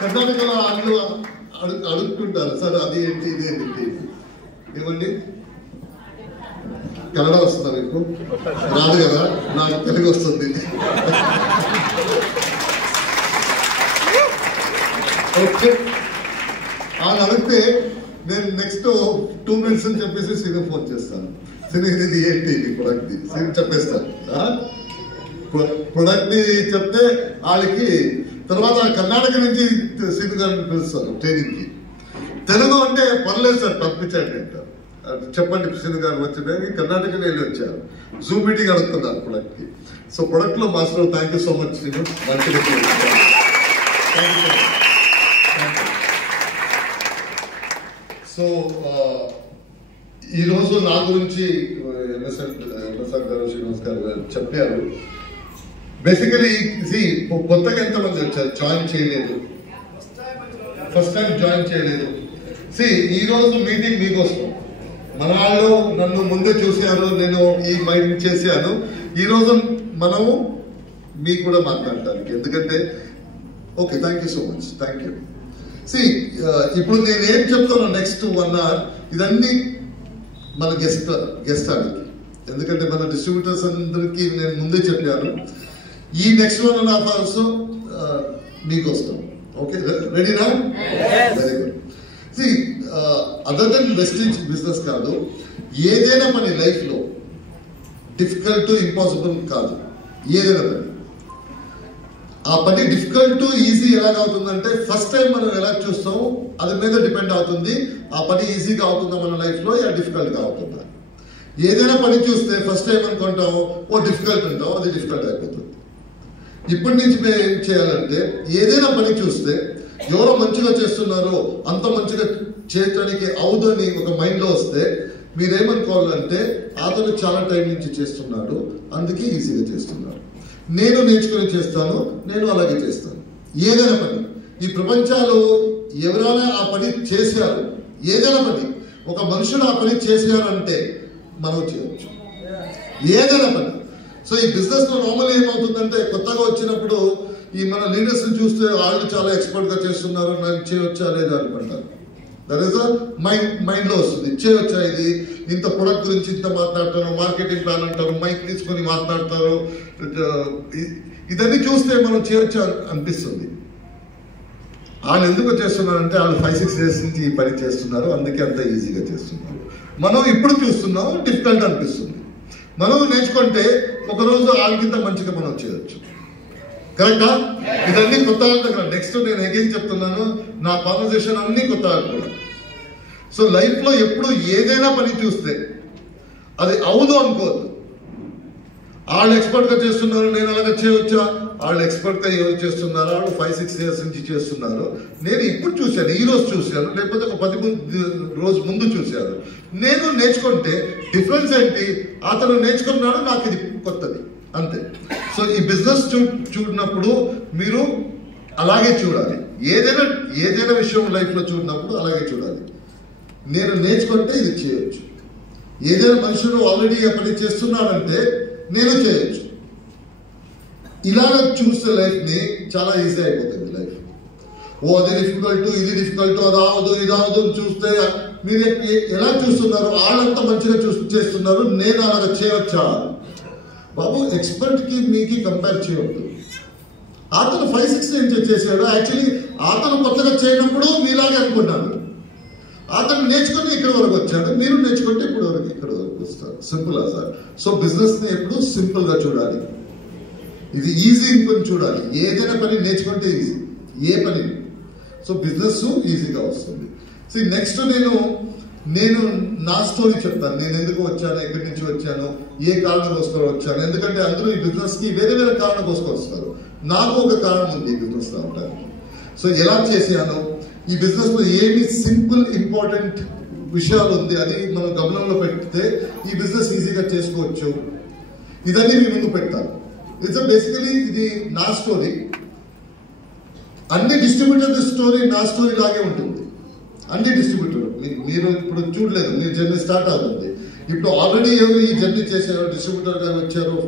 కర్ణాటకలో వాళ్ళు అడుగుతుంటారు సార్ అది ఏంటి ఇది ఏంటి ఏమండి కన్నడ వస్తుందా మీకు రాదు కదా నాకు తెలుగు వస్తుంది ఓకే వాళ్ళు అడిగితే నేను నెక్స్ట్ 2 minutes అని చెప్పేసి సినిమా ఫోన్ చేస్తాను సినిమా ఇది ఏంటి ఇది ప్రొడక్ట్ సినిమా చెప్పేస్తాను ప్రొడక్ట్ ని చెప్తే వాళ్ళకి తర్వాత కర్ణాటక నుంచి సినిమా గారిని పిలుస్తారు ట్రైనింగ్ కి తెలుగు అంటే పర్లేదు సార్ పంపించండి అంటారు చెప్పండి సినిమా గారు వచ్చిన కర్ణాటక వెళ్ళి వచ్చారు జూమ్ మీటింగ్ అడుగుతున్నారు ప్రొడక్ట్ కి సో ప్రొడక్ట్ లో master thank you so much మంచిగా సో ఈరోజు నా గురించి ఎంఎస్ఆర్ గారు శ్రీనివాస్ గారు చెప్పారు బేసికలీ కొత్తగా ఎంతమంది వచ్చారు జాయిన్ చేయలేదు ఫస్ట్ టైం జాయిన్ చేయలేదు ఈ రోజు మీటింగ్ మీకోసం మన వాళ్ళు నన్ను ముందే చూశారు నేను ఈ మైండ్ చేశాను ఈ రోజు మనము మీకు కూడా మాట్లాడటానికి ఎందుకంటే okay thank you so much thank you ఇప్పుడు నేను ఏం చెప్తాను నెక్స్ట్ 1 hour ఇదన్నీ మన గెస్ట్ ఆడికి ఎందుకంటే మన డిస్ట్రిబ్యూటర్స్ అందరికి నేను ముందే చెప్పాను ఈ నెక్స్ట్ 1.5 hours మీకు వస్తాం ఓకే రెడీనా very good other than wastage business కాదు ఏదైనా పని లైఫ్ లో డిఫికల్ట్ టు ఇంపాసిబుల్ కాదు ఏదైనా పని ఆ పని డిఫికల్ట్ టు ఈజీ ఎలాగవుతుందంటే ఫస్ట్ టైం మనం ఎలా చూస్తాం అది మీద డిపెండ్ అవుతుంది ఆ పని ఈజీగా అవుతుందా మన లైఫ్ లో డిఫికల్ట్ గా అవుతుందా ఏదైనా పని చూస్తే ఫస్ట్ టైం అనుకుంటాము డిఫికల్ట్ ఉంటాం అది డిఫికల్ట్ అయిపోతుంది ఇప్పటి నుంచి మేము ఏం చేయాలంటే ఏదైనా పని చూస్తే ఎవరో మంచిగా చేస్తున్నారో అంత మంచిగా చేయటానికి అవుదని ఒక మైండ్ లో వస్తే మీరేమనుకోవాలంటే అతను చాలా టైం నుంచి చేస్తున్నాడు అందుకే ఈజీగా చేస్తున్నాడు నేను నేర్చుకుని చేస్తాను నేను అలాగే చేస్తాను ఏదైనా పని ఈ ప్రపంచాలు ఎవరైనా ఆ పని చేశారు ఏదైనా పని ఒక మనుషుడు ఆ పని చేశారంటే మనం చేయవచ్చు ఏదైనా పని సో ఈ బిజినెస్ లో నార్మల్ ఏమవుతుందంటే కొత్తగా వచ్చినప్పుడు ఈ మన లీడర్స్ చూస్తే వాళ్ళు చాలా ఎక్స్పర్ట్ గా చేస్తున్నారు నేను చేయవచ్చా లేదా అనుకుంటారు దట్ ఈస్ మైండ్ లో వస్తుంది చేయవచ్చా ఇది ఇంత ప్రొడక్ట్ గురించి ఇంత మాట్లాడతారు మార్కెటింగ్ ప్లాన్ అంటారు మైక్ తీసుకొని మాట్లాడతారు ఇదన్నీ చూస్తే మనం చేయొచ్చా అనిపిస్తుంది వాళ్ళు ఎందుకు చేస్తున్నారంటే వాళ్ళు 5-6 days నుంచి ఈ పని చేస్తున్నారు అందుకే అంత ఈజీగా చేస్తున్నారు మనం ఇప్పుడు చూస్తున్నాం డిఫికల్ట్ అనిపిస్తుంది మనం నేర్చుకుంటే ఒకరోజు వాళ్ళకింత మంచిగా మనం చేయొచ్చు కరెక్టా ఇదన్నీ కొత్త నెక్స్ట్ నేను అగైన్ చెప్తున్నాను నా కాన్వర్సేషన్ అన్ని కొత్త కూడా సో లైఫ్ లో ఎప్పుడు ఏదైనా పని చూస్తే అది అవుదు అనుకోవద్దు వాళ్ళు ఎక్స్పర్ట్ గా చేస్తున్నారు నేను అలాగే చేయవచ్చా వాళ్ళు ఎక్స్పర్ట్ గా ఎవరు చేస్తున్నారు వాళ్ళు 5-6 years నుంచి చేస్తున్నారు నేను ఇప్పుడు చూశాను ఈ రోజు చూశాను లేకపోతే ఒక 10 రోజు ముందు చూశాను నేను నేర్చుకుంటే డిఫరెన్స్ ఏంటి అతను నేర్చుకున్నాడు నాకు ఇది కొత్తది అంతే సో ఈ బిజినెస్ చూడినప్పుడు మీరు అలాగే చూడాలి ఏదైనా విషయం లైఫ్ లో చూడినప్పుడు అలాగే చూడాలి నేను నేర్చుకుంటే ఇది చేయొచ్చు ఏదైనా మనుషులు ఆల్రెడీ పని చేస్తున్నాడంటే నేను చేయొచ్చు ఇలాగ చూస్తే లైఫ్ ని చాలా ఈజీ అయిపోతుంది లైఫ్ అది డిఫికల్ట్ ఇది డిఫికల్ట్ అది అవదు ఇది అవదు చూస్తే మీరు ఎలా చూస్తున్నారు వాళ్ళంతా మంచిగా చేస్తున్నారు నేను అలాగ చేయవచ్చా బాబు ఎక్స్పర్ట్ కి మీకు కంపేర్ చేయవద్దు అతను 5-6 days చేశాడు యాక్చువల్లీ అతను కొత్తగా చేయనప్పుడు మీలాగే అనుకున్నాను అతను నేర్చుకుని ఇక్కడ వరకు వచ్చాడు మీరు నేర్చుకుంటే ఇక్కడ వరకు వస్తారు సింపుల్ సార్ సో బిజినెస్ ని ఎప్పుడు సింపుల్ గా చూడాలి ఇది ఈజీ ఇంకొని చూడాలి ఏదైనా పని నేర్చుకుంటే ఈజీ ఏ పని సో బిజినెస్ ఈజీగా వస్తుంది సో నెక్స్ట్ నేను నా స్టోరీ చెప్తాను నేను ఎందుకు వచ్చాను ఎక్కడి నుంచి వచ్చాను ఏ కారణం కోసం వచ్చాను ఎందుకంటే అందరూ ఈ బిజినెస్ కి వేరే వేరే కారణం కోసం వస్తారు నాకు ఒక కారణం ఉంది ఈ బిజినెస్ రావడానికి సో ఎలా చేశాను ఈ బిజినెస్ లో ఏమి సింపుల్ ఇంపార్టెంట్ విషయాలు ఉంది అది మనం గమనంలో పెడితే ఈ బిజినెస్ ఈజీగా చేసుకోవచ్చు ఇదన్నీ మీ ముందు పెడతాను ఇట్స్ బేసికలీ ఇది నా స్టోరీ అన్ని డిస్ట్రిబ్యూటర్ స్టోరీ నా స్టోరీ లాగే ఉంటుంది అన్ని డిస్ట్రిబ్యూటర్ మీరు ఇప్పుడు చూడలేదు మీ జర్నీ స్టార్ట్ అవుతుంది ఇప్పుడు ఆల్రెడీ ఎవరు ఈ జర్నీ చేశారు డిస్ట్రిబ్యూటర్ గా వచ్చారు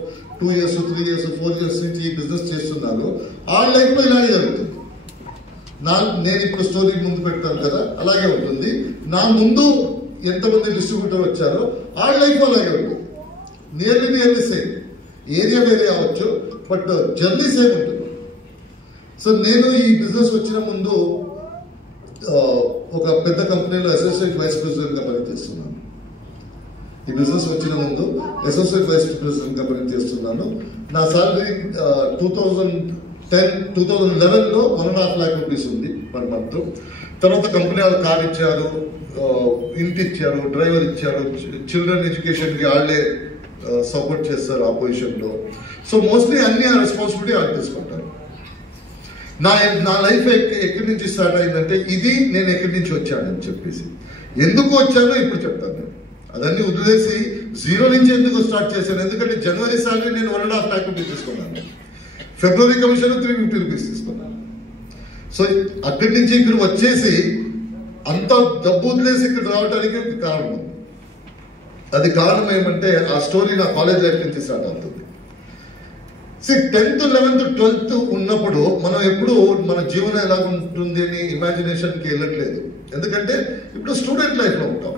2 years 3 years 4 years నుంచి ఈ బిజినెస్ చేస్తున్నారు ఆ లైఫ్ లో ఇలాగే జరుగుతుంది నేను ఇప్పుడు స్టోరీ ముందు పెడతాను కదా, అలాగే ఉంటుంది. నా ముందు ఎంతమంది డిస్ట్రిబ్యూటర్ వచ్చారో ఆ లైఫ్ అలాగే ఉంటుంది. Nearly same. ఏరియా వేరే అవ్వచ్చు, బట్ జర్నీ సేమ్ ఉంటుంది. సో నేను ఈ బిజినెస్ వచ్చిన ముందు ఒక పెద్ద కంపెనీలో అసోసియేట్ వైస్ ప్రెసిడెంట్ గా పనిచేస్తున్నాను. ఈ బిజినెస్ వచ్చిన ముందు అసోసియేట్ వైస్ ప్రెసిడెంట్ గా పనిచేస్తున్నాను. నా సాలరీ 2011లో 1.5 lakh రూపీస్ ఉంది పర్ మంత్. తర్వాత కంపెనీ వాళ్ళు కార్ ఇచ్చారు, ఇంటి ఇచ్చారు, డ్రైవర్ ఇచ్చారు, చిల్డ్రన్ ఎడ్యుకేషన్ కి వాళ్ళే సపోర్ట్ చేస్తారు ఆ పొజిషన్ లో. సో మోస్ట్లీ అన్ని రెస్పాన్సిబిలిటీ వాళ్ళు తీసుకుంటారు. నా లైఫ్ ఎక్కడి నుంచి స్టార్ట్ అయిందంటే ఇది నేను ఎక్కడి నుంచి వచ్చానని చెప్పేసి, ఎందుకు వచ్చానో ఇప్పుడు చెప్తాను. నేను అదన్నీ వదిలేసి జీరో నుంచి ఎందుకు స్టార్ట్ చేశాను, ఎందుకంటే జనవరి సాలరీ నేను 1.5 lakh రూపీస్ తీసుకున్నాను, ఫిబ్రవరి కమిషన్ 350 రూపీస్ తీసుకున్నాను. సో అక్కడి నుంచి ఇక్కడ వచ్చేసి అంత డబ్బు వదిలేసి ఇక్కడ రావడానికి కారణం. అది కారణం ఏమంటే ఆ స్టోరీ నా కాలేజ్ లైఫ్ నుంచి స్టార్ట్ అవుతుంది. 10th, 11th, 12th ఉన్నప్పుడు మనం ఎప్పుడు మన జీవనం ఎలా ఉంటుంది అని ఇమాజినేషన్కి వెళ్ళట్లేదు. ఎందుకంటే ఇప్పుడు స్టూడెంట్ లైఫ్లో ఉంటాం.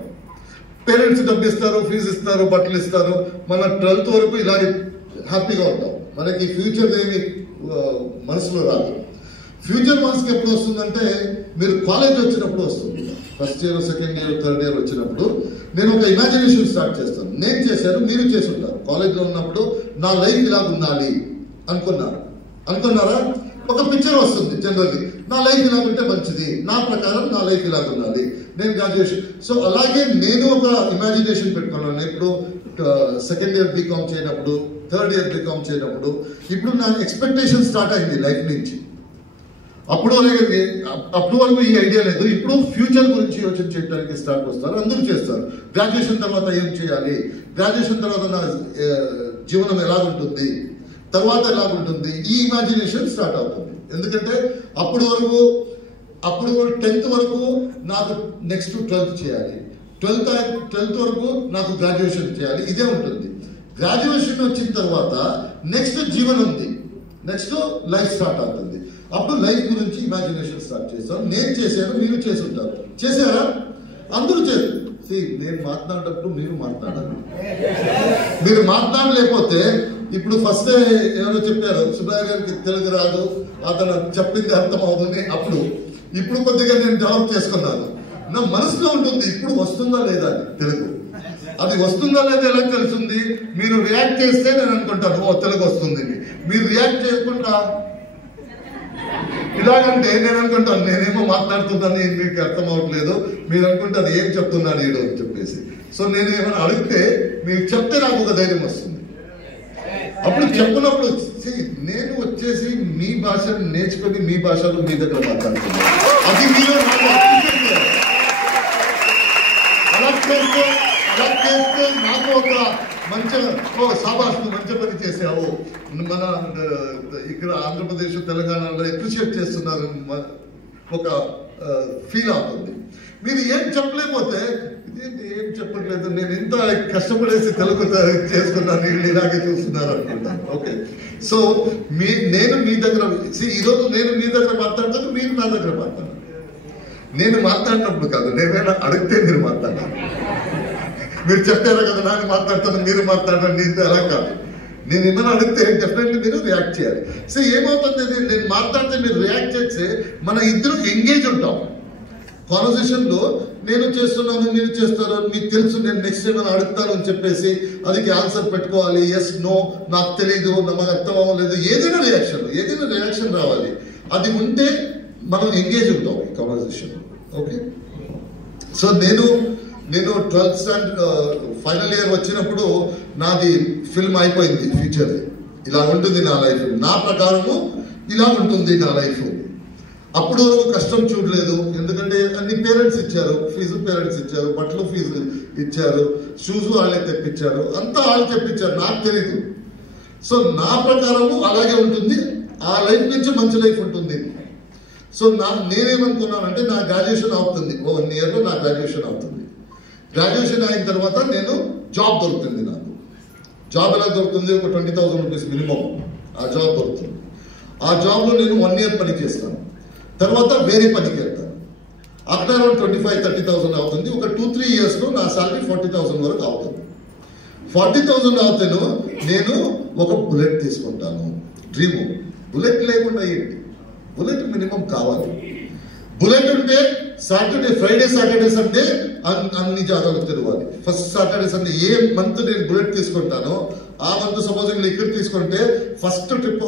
పేరెంట్స్ డబ్బు ఇస్తారు, ఫీజు ఇస్తారు, బట్టలు ఇస్తారు. మన 12th వరకు ఇలాగే హ్యాపీగా ఉంటాం. మనకి ఫ్యూచర్ ఏమి మనసులో రాదు. ఫ్యూచర్ మనసుకి ఎప్పుడు వస్తుందంటే మీరు కాలేజ్ వచ్చినప్పుడు వస్తుంది. First year, second year, third year వచ్చినప్పుడు నేను ఒక ఇమాజినేషన్ స్టార్ట్ చేస్తాను. నేను చేశాను, మీరు చేసి ఉంటారు. కాలేజ్లో ఉన్నప్పుడు నా లైఫ్ ఇలా ఉండాలి అనుకున్నారా? ఒక పిక్చర్ వస్తుంది జనరల్లీ. నా లైఫ్ ఇలా ఉంటే మంచిది, నా ప్రకారం నా లైఫ్ ఇలా ఉండాలి. నేను గ్రాడ్యుయేషన్. సో అలాగే నేను ఒక ఇమాజినేషన్ పెట్టుకున్నాను. ఇప్పుడు సెకండ్ ఇయర్ బీకామ్ చేయనప్పుడు, థర్డ్ ఇయర్ బీకామ్ చేయనప్పుడు ఇప్పుడు నా ఎక్స్పెక్టేషన్ స్టార్ట్ అయింది లైఫ్ నుంచి. అప్పుడు వరకు ఈ ఐడియా లేదు. ఇప్పుడు ఫ్యూచర్ గురించి యోచన చేయడానికి స్టార్ట్ వస్తారు, అందరూ చేస్తారు. గ్రాడ్యుయేషన్ తర్వాత ఏం చేయాలి, గ్రాడ్యుయేషన్ తర్వాత నా జీవనం ఎలాగుంటుంది, తర్వాత ఎలాగుంటుంది, ఈ ఇమాజినేషన్ స్టార్ట్ అవుతుంది. ఎందుకంటే అప్పుడు 10th వరకు నాకు నెక్స్ట్ 12th చేయాలి, 12th వరకు నాకు గ్రాడ్యుయేషన్ చేయాలి, ఇదే ఉంటుంది. గ్రాడ్యుయేషన్ వచ్చిన తర్వాత నెక్స్ట్ జీవనం ఉంది, నెక్స్ట్ లైఫ్ స్టార్ట్ అవుతుంది. అప్పుడు లైఫ్ గురించి ఇమాజినేషన్ స్టార్ట్ చేస్తాం. నేను చేశాను, మీరు చేసి ఉంటారు. చేశారా? అందరూ చేశారు. నేను మాట్లాడేటప్పుడు మీరు మాట్లాడాలి. మీరు మాట్లాడలేకపోతే ఇప్పుడు ఫస్ట్ ఎవరో చెప్పారు సుబ్రాయ గారికి తెలుగు రాదు, అతను చెప్పింది అర్థం అవుతుంది. ఇప్పుడు కొద్దిగా నేను డెవలప్ చేసుకున్నాను. నా మనసులో ఉంటుంది ఇప్పుడు వస్తుందా లేదా తెలుగు. అది వస్తుందా లేదా ఎలా తెలుస్తుంది? మీరు రియాక్ట్ చేస్తే నేను అనుకుంటాను ఓ తెలుగు వస్తుంది. మీరు రియాక్ట్ చేయకుండా ఇలాగంటే నేను అనుకుంటాను నేనేమో మాట్లాడుతున్నాను, మీకు అర్థం అవట్లేదు, మీరు అనుకుంటారు ఏం చెప్తున్నాను ఈడో అని చెప్పేసి. సో నేను ఏమైనా అడిగితే మీరు చెప్తే నాకు ఒక ధైర్యం వస్తుంది. అప్పుడు చెప్పినప్పుడు నేను వచ్చేసి మీ భాషను నేర్చుకొని మీ భాషలో మీ దగ్గర మాట్లాడుతున్నాను. అది మీరు అలా చేస్తే నాకు ఒక మంచి సాబాష్ మంచి పని చేసావు, మన ఇక్కడ ఆంధ్రప్రదేశ్, తెలంగాణలో అప్రిషియేట్ చేస్తున్నారు ఒక ఫీల్ అవుతుంది. మీరు ఏం చెప్పలేకపోతే ఏం చెప్పట్లేదు, నేను ఇంత కష్టపడేసి తెలుగు చేసుకున్నాను, వీళ్ళు ఇలాగే చూస్తున్నారు అనుకుంటాను. ఓకే, సో నేను మీ దగ్గర ఈరోజు నేను మీ దగ్గర మాట్లాడతాను, మీరు నా దగ్గర మాట్లాడాలి. నేను మాట్లాడినప్పుడు కాదు, నేనేమైనా అడిగితే మీరు మాట్లాడాలి. మీరు చెప్పారు కదా నేను మాట్లాడతాను, మీరు మాట్లాడండి, అలా కాదు. నేను ఏమైనా అడిగితే డెఫినెట్లీ మీరు రియాక్ట్ చేయాలి. సో ఏమవుతుంది, నేను మాట్లాడితే మీరు రియాక్ట్ చేస్తే మన ఇద్దరు ఎంగేజ్ ఉంటాం కాన్వర్సేషన్ లో. నేను చేస్తున్నాను, మీరు చేస్తారు, మీకు తెలుసు, నేను నెక్స్ట్ ఏమైనా అడుగుతాను అని చెప్పేసి అదికి ఆన్సర్ పెట్టుకోవాలి. ఎస్, నో, నాకు తెలీదు, నాకు అర్థం అవ్వలేదు, ఏదైనా రియాక్షన్ రావాలి. అది ఉంటే మనం ఎంగేజ్ ఉంటాం ఈ కాన్వర్సేషన్. ఓకే, సో నేను 12th స్టాండర్డ్ ఫైనల్ ఇయర్ వచ్చినప్పుడు నాది ఫిల్మ్ అయిపోయింది. ఫ్యూచర్ ఇలా ఉంటుంది నా లైఫ్, నా ప్రకారము ఇలా ఉంటుంది నా లైఫ్. అప్పుడు కష్టం చూడలేదు, ఎందుకంటే అన్ని పేరెంట్స్ ఇచ్చారు, ఫీజు పేరెంట్స్ ఇచ్చారు, బట్టలు ఫీజు ఇచ్చారు, షూస్ వాళ్ళే తెప్పించారు, అంతా వాళ్ళు తెప్పించారు, నాకు తెలీదు. సో నా ప్రకారము అలాగే ఉంటుంది, ఆ లైఫ్ నుంచి మంచి లైఫ్ ఉంటుంది. సో నేనేమనుకున్నానంటే నా గ్రాడ్యుయేషన్ అవుతుంది, 1 yearలో నా గ్రాడ్యుయేషన్ అవుతుంది. గ్రాడ్యుయేషన్ అయిన తర్వాత నేను జాబ్ దొరుకుతుంది. నాకు జాబ్ ఎలా దొరుకుతుంది? ఒక 20,000 రూపీస్ మినిమం ఆ జాబ్ దొరుకుతుంది. ఆ జాబ్లో నేను 1 year పని చేస్తాను. తర్వాత వేరే పనికి వెళ్తాను. అక్కడ అరౌండ్ 25-30,000 అవుతుంది. ఒక 2-3 ఇయర్స్లో నా సాలరీ 40,000 వరకు అవుతుంది. 40,000 అవుతాను. నేను ఒక బుల్లెట్ తీసుకుంటాను. డ్రీము బుల్లెట్ లేకుండా ఏంటి, బుల్లెట్ మినిమం కావాలి. బుల్లెట్ ఉంటే ఫ్రైడే సాటర్డే సండే అన్ని జాగాలు తిరగాలి. ఫస్ట్ సాటర్డే సండే ఏ మంత్ నేను బుల్లెట్ తీసుకుంటానో ఆ మంత్ సపోజ్ ఇక్కడ తీసుకుంటే ఫస్ట్ ట్రిప్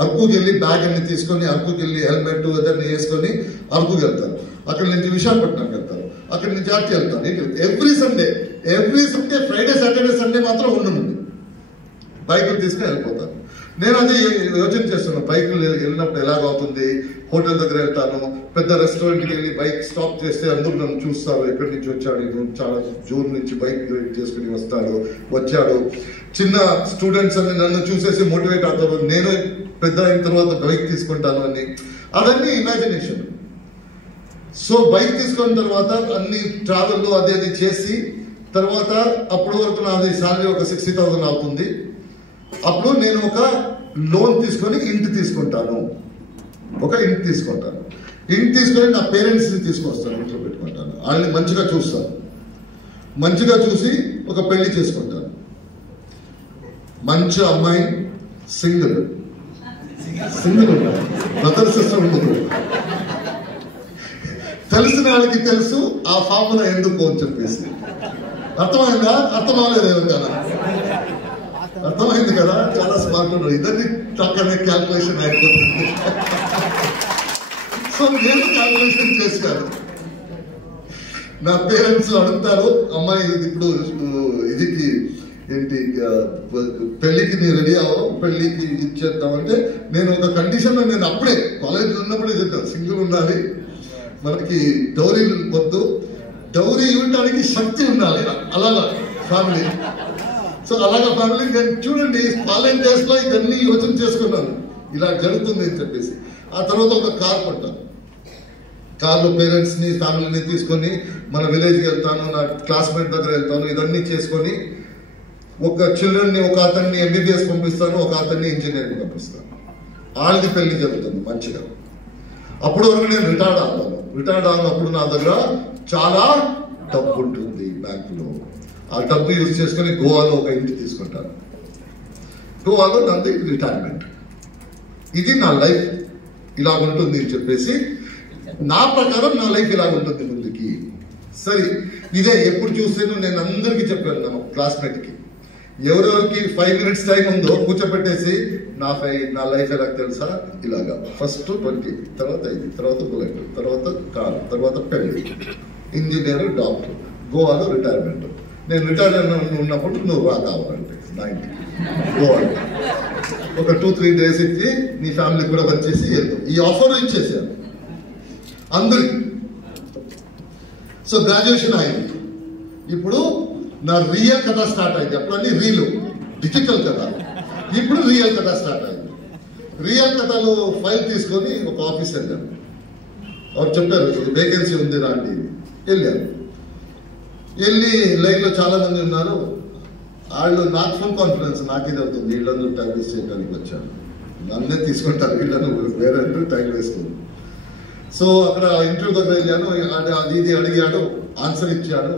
అరకుకి వెళ్ళి బ్యాగ్ అన్ని తీసుకొని అరకుకి వెళ్ళి హెల్మెట్ అదన్నీ వేసుకొని అరకుకి వెళ్తాను. అక్కడి నుంచి విశాఖపట్నంకి వెళ్తాను, అక్కడి నుంచి అట్టి వెళ్తాను. Every Sunday Friday Saturday Sunday మాత్రం ఉండను, బైకులు తీసుకొని వెళ్ళిపోతాను. నేను అదే యోచన చేస్తున్నాను, బైకులు వెళ్ళినప్పుడు ఎలాగవుతుంది. హోటల్ దగ్గర వెళ్తాను, పెద్ద రెస్టారెంట్కి వెళ్ళి బైక్ స్టాప్ చేస్తే అందరూ నన్ను చూస్తారు, ఎక్కడి నుంచి వచ్చాడు, చాలా జూన్ నుంచి బైక్ చేసుకుని వచ్చాడు. చిన్న స్టూడెంట్స్ అని నన్ను చూసేసి మోటివేట్ అవుతారు, నేను పెద్ద అయిన తర్వాత బైక్ తీసుకుంటాను అని. అవన్నీ ఇమాజినేషన్. సో బైక్ తీసుకున్న తర్వాత అన్ని ట్రావెల్ అది చేసి తర్వాత అప్పటి వరకు నాది సాలరీ ఒక 60,000 అవుతుంది. అప్పుడు నేను ఒక లోన్ తీసుకొని ఇంటి తీసుకుంటాను. ఇంటి తీసుకొని నా పేరెంట్స్ని తీసుకొస్తాను, ఇంట్లో పెట్టుకుంటాను. వాళ్ళని మంచిగా చూస్తాను, మంచిగా చూసి ఒక పెళ్లి చేసుకుంటాను. మంచి అమ్మాయి, సింగిల్ ఉండాలి, బ్రదర్ సిస్టర్ ఉండదు. తెలిసిన వాళ్ళకి తెలుసు ఆ ఫార్ములా ఎందుకు అని చెప్పేసి. అర్థమైందా? అర్థం అవ్వలేదు ఎవరికైనా? అర్థమైంది కదా? చాలా స్మార్ట్ ఉన్నారు. ఇద్దరిని టక్కనే క్యాల్కులేషన్ అయిపోతుంది. సో నేను క్యాల్కులేషన్ చేశాను. నా పేరెంట్స్ అడుగుతారు, అమ్మాయి ఇప్పుడు ఇదికి ఏంటి పెళ్లికి నీ రెడీ అవ్వవు, పెళ్లికి ఇచ్చేద్దామంటే నేను ఒక కండిషన్లో నేను అప్పుడే కాలేజీలో ఉన్నప్పుడే చెప్తాను, సింగిల్ ఉండాలి, మనకి డౌరీ వద్దు, డౌరీ ఇవ్వడానికి శక్తి ఉండాలి. అలాగా ఫ్యామిలీ. సో అలాగా ఫ్యామిలీ చూడండి, కాలేజ్ డేస్ లో ఇవన్నీ యోచన చేసుకున్నాను, ఇలా జరుగుతుంది అని చెప్పేసి. ఆ తర్వాత ఒక కార్ కొంటాను. కార్లో పేరెంట్స్ ని ఫ్యామిలీని తీసుకొని మన విలేజ్కి వెళ్తాను, నా క్లాస్మేట్ దగ్గర వెళ్తాను. ఇవన్నీ చేసుకొని ఒక చిల్డ్రన్ని, ఒక అతన్ని MBBS పంపిస్తాను, ఒక అతన్ని ఇంజనీరింగ్ పంపిస్తాను. వాళ్ళకి పెళ్లి జరుగుతుంది మంచిగా. అప్పుడు వరకు నేను రిటైర్డ్ అవ్వను. నా దగ్గర చాలా డబ్బు ఉంటుంది బ్యాంకులో. ఆ డబ్బు యూజ్ చేసుకుని గోవాలో ఒక ఇంటి తీసుకుంటాను. గోవాలో నాది రిటైర్మెంట్. ఇది నా లైఫ్ ఇలా ఉంటుంది అని చెప్పేసి, నా ప్రకారం నా లైఫ్ ఇలా ఉంటుంది ముందుకి. సరే, ఇదే ఎప్పుడు చూస్తేనో నేను అందరికీ చెప్పాను, నా క్లాస్మేట్కి ఎవరెవరికి 5 minutes టైం ఉందో కూర్చోపెట్టేసి నా లైఫ్ ఎలా తెలుసా, ఇలాగా ఫస్ట్ 20, తర్వాత 5, తర్వాత బుల్లెట్, తర్వాత కార్, తర్వాత పెళ్లి, ఇంజనీర్, డాక్టర్, గోవాలో రిటైర్మెంట్. నేను రిటైర్ ఉన్నప్పుడు నువ్వు కావాలంటే 90 గోవా ఒక 2-3 days ఇచ్చి నీ ఫ్యామిలీ కూడా వచ్చేసి వెళ్తాం. ఈ ఆఫర్ ఇచ్చేసాను అందరికి. సో గ్రాడ్యుయేషన్ అయింది. ఇప్పుడు నా రియల్ కథ స్టార్ట్ అయింది. అప్పుడు అన్ని డిజిటల్ కథ, ఇప్పుడు రియల్ కథ స్టార్ట్ అయింది. రియల్ కథలో ఫైల్ తీసుకొని ఒక ఆఫీస్ వెళ్ళాను. వాళ్ళు చెప్పారు వేకెన్సీ ఉంది రాండి. వెళ్ళి లైన్ లో చాలా మంది ఉన్నారు. వాళ్ళు నాకు ఫుల్ కాన్ఫిడెన్స్, నాకేది అవుతుంది, వీళ్ళందరూ టైం వేస్ట్ చేయడానికి వచ్చాను, నన్నే తీసుకుంటారు, వీళ్ళను వేరే టైం వేస్తుంది. సో అక్కడ ఇంటర్వ్యూ దగ్గర వెళ్ళాను, అది ఇది అడిగాడు, ఆన్సర్ ఇచ్చాడు.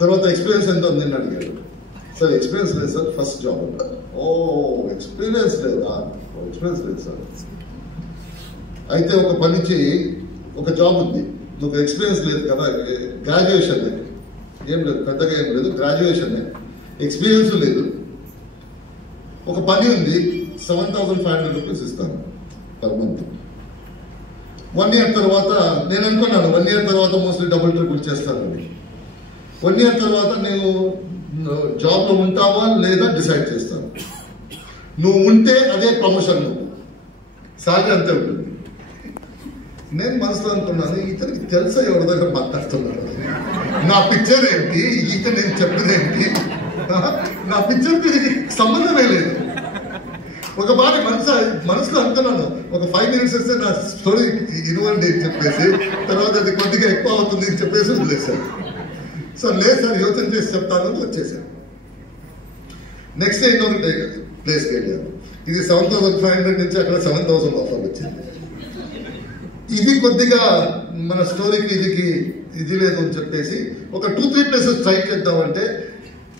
తర్వాత ఎక్స్పీరియన్స్ ఎంత ఉందని అడిగాడు. సార్ ఎక్స్పీరియన్స్ లేదు సార్, ఫస్ట్ జాబ్ అంటారు. ఎక్స్పీరియన్స్ లేదా? ఎక్స్పీరియన్స్ లేదు సార్. అయితే ఒక పని చేయి, ఒక జాబ్ ఉంది, నువ్వు ఎక్స్పీరియన్స్ లేదు కదా, గ్రాడ్యుయేషన్ ఏం లేదు, పెద్దగా ఏం లేదు, గ్రాడ్యుయేషన్, ఎక్స్పీరియన్స్ లేదు, ఒక పని ఉంది, 7,500 రూపీస్ ఇస్తాను పర్ మంత్. 1 year తర్వాత నేను అనుకున్నాను 1 year తర్వాత మోస్ట్లీ డబుల్ ట్రిపుల్ చేస్తానని. 1 year తర్వాత నేను జాబ్లో ఉంటావా లేదా డిసైడ్ చేస్తాను. నువ్వు ఉంటే అదే ప్రమోషన్, నువ్వు సాలరీ అంతే ఉంటుంది. నేను మనసులో అనుకున్నాను, ఇతనికి తెలుసా ఎవరి దగ్గర మాట్లాడుతున్నాను, నా పిక్చర్ ఏంటి, ఇతను నేను చెప్పేది ఏంటి, నా పిక్చర్కి సంబంధమే లేదు. ఒక మాట మనసులో అనుకున్నాను, ఒక 5 minutes వస్తే నా స్టోరీ ఇవ్వండి అని చెప్పేసి, తర్వాత అది కొద్దిగా ఎక్కువ అవుతుంది అని చెప్పేసి వదిలేశాను. సో లేదు సార్ యోచన చేసి చెప్తాను వచ్చేసాను. నెక్స్ట్ డే ఇంకొక ప్లేస్కి వెళ్ళాను. ఇది 7,500 నుంచి అక్కడ 7,000 ఆఫర్ వచ్చింది. ఇది కొద్దిగా మన స్టోరీకి ఇది లేదు అని చెప్పేసి ఒక 2-3 ప్లేసెస్ ట్రై చేద్దామంటే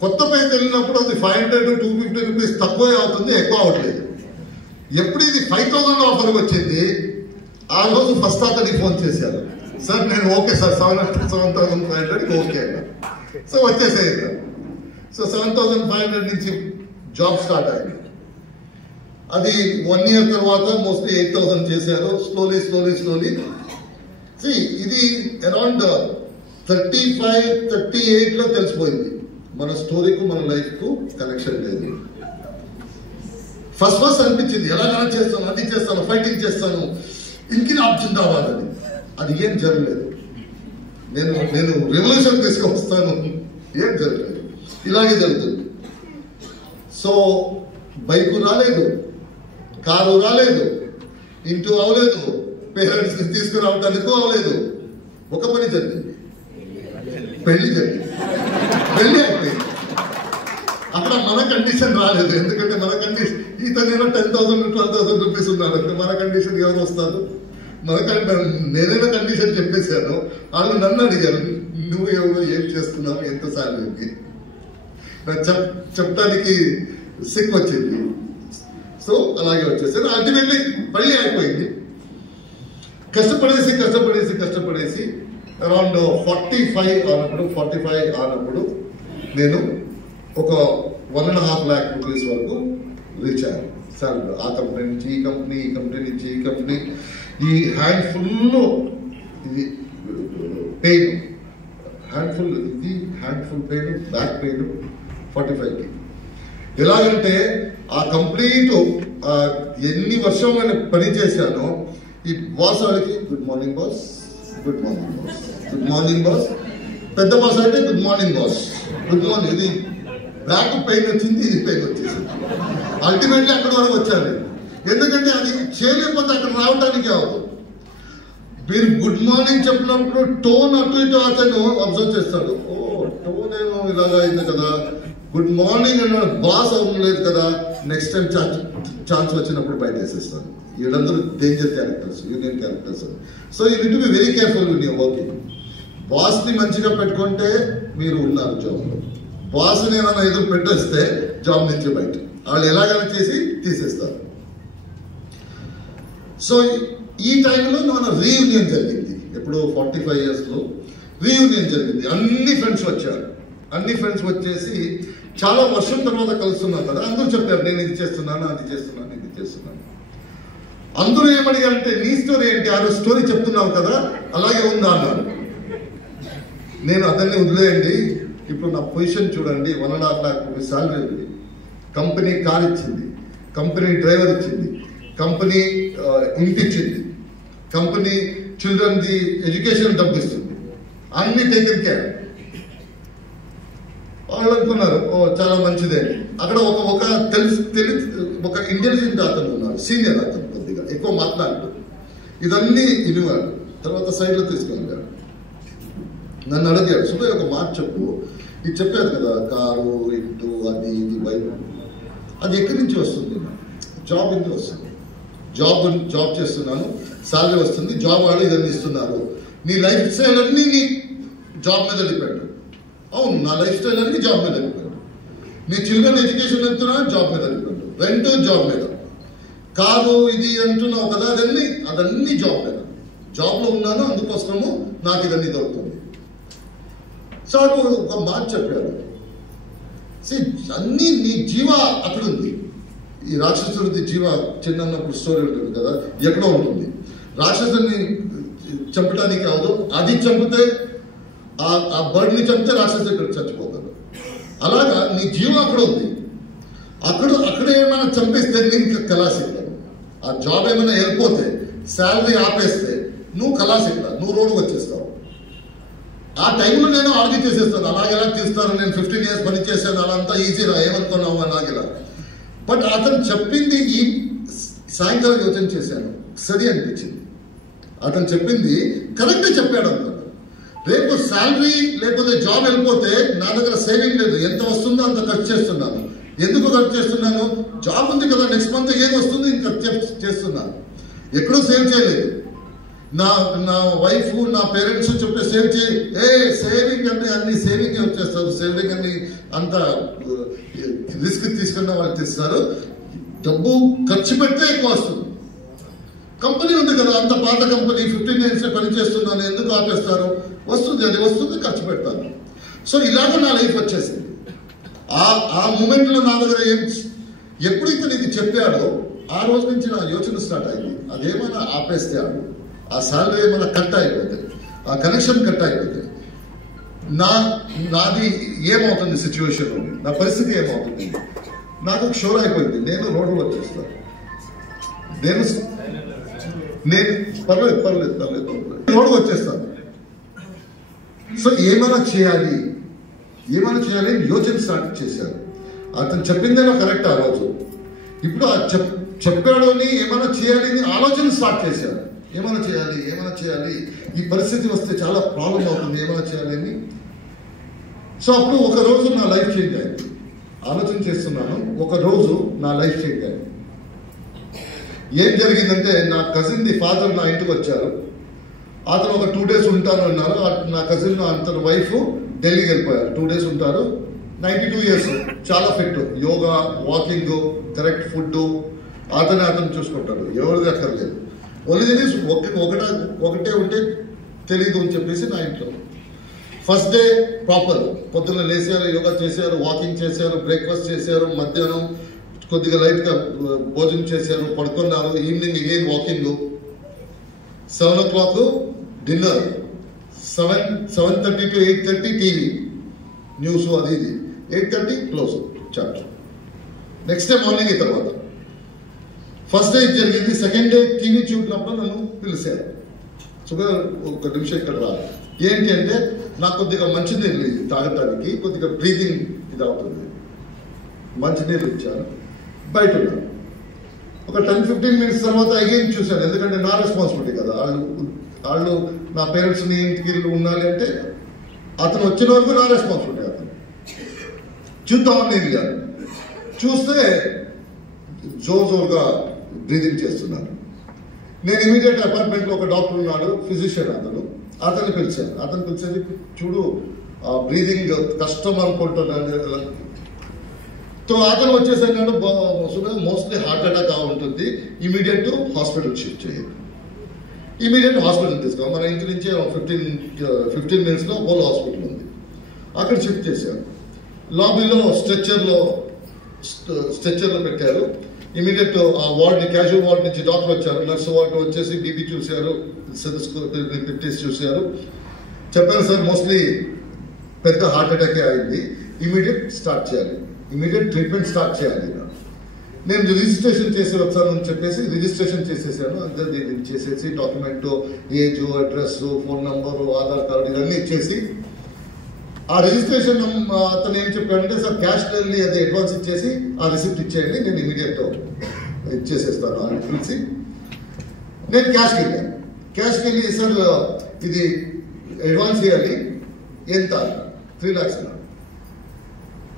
కొత్త పైకి వెళ్ళినప్పుడు అది 500-250 రూపీస్ తక్కువ అవుతుంది, ఎక్కువ అవట్లేదు. ఎప్పుడు ఇది 5,000 ఆఫర్ వచ్చింది, ఆ రోజు ఫస్ట్ అతనికి ఫోన్ చేశారు, సార్ నేను ఓకే సార్ 7,500 ఓకే అన్నా. సో వచ్చేసేది. సో 7,500 నుంచి జాబ్ స్టార్ట్ అయింది. అది 1 year తర్వాత మోస్ట్లీ 8,000 చేశారు. స్లోలీ ఇది అరౌండ్ 35-38లో తెలిసిపోయింది మన స్టోరీకు మన లైఫ్కు కనెక్షన్ లేదు. ఫస్ట్ అనిపించింది ఎలాగైనా చేస్తాను, అది చేస్తాను, ఫైటింగ్ చేస్తాను, ఇంకిన ఆప్షన్ రావాలని. అది ఏం జరగలేదు. నేను రెవల్యూషన్ తీసుకొస్తాను, ఏం జరగలేదు. ఇలాగే జరుగుతుంది. సో బైకు రాలేదు, కారు రాలేదు, ఇంటూ అవలేదు, పేరెంట్స్ తీసుకురావటానికి అవలేదు. ఒక పని జరిగింది, పెళ్లి జరిగింది. పెళ్లి అయిపోయింది. అక్కడ మన కండిషన్ రాలేదు. ఎందుకంటే మన కండిషన్ ఇతను 10,000-12,000 రూపీస్ ఉన్నాడు. మన కండిషన్ ఎవరు వస్తారు? నేనైనా కండిషన్ చెప్పేశాను. వాళ్ళు నన్ను అడిగారు, నువ్వు ఎవరు, ఏం చేస్తున్నావు, ఎంత శాలరీకి? చెప్పడానికి సిక్ వచ్చింది. సో అలాగే వచ్చేసారు. అల్టిమేట్లీ పెళ్లి అయిపోయింది. కష్టపడేసి అరౌండ్ 45 ఆనప్పుడు నేను ఒక 1.5 lakh రూపీస్ వరకు రీచ్ అయ్యాను సాలరీ. ఆ కంపెనీ నుంచి ఈ కంపెనీ, ఈ కంపెనీ నుంచి ఈ కంపెనీ. ఈ హ్యాండ్ఫుల్ ఇది pain, handful pain, back pain 45కి. ఎలాగంటే ఆ కంప్లీట్ ఎన్ని వర్షమైన పని చేశానో ఈ బాస్ వాడికి good morning boss, good morning boss, good morning boss. పెద్ద బాస్ అంటే good morning boss, good morning. ఇది బ్యాక్ పెయిన్ వచ్చింది, ఇది పెయిన్ వచ్చేసింది. అల్టిమేట్లీ అక్కడ వరకు వచ్చాను. ఎందుకంటే అది చేయలేకపోతే అక్కడ రావడానికి అవ్వదు. మీరు గుడ్ మార్నింగ్ చెప్పినప్పుడు టోన్ అటు ఇటు అతను అబ్జర్వ్ చేస్తాడు. ఓ టోన్ ఏమో ఇలాగా అయింది కదా, గుడ్ మార్నింగ్ అన్నాడు, బాస్ అవ్వలేదు కదా, నెక్స్ట్ టైం ఛాన్స్ వచ్చినప్పుడు బయట వేసేస్తాను. వీళ్ళందరూ danger characters, union characters. So you need to be very careful with your working. బాస్ని మంచిగా పెట్టుకుంటే మీరు ఉన్నారు జాబ్లో. బాస్ని ఏమైనా ఎదురు పెట్టేస్తే జాబ్ నుంచి బయట వాళ్ళు ఎలాగైనా చేసి తీసేస్తారు. సో ఈ టైంలో మన రీయూనియన్ జరిగింది. ఎప్పుడో 45 yearsలో రీయూనియన్ జరిగింది. అన్ని ఫ్రెండ్స్ వచ్చారు. అన్ని ఫ్రెండ్స్ వచ్చేసి చాలా వర్షం తర్వాత కలుస్తున్నాం కదా, అందరూ చెప్పారు నేను ఇది చేస్తున్నాను, అది చేస్తున్నాను, ఇది చేస్తున్నాను. అందరూ ఏమడిగారంటే నీ స్టోరీ ఏంటి, ఆ రోజు స్టోరీ చెప్తున్నావు కదా అలాగే ఉందా అన్నారు. నేను అతన్ని వదిలేయండి, ఇప్పుడు నా పొజిషన్ చూడండి, 1.5 lakh రూపీస్ శాలరీ ఉంది, కంపెనీ కార్ ఇచ్చింది, కంపెనీ డ్రైవర్ ఇచ్చింది, కంపెనీ ఇంటి ఇచ్చింది, కంపెనీ చిల్డ్రన్ ది ఎడ్యుకేషన్ డబ్బు ఇస్తుంది, అన్ని టేకెన్ కేర్. వాళ్ళు అనుకున్నారు ఓ చాలా మంచిదే. అక్కడ ఒక ఇంటెలిజెంట్ అతను ఉన్నారు, సీనియర్ అతను, కొద్దిగా ఎక్కువ మాట్లాడు. ఇదన్నీ ఇనివాడు. తర్వాత సైడ్లో తీసుకెళ్ళాడు. నన్ను అడిగాడు, సుబ్బయ్య ఒక మాట చెప్పు, ఇది చెప్పారు కదా కారు, ఇంటు, అది ఇది బైక్, అది ఎక్కడి నుంచి వస్తుంది? జాబ్ నుంచి వస్తుంది. జాబ్ చేస్తున్నాను, శాలరీ వస్తుంది, జాబ్ వాళ్ళు ఇదన్నీ ఇస్తున్నారు. నీ లైఫ్ స్టైల్ అన్నీ నీ జాబ్ మీద డిపెండ్. అవును, నా లైఫ్ స్టైల్ అన్ని జాబ్ మీద డిపెండ్. నీ చిల్డ్రన్ ఎడ్యుకేషన్ వెళ్తున్నాను, జాబ్ మీద డిపెండ్. రెంట్ జాబ్ మీద, కారు ఇది అంటున్నావు కదా, అదన్నీ జాబ్ మీద. జాబ్లో ఉన్నాను, అందుకోసము నాకు ఇదన్నీ దొరుకుతుంది. సో ఒక మాట చెప్పాడు, అన్నీ నీ జీవ అక్కడ ఉంది. ఈ రాక్షసుడిది జీవ చిన్నప్పుడు స్టోరీ ఉంటుంది కదా, ఎక్కడో ఉంటుంది. రాక్షసుని చంపడానికి కాదు, అది చంపితే ఆ బర్డ్ని చంపితే రాక్షసు ఇక్కడ చచ్చిపోతాడు. అలాగా నీ జీవం అక్కడ ఉంది. అక్కడ ఏమైనా చంపేస్తే నేను కళాశిక్కడ. ఆ జాబ్ ఏమైనా వెళ్ళిపోతే, శాలరీ ఆపేస్తే నువ్వు కళాశిక్కడ, నువ్వు రోడ్డుకు వచ్చేస్తావు. ఆ టైంలో నేను ఆర్గ్యూ చేసేస్తాను, అలాగెలా తీస్తాను, నేను 15 years పని చేశాను, అలా అంతా ఈజీరా, ఏమనుకున్నావు అలాగేలా. బట్ అతను చెప్పింది ఈ సాయంకాలం యోచన చేశాను, సరి అనిపించింది. అతను చెప్పింది కరెక్ట్గా చెప్పాడు అన్నమాట. రేపు శాలరీ లేకపోతే జాబ్ వెళ్ళిపోతే నా దగ్గర సేవింగ్ లేదు, ఎంత వస్తుందో అంత ఖర్చు చేస్తున్నాను. ఎందుకు ఖర్చు చేస్తున్నాను? జాబ్ ఉంది కదా, నెక్స్ట్ మంత్ ఏం వస్తుంది ఇంకా చేస్తున్నాను. ఎక్కడో సేవ్ చేయలేదు. నా వైఫ్ నా పేరెంట్స్ చెప్పే సేవ్ చేయి, సేవింగ్ అన్ని సేవింగ్ వచ్చేస్తారు. సేవింగ్ అన్ని అంత రిస్క్ తీసుకున్న వాళ్ళు తీస్తారు. డబ్బు ఖర్చు పెడితే ఎక్కువ వస్తుంది. కంపెనీ ఉంది కదా, అంత పాత కంపెనీ, 15 years పనిచేస్తున్నాను, ఎందుకు ఆపేస్తారు? వస్తుంది, అది వస్తుంది, ఖర్చు పెడతాను. సో ఇలాగ నా లైఫ్ వచ్చేసింది. ఆ మూమెంట్లో నా దగ్గర ఎప్పుడైతే ఇది చెప్పాడో ఆ రోజు నుంచి నా యోచన స్టార్ట్ అయింది. అదేమైనా ఆపేస్తే ఆ శాలరీ ఏమైనా కట్ అయిపోతే, ఆ కనెక్షన్ కట్ అయిపోతే నాది ఏమవుతుంది, సిచ్యువేషన్ నా పరిస్థితి ఏమవుతుంది? నాకు షోర్ అయిపోయింది, నేను రోడ్డు వచ్చేస్తాను. నేను పర్లేదు రోడ్డు వచ్చేస్తాను. సో ఏమైనా చేయాలి యోచన స్టార్ట్ చేశారు. అతను చెప్పిందేమో కరెక్ట్ ఆ రోజు. ఇప్పుడు చెప్పాడు అని ఏమైనా చేయాలి అని ఆలోచన స్టార్ట్ చేశారు. ఏమైనా చేయాలి, ఈ పరిస్థితి వస్తే చాలా ప్రాబ్లం అవుతుంది, ఏమైనా చేయాలి అని. సో అప్పుడు ఒక రోజు నా లైఫ్ చేంజ్ అయింది. ఆలోచన చేస్తున్నాను, ఒక రోజు నా లైఫ్ చేంజ్ అయింది. ఏం జరిగిందంటే, నా కజిన్ ఫాదర్ నా ఇంటికి వచ్చారు. అతను ఒక 2 days ఉంటాను అన్నారు. నా కజిన్ అతని వైఫ్ ఢిల్లీకి వెళ్ళిపోయారు. 2 days ఉంటారు. 92 years, చాలా fit, yoga, walking, correct food, అతను చూసుకుంటాడు, ఎవరిది అక్కర్లేదు. ఓన్లీ దిస్ ఒకటే ఉంటే తెలీదు అని చెప్పేసి నా ఇంట్లో. ఫస్ట్ డే ప్రాపర్ పొద్దున్న లేచారు, యోగా చేశారు, వాకింగ్ చేశారు, బ్రేక్ఫాస్ట్ చేశారు, మధ్యాహ్నం కొద్దిగా లైట్గా భోజనం చేశారు, పడుకున్నారు. Evening again walking, 7 o'clock dinner, 7:30 to 8:30 TV news, అది 8:30 close chapter. Next day morning తర్వాత ఫస్ట్ డే జరిగింది. సెకండ్ డే టీవీ చూసినప్పుడు నన్ను పిలిచారు, షుగర్ ఒక నిమిషం ఇక్కడ రా. ఏంటి అంటే, నాకు కొద్దిగా మంచినీళ్ళు తాగటానికి, కొద్దిగా బ్రీతింగ్ ఇది అవుతుంది. మంచినీళ్ళు ఇచ్చారు. బయట ఉన్నాను. ఒక 10-15 minutes తర్వాత అగైన్ చూశాను, ఎందుకంటే నా రెస్పాన్సిబిలిటీ కదా. వాళ్ళు నా పేరెంట్స్ని ఇంటికి ఉండాలి అంటే అతను వచ్చిన వరకు నా రెస్పాన్సిబిలిటీ. అతను చూద్దామని వెళ్ళాను. చూస్తే జోరుగా బ్రీదింగ్ చేస్తున్నాను. నేను ఇమీడియట్ అపార్ట్మెంట్లో ఒక డాక్టర్ ఉన్నాడు, ఫిజిషియన్, అతన్ని పిలిచాను. అతను పిలిచేది, చూడు బ్రీదింగ్ కష్టం అనుకుంటున్నాను. సో అతను వచ్చేసాడు, మోస్ట్లీ హార్ట్ అటాక్ ఉంటుంది, ఇమీడియట్ హాస్పిటల్ షిఫ్ట్ చేయండి. ఇమీడియట్ హాస్పిటల్ తీసుకో, మన ఇంటి నుంచి 15 minutes అపోలో హాస్పిటల్ ఉంది, అక్కడ షిఫ్ట్ చేశారు. లాబీలో స్ట్రెచ్చర్లో పెట్టారు. ఇమీడియట్ ఆ వార్డ్ని, క్యాజువల్ వార్డ్ నుంచి డాక్టర్ వచ్చారు, నర్సు వార్డు వచ్చేసి బీపీ చూశారు, టెస్ట్ చూశారు. చెప్పారు, సార్ మోస్ట్లీ పెద్ద హార్ట్ అటాకే అయింది, ఇమీడియట్ స్టార్ట్ చేయాలి, ఇమీడియట్ ట్రీట్మెంట్ స్టార్ట్ చేయాలి. నేను రిజిస్ట్రేషన్ చేసి వచ్చానని చెప్పేసి రిజిస్ట్రేషన్ చేసేసాను. అంతే దీన్ని చేసేసి document, age, address, phone number, Aadhaar card ఇవన్నీ ఇచ్చేసి ఆ రిజిస్ట్రేషన్ అతను ఏం చెప్పాడంటే, సార్ క్యాష్ వెళ్ళి అది అడ్వాన్స్ ఇచ్చేసి ఆ రిసిప్ట్ ఇచ్చేయండి, నేను ఇమీడియట్ ఇచ్చేసేస్తాను అని పిలిచి నేను క్యాష్కి వెళ్ళి, సార్ ఇది అడ్వాన్స్ ఇవ్వాలి, ఎంత? 3 lakhs అన్నాడు.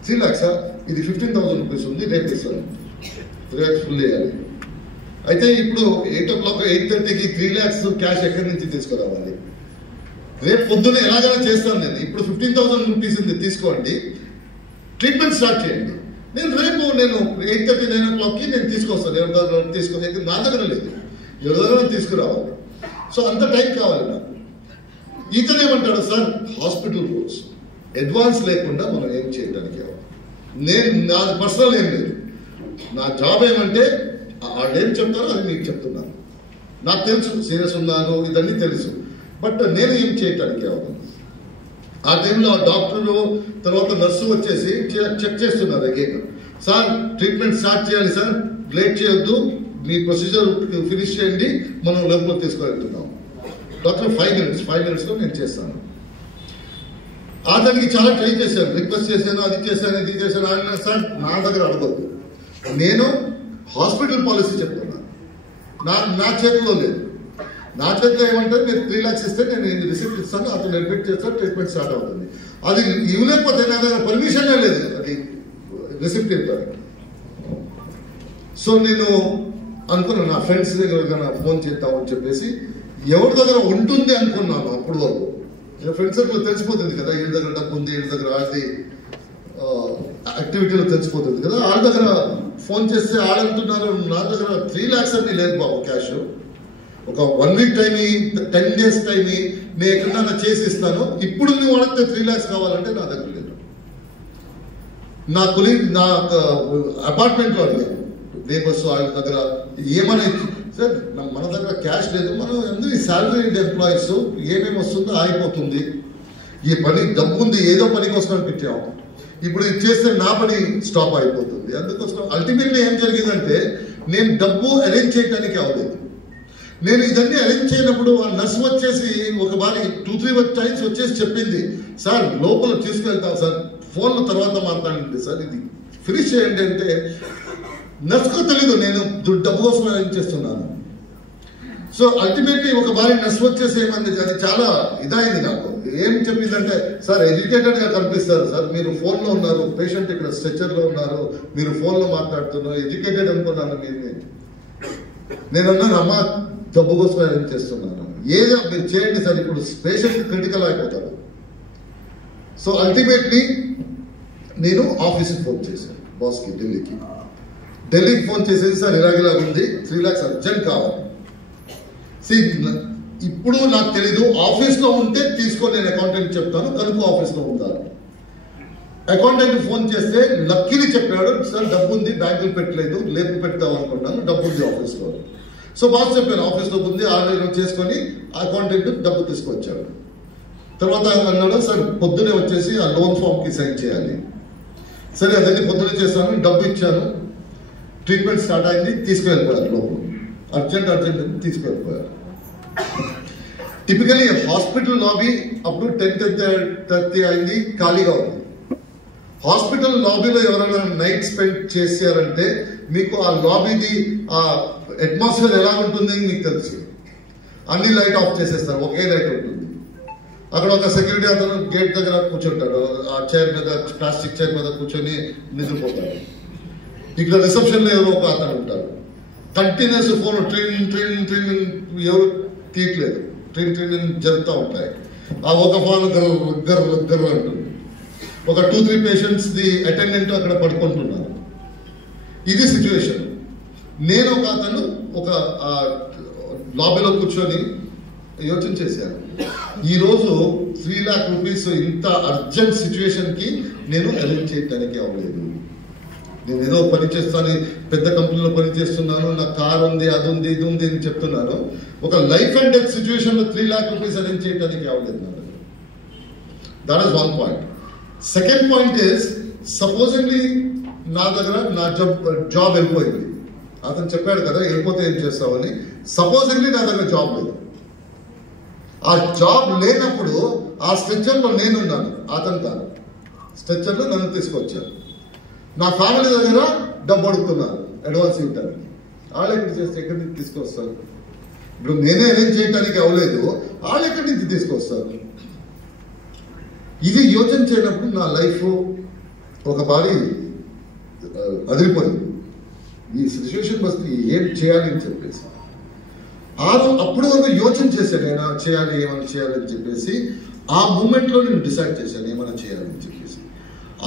3 lakhs ఇది 15,000 rupees ఉంది, రేపు ఇస్తాను, 3 lakhs ఫుల్ వేయాలి. అయితే ఇప్పుడు 8 o'clock 8:30కి 3 lakhs క్యాష్ ఎక్కడి నుంచి తీసుకురావాలి? రేపు పొద్దున్న ఎలాగైనా చేస్తాను నేను. ఇప్పుడు 15,000 rupees ఉంది, తీసుకోండి, ట్రీట్మెంట్ స్టార్ట్ చేయండి. నేను 8:30 9 o'clockకి నేను తీసుకొస్తాను. ఎవరి తీసుకొని నా దగ్గర లేదు, ఎవరి దగ్గర తీసుకురావాలి. సో అంత టైం కావాలి నాకు. ఇతను ఏమంటాడు, సార్ హాస్పిటల్ రూల్స్, అడ్వాన్స్ లేకుండా మనం ఏం చేయడానికి. నా పర్సనల్ ఏం లేదు, నా జాబ్ ఏమంటే వాళ్ళు ఏం చెప్తారో అది మీకు చెప్తున్నాను. నాకు తెలుసు సీరియస్ ఉన్నాను, ఇదన్నీ తెలుసు, బట్ నేను ఏం చేయటానికి అవుతుంది. ఆ టైంలో ఆ డాక్టరు తర్వాత నర్సు వచ్చేసి చెక్ చేస్తున్నారు అగైన్, సార్ ట్రీట్మెంట్ స్టార్ట్ చేయాలి సార్, లేట్ చేయొద్దు, మీ ప్రొసీజర్ ఫినిష్ చేయండి, మనం లోపల తీసుకువెళ్తున్నాం. డాక్టర్ 5 minutes నేను చేస్తాను. అతనికి చాలా ట్రై చేశాను, రిక్వెస్ట్ చేశాను, అది చేశాను, ఇది చేశాను. ఆయన, సార్ నా దగ్గర అడగద్దు, నేను హాస్పిటల్ పాలసీ చెప్తున్నాను, నా చేతిలో లేదు. నా చేతిలో ఏమంటే, మీరు 3 lakhs ఇస్తే నేను రిసిప్ట్ ఇస్తాను, అతను అడ్మిట్ చేస్తాను, ట్రీట్మెంట్ స్టార్ట్ అవుతుంది. అది ఇవ్వలేకపోతే నా దగ్గర పర్మిషనే లేదు, అది రిసిప్ట్ ఇవ్వాలి. సో నేను అనుకున్నాను నా ఫ్రెండ్స్ దగ్గర ఫోన్ చేద్దామని చెప్పేసి ఎవరి దగ్గర ఉంటుంది అనుకున్నాను. అప్పుడు వరకు ఫ్రెండ్స్ దగ్గర తెలిసిపోతుంది కదా, వీళ్ళ దగ్గర డబ్బు ఉంది, వీళ్ళ దగ్గర ఆడి యాక్టివిటీలో తెలిసిపోతుంది కదా. వాళ్ళ దగ్గర ఫోన్ చేస్తే ఆడంటున్నారు నా దగ్గర 3 lakhs అన్ని లేదు బాబు క్యాష్, ఒక 1 week టైం 10 days టైం నేను ఎక్కడన్నా చేసి ఇస్తాను, ఇప్పుడు నువ్వు అడిగితే 3 lakhs కావాలంటే నా దగ్గర లేదు. నా కొలీగ్ నా అపార్ట్మెంట్లో అడిగాను నేబర్స్ వాళ్ళ దగ్గర ఏమని, సార్ మన దగ్గర క్యాష్ లేదు, మనం ఎందుకు శాలరీడ్ ఎంప్లాయీస్ ఏమేమి వస్తుందో ఆగిపోతుంది, ఈ పని డబ్బు ఉంది ఏదో పని కోసం పెట్టాము, ఇప్పుడు ఇది చేస్తే నా పని స్టాప్ అయిపోతుంది. అందుకోసం అల్టిమేట్లీ ఏం జరిగిందంటే నేను డబ్బు అరేంజ్ చేయడానికి అవ్వలేదు. నేను ఇదన్నీ అరేంజ్ చేయనప్పుడు ఆ నర్స్ వచ్చేసి ఒక బారి 2-3 times వచ్చేసి చెప్పింది, సార్ లోపల తీసుకెళ్తాం సార్, ఫోన్ల తర్వాత మాట్లాడండి సార్, ఇది ఫినిష్ చేయండి అంటే నర్స్కు తెలీదు నేను డబ్బు కోసం అరేంజ్ చేస్తున్నాను. సో అల్టిమేట్లీ ఒక బారి నర్స్ వచ్చేసి ఏమంది, అది చాలా ఇదైంది నాకు. ఏం చెప్పిందంటే, సార్ ఎడ్యుకేటెడ్ గా కనిపిస్తారు సార్, మీరు ఫోన్ లో ఉన్నారు, పేషెంట్ ఇక్కడ స్ట్రెచర్ లో ఉన్నారు, మీరు ఫోన్ లో మాట్లాడుతున్నారు, ఎడ్యుకేటెడ్ అనుకున్నాను నేను అన్నాను అమ్మా డబ్బు కోసం అరేంజ్ చేస్తున్నాను, ఏదో మీరు చేయండి సార్, ఇప్పుడు పేషెంట్ క్రిటికల్ అయిపోతారు. సో అల్టిమేట్లీ నేను ఆఫీస్కి ఫోన్ చేశాను, బాస్కి ఢిల్లీకి ఫోన్ చేసేసి, సార్ ఇలాగ ఉంది 3 lakhs అర్జెంట్ కావాలి. ఇప్పుడు నాకు తెలీదు, ఆఫీస్లో ఉంటే తీసుకో, నేను అకౌంటెంట్ చెప్తాను కనుక ఆఫీస్లో ఉంటాను. అకౌంటెంట్ ఫోన్ చేస్తే లక్కీని చెప్పాడు, సార్ డబ్బు ఉంది బ్యాంకులు పెట్టలేదు, లేపు పెడతాం అనుకున్నాను, డబ్బు ఉంది ఆఫీస్లో. సో బాస్ చెప్పాను ఆఫీస్లో ఉంది, ఆన్లైన్ చేసుకొని అకౌంటెంట్ డబ్బు తీసుకొచ్చాడు. తర్వాత అన్నాడు, సార్ పొద్దునే వచ్చేసి ఆ లోన్ ఫామ్కి సైన్ చేయాలి. సరే అదన్నీ పొద్దునే చేశాను, డబ్బు ఇచ్చాను, ట్రీట్మెంట్ స్టార్ట్ అయింది, తీసుకువెళ్ళిపోయారు లోపల, అర్జెంట్ తీసుకువెళ్ళిపోయారు. టిపికలీ హాస్పిటల్ లాబీ అప్పుడు 10:30 అయింది, ఖాళీగా ఉంది. హాస్పిటల్ లాబీలో ఎవరైనా నైట్ స్పెండ్ చేశారంటే మీకు ఆ లాబీది ఆ అట్మాస్ఫియర్ ఎలా ఉంటుంది మీకు తెలుసు. అన్ని లైట్ ఆఫ్ చేసేస్తారు, ఒకే లైట్ ఉంటుంది. అక్కడ ఒక సెక్యూరిటీ అతను గేట్ దగ్గర కూర్చుంటాడు, ఆ చైర్ మీద ప్లాస్టిక్ చైర్ మీద కూర్చొని నిద్రపోతాడు. ఇక్కడ రిసెప్షన్ లో ఎవరో ఒక అతను ఉంటారు, కంటిన్యూస్ ఫోన్ ట్రైన్ ఎవరు తీయట్లేదు, ట్రైన్ జరుగుతూ ఉంటాయి. ఆ ఒక ఫోన్ గర్ర అంటుంది. ఒక 2-3 పేషెంట్స్ ది అటెండెంట్ అక్కడ పడుకుంటున్నారు. ఇది సిచ్యువేషన్. నేను ఒక అతను ఒక లాబీలో కూర్చొని యోచన చేశాను, ఈరోజు 3 lakh rupees ఇంత అర్జెంట్ సిచ్యువేషన్ కి నేను అరేంజ్ చేయడానికి అవ్వలేదు. నేను ఏదో పని చేస్తాను, పెద్ద కంపెనీలో పని చేస్తున్నాను, నా కార్ ఉంది, అది ఉంది, ఇది ఉంది అని చెప్తున్నాను. ఒక లైఫ్ అండ్ డెత్ సిచ్యువేషన్ లో 3 lakh rupees అరేంజ్ చేయడానికి అవ్వలేదు నా దగ్గర. That is 1 point. Second point is, supposingly నా దగ్గర నా జాబ్ వెళ్ళిపోయింది. అతను చెప్పాడు కదా వెళ్ళిపోతే ఏం చేస్తామని. సపోజింగ్లీ నా దగ్గర జాబ్ లేదు. ఆ జాబ్ లేనప్పుడు ఆ స్ట్రెచ్చర్లో నేనున్నాను, అతను కాదు. స్ట్రెచ్చర్లో నన్ను తీసుకొచ్చాను. నా ఫ్యామిలీ దగ్గర డబ్బు అడుగుతున్నారు అడ్వాన్స్ ఇవ్వడానికి. వాళ్ళు ఎక్కడి చేస్తే ఎక్కడి నుంచి తీసుకొస్తారు? ఇప్పుడు నేనే అరేంజ్ చేయడానికి అవ్వలేదు, వాళ్ళు ఎక్కడి నుంచి తీసుకొస్తారు? ఇది యోచన చేయనప్పుడు నా లైఫ్ ఒక బారి అదిరిపోయింది. ఈ సిచ్యువేషన్ వస్తే ఏం చేయాలి అని చెప్పేసి అప్పుడు వరకు యోచన చేశాను, ఏమైనా చేయాలి ఏమైనా చేయాలని చెప్పేసి. ఆ మూమెంట్లో నేను డిసైడ్ చేశాను ఏమైనా చేయాలని చెప్పేసి.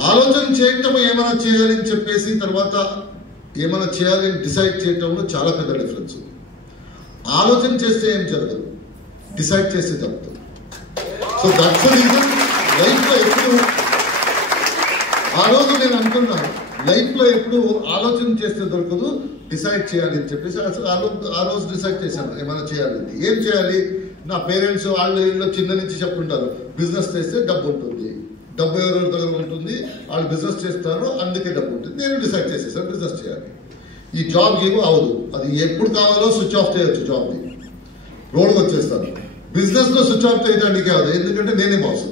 ఆలోచన చేయటం ఏమైనా చేయాలని చెప్పేసి తర్వాత ఏమైనా చేయాలని డిసైడ్ చేయటంలో చాలా పెద్ద డిఫరెన్స్. ఆలోచన చేస్తే ఏం జరగదు, డిసైడ్ చేస్తే తప్పుతుంది. సో దట్స్ ద రీజన్ లైఫ్లో ఎప్పుడు ఆ రోజు నేను అనుకున్నాను, లైఫ్లో ఎప్పుడు ఆలోచన చేస్తే దొరకదు, డిసైడ్ చేయాలి అని చెప్పేసి అసలు ఆ రోజు డిసైడ్ చేశాను ఏమైనా చేయాలని. ఏం చేయాలి? నా పేరెంట్స్ వాళ్ళు ఇళ్ళు చిన్న నుంచి చెప్తుంటారు, బిజినెస్ చేస్తే డబ్బు ఉంటుంది, డబ్బు ఎవరెవరి దగ్గర ఉంటుంది, వాళ్ళు బిజినెస్ చేస్తారు అందుకే డబ్బు ఉంటుంది. నేను డిసైడ్ చేసేసాను బిజినెస్ చేయాలి. ఈ జాబ్ ఏమో అవదు, అది ఎప్పుడు కావాలో స్విచ్ ఆఫ్ చేయొచ్చు, జాబ్ని రోడ్కి వచ్చేస్తాను. బిజినెస్లో స్విచ్ ఆఫ్ చేయడానికి అవదు, ఎందుకంటే నేనే బాస్.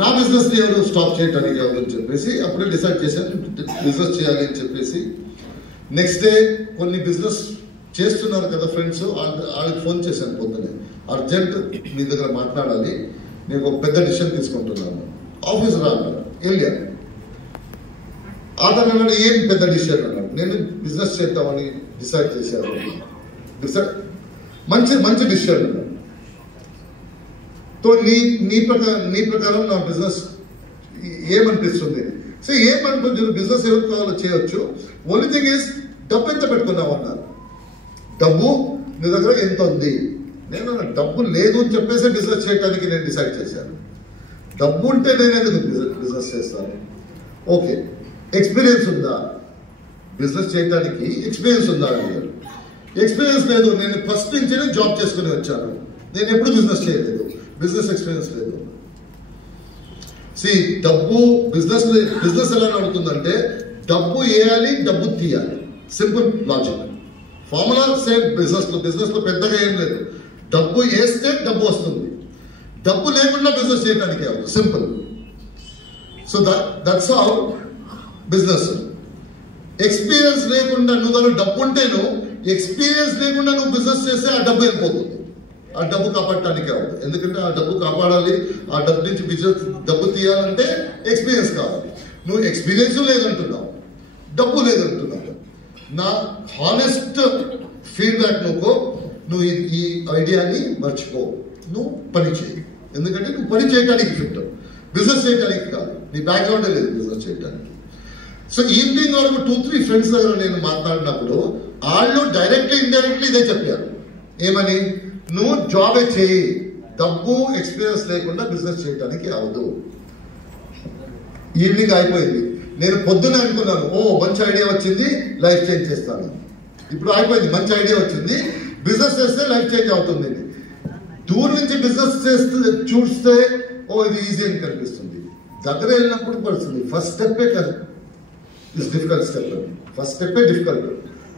నా బిజినెస్ని ఎవరు స్టాప్ చేయడానికి అవదు అని చెప్పేసి అప్పుడే డిసైడ్ చేశాను బిజినెస్ చేయాలి అని చెప్పేసి. నెక్స్ట్ డే కొన్ని బిజినెస్ చేస్తున్నారు కదా ఫ్రెండ్స్, వాళ్ళకి ఫోన్ చేశాను పొద్దునే, అర్జెంట్ మీ దగ్గర మాట్లాడాలి, నేను ఒక పెద్ద డిసిషన్ తీసుకుంటున్నాను, ఆఫీస్ రాను వెళ్ళాను. అతను అన్నాడు ఏం పెద్ద డిసిషన్ అన్నాడు. నేను బిజినెస్ చేద్దామని డిసైడ్ చేశాను. మంచి డిసిషన్ అన్నాడు. తో నీ ప్రకారం నా బిజినెస్ ఏమనిపిస్తుంది? సో ఏమనిపిస్తుంది, బిజినెస్ ఎవరికి కావాలో చేయొచ్చు. ఓన్లీ థింగ్ ఈస్ డబ్బు ఎంత పెట్టుకున్నావు అన్నారు. డబ్బు నీ దగ్గర ఎంత ఉంది? నేను డబ్బు లేదు అని చెప్పేసి బిజినెస్ చేయడానికి నేను డిసైడ్ చేశాను. డబ్బు ఉంటే నేను ఎందుకు బిజినెస్ చేస్తాను? ఓకే, ఎక్స్పీరియన్స్ ఉందా? బిజినెస్ చేయడానికి ఎక్స్పీరియన్స్ ఉందా అన్నారు. ఎక్స్పీరియన్స్ లేదు, నేను ఫస్ట్ నుంచే జాబ్ చేసుకుని వచ్చాను, నేను ఎప్పుడు బిజినెస్ చేయలేదు, బిజినెస్ ఎక్స్పీరియన్స్ లేదు. డబ్బు బిజినెస్ ఎలా నడుతుందంటే డబ్బు వేయాలి, డబ్బు తీయాలి. Simple logic formula same. Business లో పెద్దగా ఏం లేదు. డబ్బు వేస్తే డబ్బు వస్తుంది, డబ్బు లేకుండా బిజినెస్ చేయడానికి అవ్వదు. Simple. So that's how business. Experience లేకుండా నువ్వు దగ్గర డబ్బు ఉంటేను, ఎక్స్పీరియన్స్ లేకుండా నువ్వు బిజినెస్ చేస్తే ఆ డబ్బు వెళ్ళిపోతుంది. ఆ డబ్బు కాపాడటానికి అవ్వదు. ఎందుకంటే ఆ డబ్బు కాపాడాలి, ఆ డబ్బు నుంచి బిజినెస్ డబ్బు తీయాలంటే ఎక్స్పీరియన్స్ కావాలి. నువ్వు ఎక్స్పీరియన్స్ లేదంటున్నావు, డబ్బు లేదంటున్నావు. నా హానెస్ట్ ఫీడ్బ్యాక్ నువ్వు ఈ ఐడియాని మర్చిపో. నువ్వు పని చేయి. ఎందుకంటే నువ్వు పని చేయడానికి ఫిట్, బిజినెస్ చేయడానికి కాదు. నీ బ్యాక్గ్రౌండే లేదు బిజినెస్ చేయడానికి. సో ఈవినింగ్ వరకు 2-3 ఫ్రెండ్స్ దగ్గర నేను మాట్లాడినప్పుడు వాళ్ళు డైరెక్ట్లీ ఇండైరెక్ట్లీ ఇదే చెప్పారు. ఏమని? నువ్వు జాబే చేయి, డబ్బు ఎక్స్పీరియన్స్ లేకుండా బిజినెస్ చేయడానికి అవదు. ఈవినింగ్ అయిపోయింది. నేను పొద్దున అనుకున్నాను, మంచి ఐడియా వచ్చింది, లైఫ్ చేంజ్ చేస్తాను. ఇప్పుడు అయిపోయింది, మంచి ఐడియా వచ్చింది, బిజినెస్ చేస్తే లైఫ్ చేంజ్ అవుతుంది. దూరం నుంచి బిజినెస్ చేస్తే చూస్తే ఇది ఈజీ అని కనిపిస్తుంది. దగ్గర వెళ్ళినప్పుడు పడుతుంది. ఫస్ట్ స్టెప్పే డిఫికల్ట్ స్టెప్. ఫస్ట్ స్టెప్పే డిఫికల్ట్.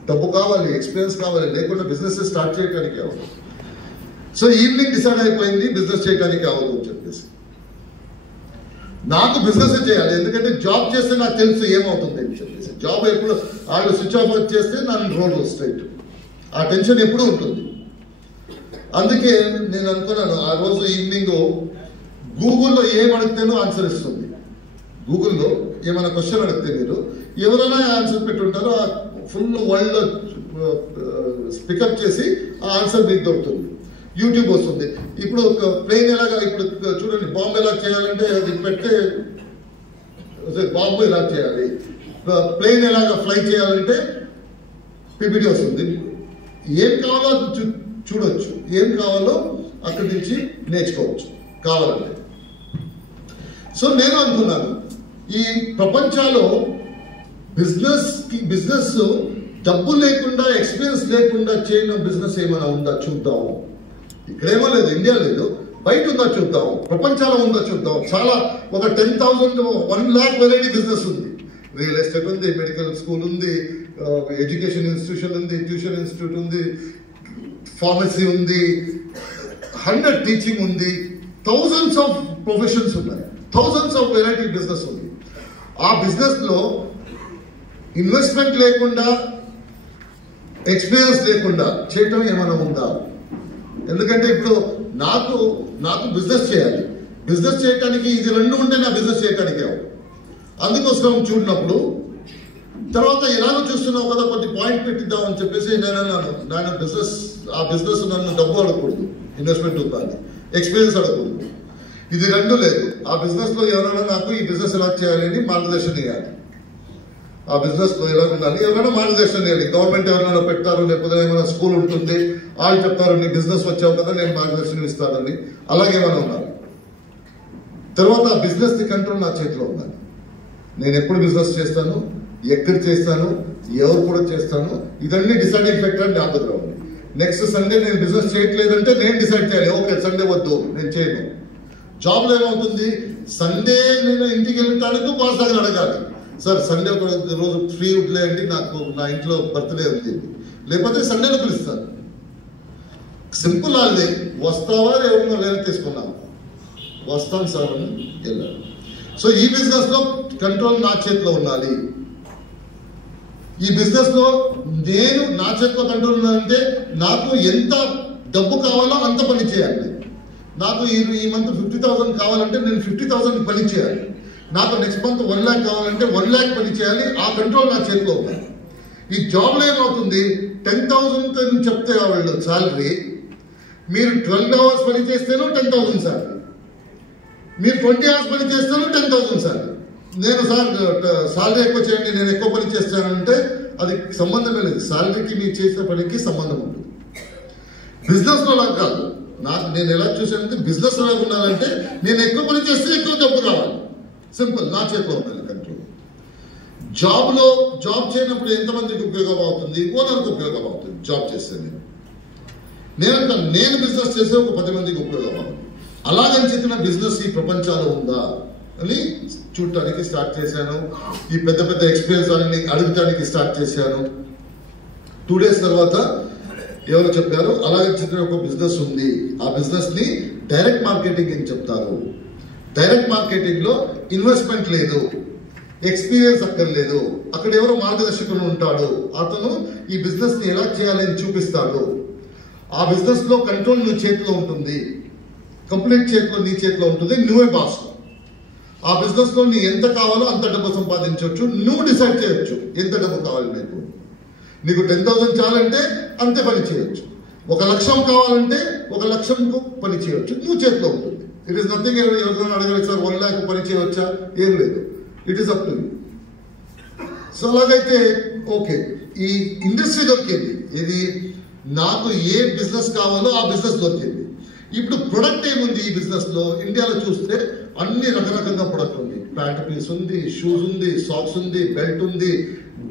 డబ్బు కావాలి, ఎక్స్పీరియన్స్ కావాలి, లేకుండా బిజినెస్ స్టార్ట్ చేయడానికి అవ్వదు. సో ఈవినింగ్ డిసైడ్ అయిపోయింది బిజినెస్ చేయడానికి అవ్వదు అని చెప్పేసి. నాకు బిజినెస్ చేయాలి, ఎందుకంటే జాబ్ చేస్తే నాకు తెలుసు ఏమవుతుంది అని చెప్పేసి. జాబ్ ఎప్పుడు వాళ్ళు స్విచ్ ఆఫ్ చేస్తే నన్ను రోడ్ స్ట్రైట్. ఆ టెన్షన్ ఎప్పుడూ ఉంటుంది. అందుకే నేను అనుకున్నాను, ఆ రోజు ఈవినింగ్ గూగుల్లో ఏం అడిగితేనో ఆన్సర్ ఇస్తుంది. గూగుల్లో ఏమైనా క్వశ్చన్ అడిగితే మీరు ఎవరైనా ఆన్సర్ పెట్టుంటారో ఆ ఫుల్ వరల్డ్లో పికప్ చేసి ఆ ఆన్సర్ మీకు దొరుకుతుంది. యూట్యూబ్ వస్తుంది. ఇప్పుడు ఒక ప్లేన్ ఎలాగా, ఇప్పుడు చూడండి, బాంబు ఎలా చేయాలంటే అది పెడితే బాంబు ఎలా చేయాలి, ప్లేన్ ఎలాగా ఫ్లై చేయాలంటే పిపిటి వస్తుంది. ఏం కావాలో చూడొచ్చు, ఏం కావాలో అక్కడి నుంచి నేర్చుకోవచ్చు కావాలంటే. సో నేను అనుకున్నాను, ఈ ప్రపంచంలో బిజినెస్ డబ్బు లేకుండా, ఎక్స్పీరియన్స్ లేకుండా చేయడం బిజినెస్ ఏమైనా ఉందా చూద్దాం. ఇక్కడేమో లేదు, ఇండియా లేదు, బయట ఉందా చూద్దాం, ప్రపంచంలో ఉందా చూద్దాం. చాలా ఒక 10,000 1 lakh వెరైటీ బిజినెస్ ఉంది. రియల్ ఎస్టేట్ ఉంది, మెడికల్ స్కూల్ ఉంది, ఎడ్యుకేషన్ ఇన్స్టిట్యూషన్ ఉంది, ట్యూషన్ ఇన్స్టిట్యూట్ ఉంది, ఫార్మసీ ఉంది, 100 టీచింగ్ ఉంది, థౌజండ్స్ ఆఫ్ ప్రొఫెషన్స్ ఉన్నాయి, థౌజండ్స్ ఆఫ్ వెరైటీ బిజినెస్ ఉంది. ఆ బిజినెస్ లో ఇన్వెస్ట్మెంట్ లేకుండా, ఎక్స్పీరియన్స్ లేకుండా చేయటం ఏమైనా ఉందా? ఎందుకంటే ఇప్పుడు నాకు బిజినెస్ చేయాలి, బిజినెస్ చేయడానికి ఇది రెండు ఉంటే నా బిజినెస్ చేయడానికి అవ్వదు. అందుకోసం చూడినప్పుడు తర్వాత ఎలాగో చూస్తున్నావు కదా, కొద్ది పాయింట్ పెట్టిద్దాం అని చెప్పేసి నేను అన్నాను, ఆ బిజినెస్ నన్ను డబ్బు అడగకూడదు, ఇన్వెస్ట్మెంట్ ఉండాలి, ఎక్స్పీరియన్స్ అడగకూడదు. ఇది రెండు లేదు. ఆ బిజినెస్ లో ఎవరైనా నాకు ఈ బిజినెస్ ఎలా చేయాలి అని మార్గదర్శనం ఇవ్వాలి. ఆ బిజినెస్ లో ఎలా ఉండాలి, ఎవరైనా మార్గదర్శనం ఇవ్వాలి. గవర్నమెంట్ ఎవరైనా పెట్టారు, లేకపోతే ఏమైనా స్కూల్ ఉంటుంది, వాళ్ళు చెప్తారు నీ బిజినెస్ వచ్చావు కదా నేను మార్గదర్శనం ఇస్తానని, అలాగేమైనా ఉండాలి. తర్వాత ఆ బిజినెస్ ది కంట్రోల్ నా చేతిలో ఉండాలి. నేను ఎప్పుడు బిజినెస్ చేస్తాను, ఎక్కడ చేస్తాను, ఎవరు కూడా చేస్తాను, ఇదన్నీ డిసైడింగ్ ఫ్యాక్టర్ నా దగ్గర ఉంది. నెక్స్ట్ సండే నేను బిజినెస్ చేయట్లేదంటే నేను డిసైడ్ చేయాలి, ఓకే సండే వద్దు నేను చేయను. జాబ్ లో ఏమవుతుంది, సండే నేను ఇంటికి వెళ్ళటానికి బాస్ దగ్గర అడగాలి, సార్ సండే ఒక రోజు ఫ్రీ ఉండలేండి, నాకు నా ఇంట్లో బర్త్డే ఉంది, లేకపోతే సండేలో పిలుస్తాను. సింపుల్ అది, వస్తావా ఎవరైనా వేరే తీసుకున్నావా, వస్తాను సార్ అని వెళ్ళాలి. సో ఈ బిజినెస్ లో కంట్రోల్ నా చేతిలో ఉండాలి. ఈ బిజినెస్ లో నేను నా చేతిలో కంట్రోల్ ఉన్నానంటే నాకు ఎంత డబ్బు కావాలో అంత పని చేయాలి. నాకు ఈ మంత్ 50,000 కావాలంటే నేను 50,000 పని చేయాలి. నాకు నెక్స్ట్ మంత్ 1 lakh కావాలంటే 1 lakh పని చేయాలి, ఆ కంట్రోల్ నా చేతిలో ఉంది. ఈ జాబ్లో ఏమవుతుంది, 10,000 అని చెప్తే వాళ్ళు శాలరీ, మీరు 12 hours పని చేస్తేనూ 10,000 శాలరీ, మీరు 20 hours పని చేస్తేనూ 10,000 శాలరీ. నేను శాలరీ ఎక్కువ చేయండి, నేను ఎక్కువ పని చేస్తానంటే అది సంబంధమే లేదు. శాలరీకి మీరు చేసిన పనికి సంబంధం ఉంటుంది. బిజినెస్లో లాగా కాదు. నేను ఎలా చూసానంటే బిజినెస్ ఎలా ఉండాలంటే నేను ఎక్కువ పని చేస్తే ఎక్కువ డబ్బు రావాలి, సింపుల్, నా చేతిలో ఉండాలి కంట్రోల్. జాబ్ చేయనప్పుడు ఎంతమందికి ఉపయోగం అవుతుంది, ఓనర్కి ఉపయోగం అవుతుంది. జాబ్ చేస్తే నేను బిజినెస్ చేసే ఒక 10 మందికి ఉపయోగం అవుతుంది. అలాగని చెప్పిన బిజినెస్ ఈ ప్రపంచాలు ఉందా అని చూడటానికి స్టార్ట్ చేశాను. ఈ పెద్ద పెద్ద ఎక్స్పీరియన్స్ అన్ని అడగటానికి స్టార్ట్ చేశాను. 2 days తర్వాత ఎవరు చెప్పారు, అలాగే చెప్పిన ఒక బిజినెస్ ఉంది, ఆ బిజినెస్ ని డైరెక్ట్ మార్కెటింగ్ అని చెప్తారు. డైరెక్ట్ మార్కెటింగ్ లో ఇన్వెస్ట్మెంట్ లేదు, ఎక్స్పీరియన్స్ అక్కర్లేదు. అక్కడ ఎవరో మార్గదర్శకులు ఉంటాడు, అతను ఈ బిజినెస్ ని ఎలా చేయాలని చూపిస్తాడు. ఆ బిజినెస్ లో కంట్రోల్ నీ చేతిలో ఉంటుంది, కంప్లీట్ చేతిలో నీ చేతిలో ఉంటుంది, నువ్వే బాస్. ఆ బిజినెస్ లో నీ ఎంత కావాలో అంత డబ్బు సంపాదించవచ్చు, నువ్వు డిసైడ్ చేయొచ్చు ఎంత డబ్బు కావాలి. నీకు 10,000 చాలంటే అంతే పని చేయొచ్చు, 1 లక్షం కావాలంటే 1 లక్షంకు పని చేయొచ్చు, నువ్వు చేతిలో ఉంటుంది. It is nothing. ఎవరైనా అడగలేదు సార్ 1 lakh పని చేయవచ్చా, ఏం లేదు, it is up to you. So అలాగైతే ఓకే, ఈ ఇండస్ట్రీ దొరికింది, ఇది నాకు ఏ బిజినెస్ కావాలో ఆ బిజినెస్ దొరికింది. ఇప్పుడు ప్రొడక్ట్ ఏముంది ఈ బిజినెస్ లో, ఇండియాలో చూస్తే అన్ని రకరకంగా ప్రొడక్ట్ ఉంది. ప్యాంట్ పీస్ ఉంది, షూస్ ఉంది, సాక్స్ ఉంది, బెల్ట్ ఉంది,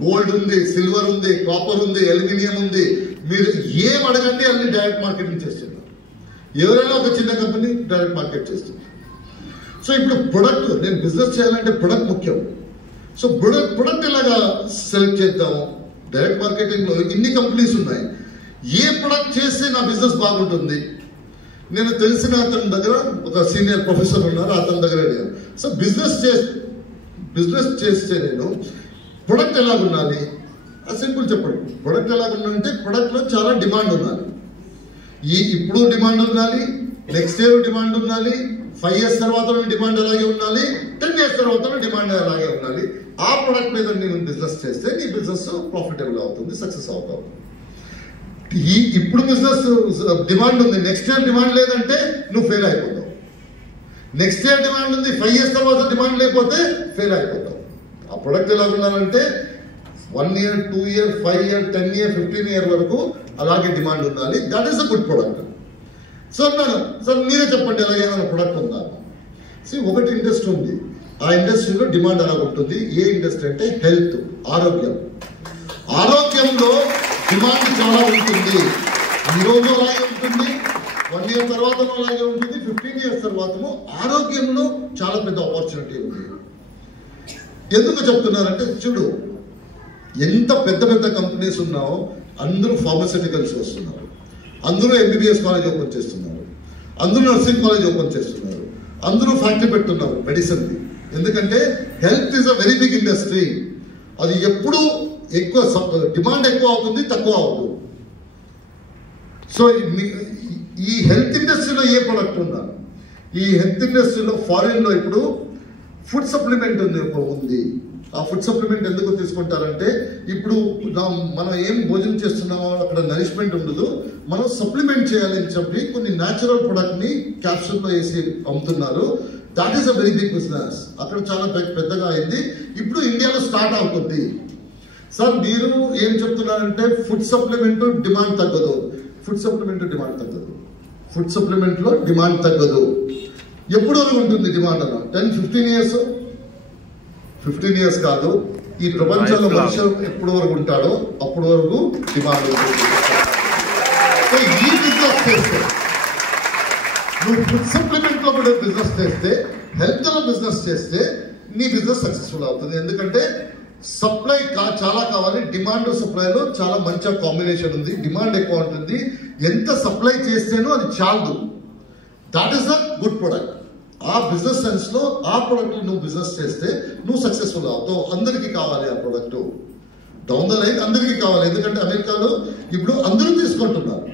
గోల్డ్ ఉంది, సిల్వర్ ఉంది, కాపర్ ఉంది, అల్యూమినియం ఉంది. మీరు ఏం అడగండి అన్ని డైరెక్ట్ మార్కెటింగ్ చేస్తున్నారు. ఎవరైనా ఒక చిన్న కంపెనీ డైరెక్ట్ మార్కెట్ చేస్తుంది. సో ఇప్పుడు ప్రొడక్ట్, నేను బిజినెస్ చేయాలంటే ప్రొడక్ట్ ముఖ్యం. సో ప్రొడక్ట్ ఎలాగా సెలెక్ట్ చేద్దాము. డైరెక్ట్ మార్కెటింగ్ లో ఇన్ని కంపెనీస్ ఉన్నాయి, ఏ ప్రొడక్ట్ చేస్తే నా బిజినెస్ బాగుంటుంది. నేను తెలిసిన అతని దగ్గర ఒక సీనియర్ ప్రొఫెసర్ ఉన్నారు, అతని దగ్గర అడిగాను. సో బిజినెస్ చేస్తే నేను ప్రొడక్ట్ ఎలాగ ఉండాలి, సింపుల్ చెప్పండి. ప్రొడక్ట్ ఎలాగ ఉండాలంటే ప్రొడక్ట్ లో చాలా డిమాండ్ ఉండాలి. ఇప్పుడు డిమాండ్ ఉండాలి, నెక్స్ట్ ఇయర్ డిమాండ్ ఉండాలి, 5 years తర్వాత డిమాండ్ అలాగే ఉండాలి, 10 years తర్వాత డిమాండ్ అలాగే ఉండాలి. ఆ ప్రొడక్ట్ మీద నేను బిజినెస్ చేస్తే నీ బిజినెస్ ప్రాఫిటబుల్ అవుతుంది, సక్సెస్ అవుతావు. ఇప్పుడు బిజినెస్ డిమాండ్ ఉంది, నెక్స్ట్ ఇయర్ డిమాండ్ లేదంటే నువ్వు ఫెయిల్ అయిపోతావు. నెక్స్ట్ ఇయర్ డిమాండ్ ఉంది, 5 years తర్వాత డిమాండ్ లేకపోతే ఫెయిల్ అయిపోతావు. ఆ ప్రొడక్ట్ ఎలా ఉండాలంటే 1 year, 2 year, 5 year, 10 year, 15 year వరకు అలాగే డిమాండ్ ఉండాలి. That is a good product. So sir మీరే చెప్పండి అలాగే ఏమైనా ప్రొడక్ట్ ఉందా. ఒకటి ఇండస్ట్రీ ఉంది, ఆ ఇండస్ట్రీలో డిమాండ్ అలా ఉంటుంది. ఏ ఇండస్ట్రీ అంటే హెల్త్, ఆరోగ్యంలో డిమాండ్ చాలా ఉంటుంది. ఈరోజు అలాగే ఉంటుంది, 1 year తర్వాత అలాగే ఉంటుంది, 15 years తర్వాతము ఆరోగ్యంలో చాలా పెద్ద ఆపర్చునిటీ ఉంది. ఎందుకు చెప్తున్నారంటే చూడు, ఎంత పెద్ద పెద్ద కంపెనీస్ ఉన్నావో అందరూ ఫార్మస్యూటికల్స్ వస్తున్నారు, అందరూ MBBS కాలేజ్ ఓపెన్ చేస్తున్నారు, అందరూ నర్సింగ్ కాలేజ్ ఓపెన్ చేస్తున్నారు, అందరూ ఫ్యాక్టరీ పెట్టున్నారు మెడిసిన్ది. ఎందుకంటే health is a very big industry. అది ఎప్పుడు ఎక్కువ డిమాండ్ ఎక్కువ అవుతుంది, తక్కువ అవుతుంది. సో ఈ హెల్త్ ఇండస్ట్రీలో ఏ ప్రొడక్ట్ ఉండాలి. ఈ హెల్త్ ఇండస్ట్రీలో ఫారిన్ లో ఇప్పుడు ఫుడ్ సప్లిమెంట్ ఉంది. ఆ ఫుడ్ సప్లిమెంట్ ఎందుకు తీసుకుంటారంటే ఇప్పుడు మనం ఏం భోజనం చేస్తున్నామో అక్కడ నరిష్మెంట్ ఉండదు, మనం సప్లిమెంట్ చేయాలని చెప్పి కొన్ని న్యాచురల్ ప్రొడక్ట్ ని క్యాప్సూల్ లో వేసి అమ్ముతున్నారు. That is a very big business. అక్కడ చాలా పెద్దగా అయింది. ఇప్పుడు ఇండియాలో స్టార్ట్ అవుతుంది. సార్ మీరు ఏం చెప్తున్నారంటే ఫుడ్ సప్లిమెంట్ డిమాండ్ తగ్గదు. ఫుడ్ సప్లిమెంట్ డిమాండ్ తగ్గదు. ఫుడ్ సప్లిమెంట్ లో డిమాండ్ తగ్గదు. ఎప్పుడు వరకు ఉంటుంది డిమాండ్ అన్న? 10-15 years. 15 years కాదు, ఈ ప్రపంచంలో మనిషి ఎప్పుడు వరకు ఉంటాడో అప్పుడు వరకు డిమాండ్ ఉంటుంది. ఈ బిజినెస్ చేస్తే నువ్వు ఫుడ్ సప్లిమెంట్ లో కూడా బిజినెస్ చేస్తే, హెల్త్ లో బిజినెస్ చేస్తే నీ బిజినెస్ సక్సెస్ఫుల్ అవుతుంది. ఎందుకంటే సప్లై చాలా కావాలి, డిమాండ్ సప్లైలో చాలా మంచి కాంబినేషన్ ఉంది. డిమాండ్ ఎక్కువ ఉంటుంది, ఎంత సప్లై చేస్తేనో అది చాలదు. That is a good product. ఆ బిజినెస్ సెన్స్ లో ఆ ప్రొడక్ట్ నువ్వు బిజినెస్ చేస్తే నువ్వు సక్సెస్ఫుల్ అవుతావు. అందరికీ కావాలి ఆ ప్రొడక్ట్, డౌన్ ద లైన్ అందరికీ కావాలి. ఎందుకంటే అమెరికాలో ఇప్పుడు అందరూ తీసుకుంటున్నారు,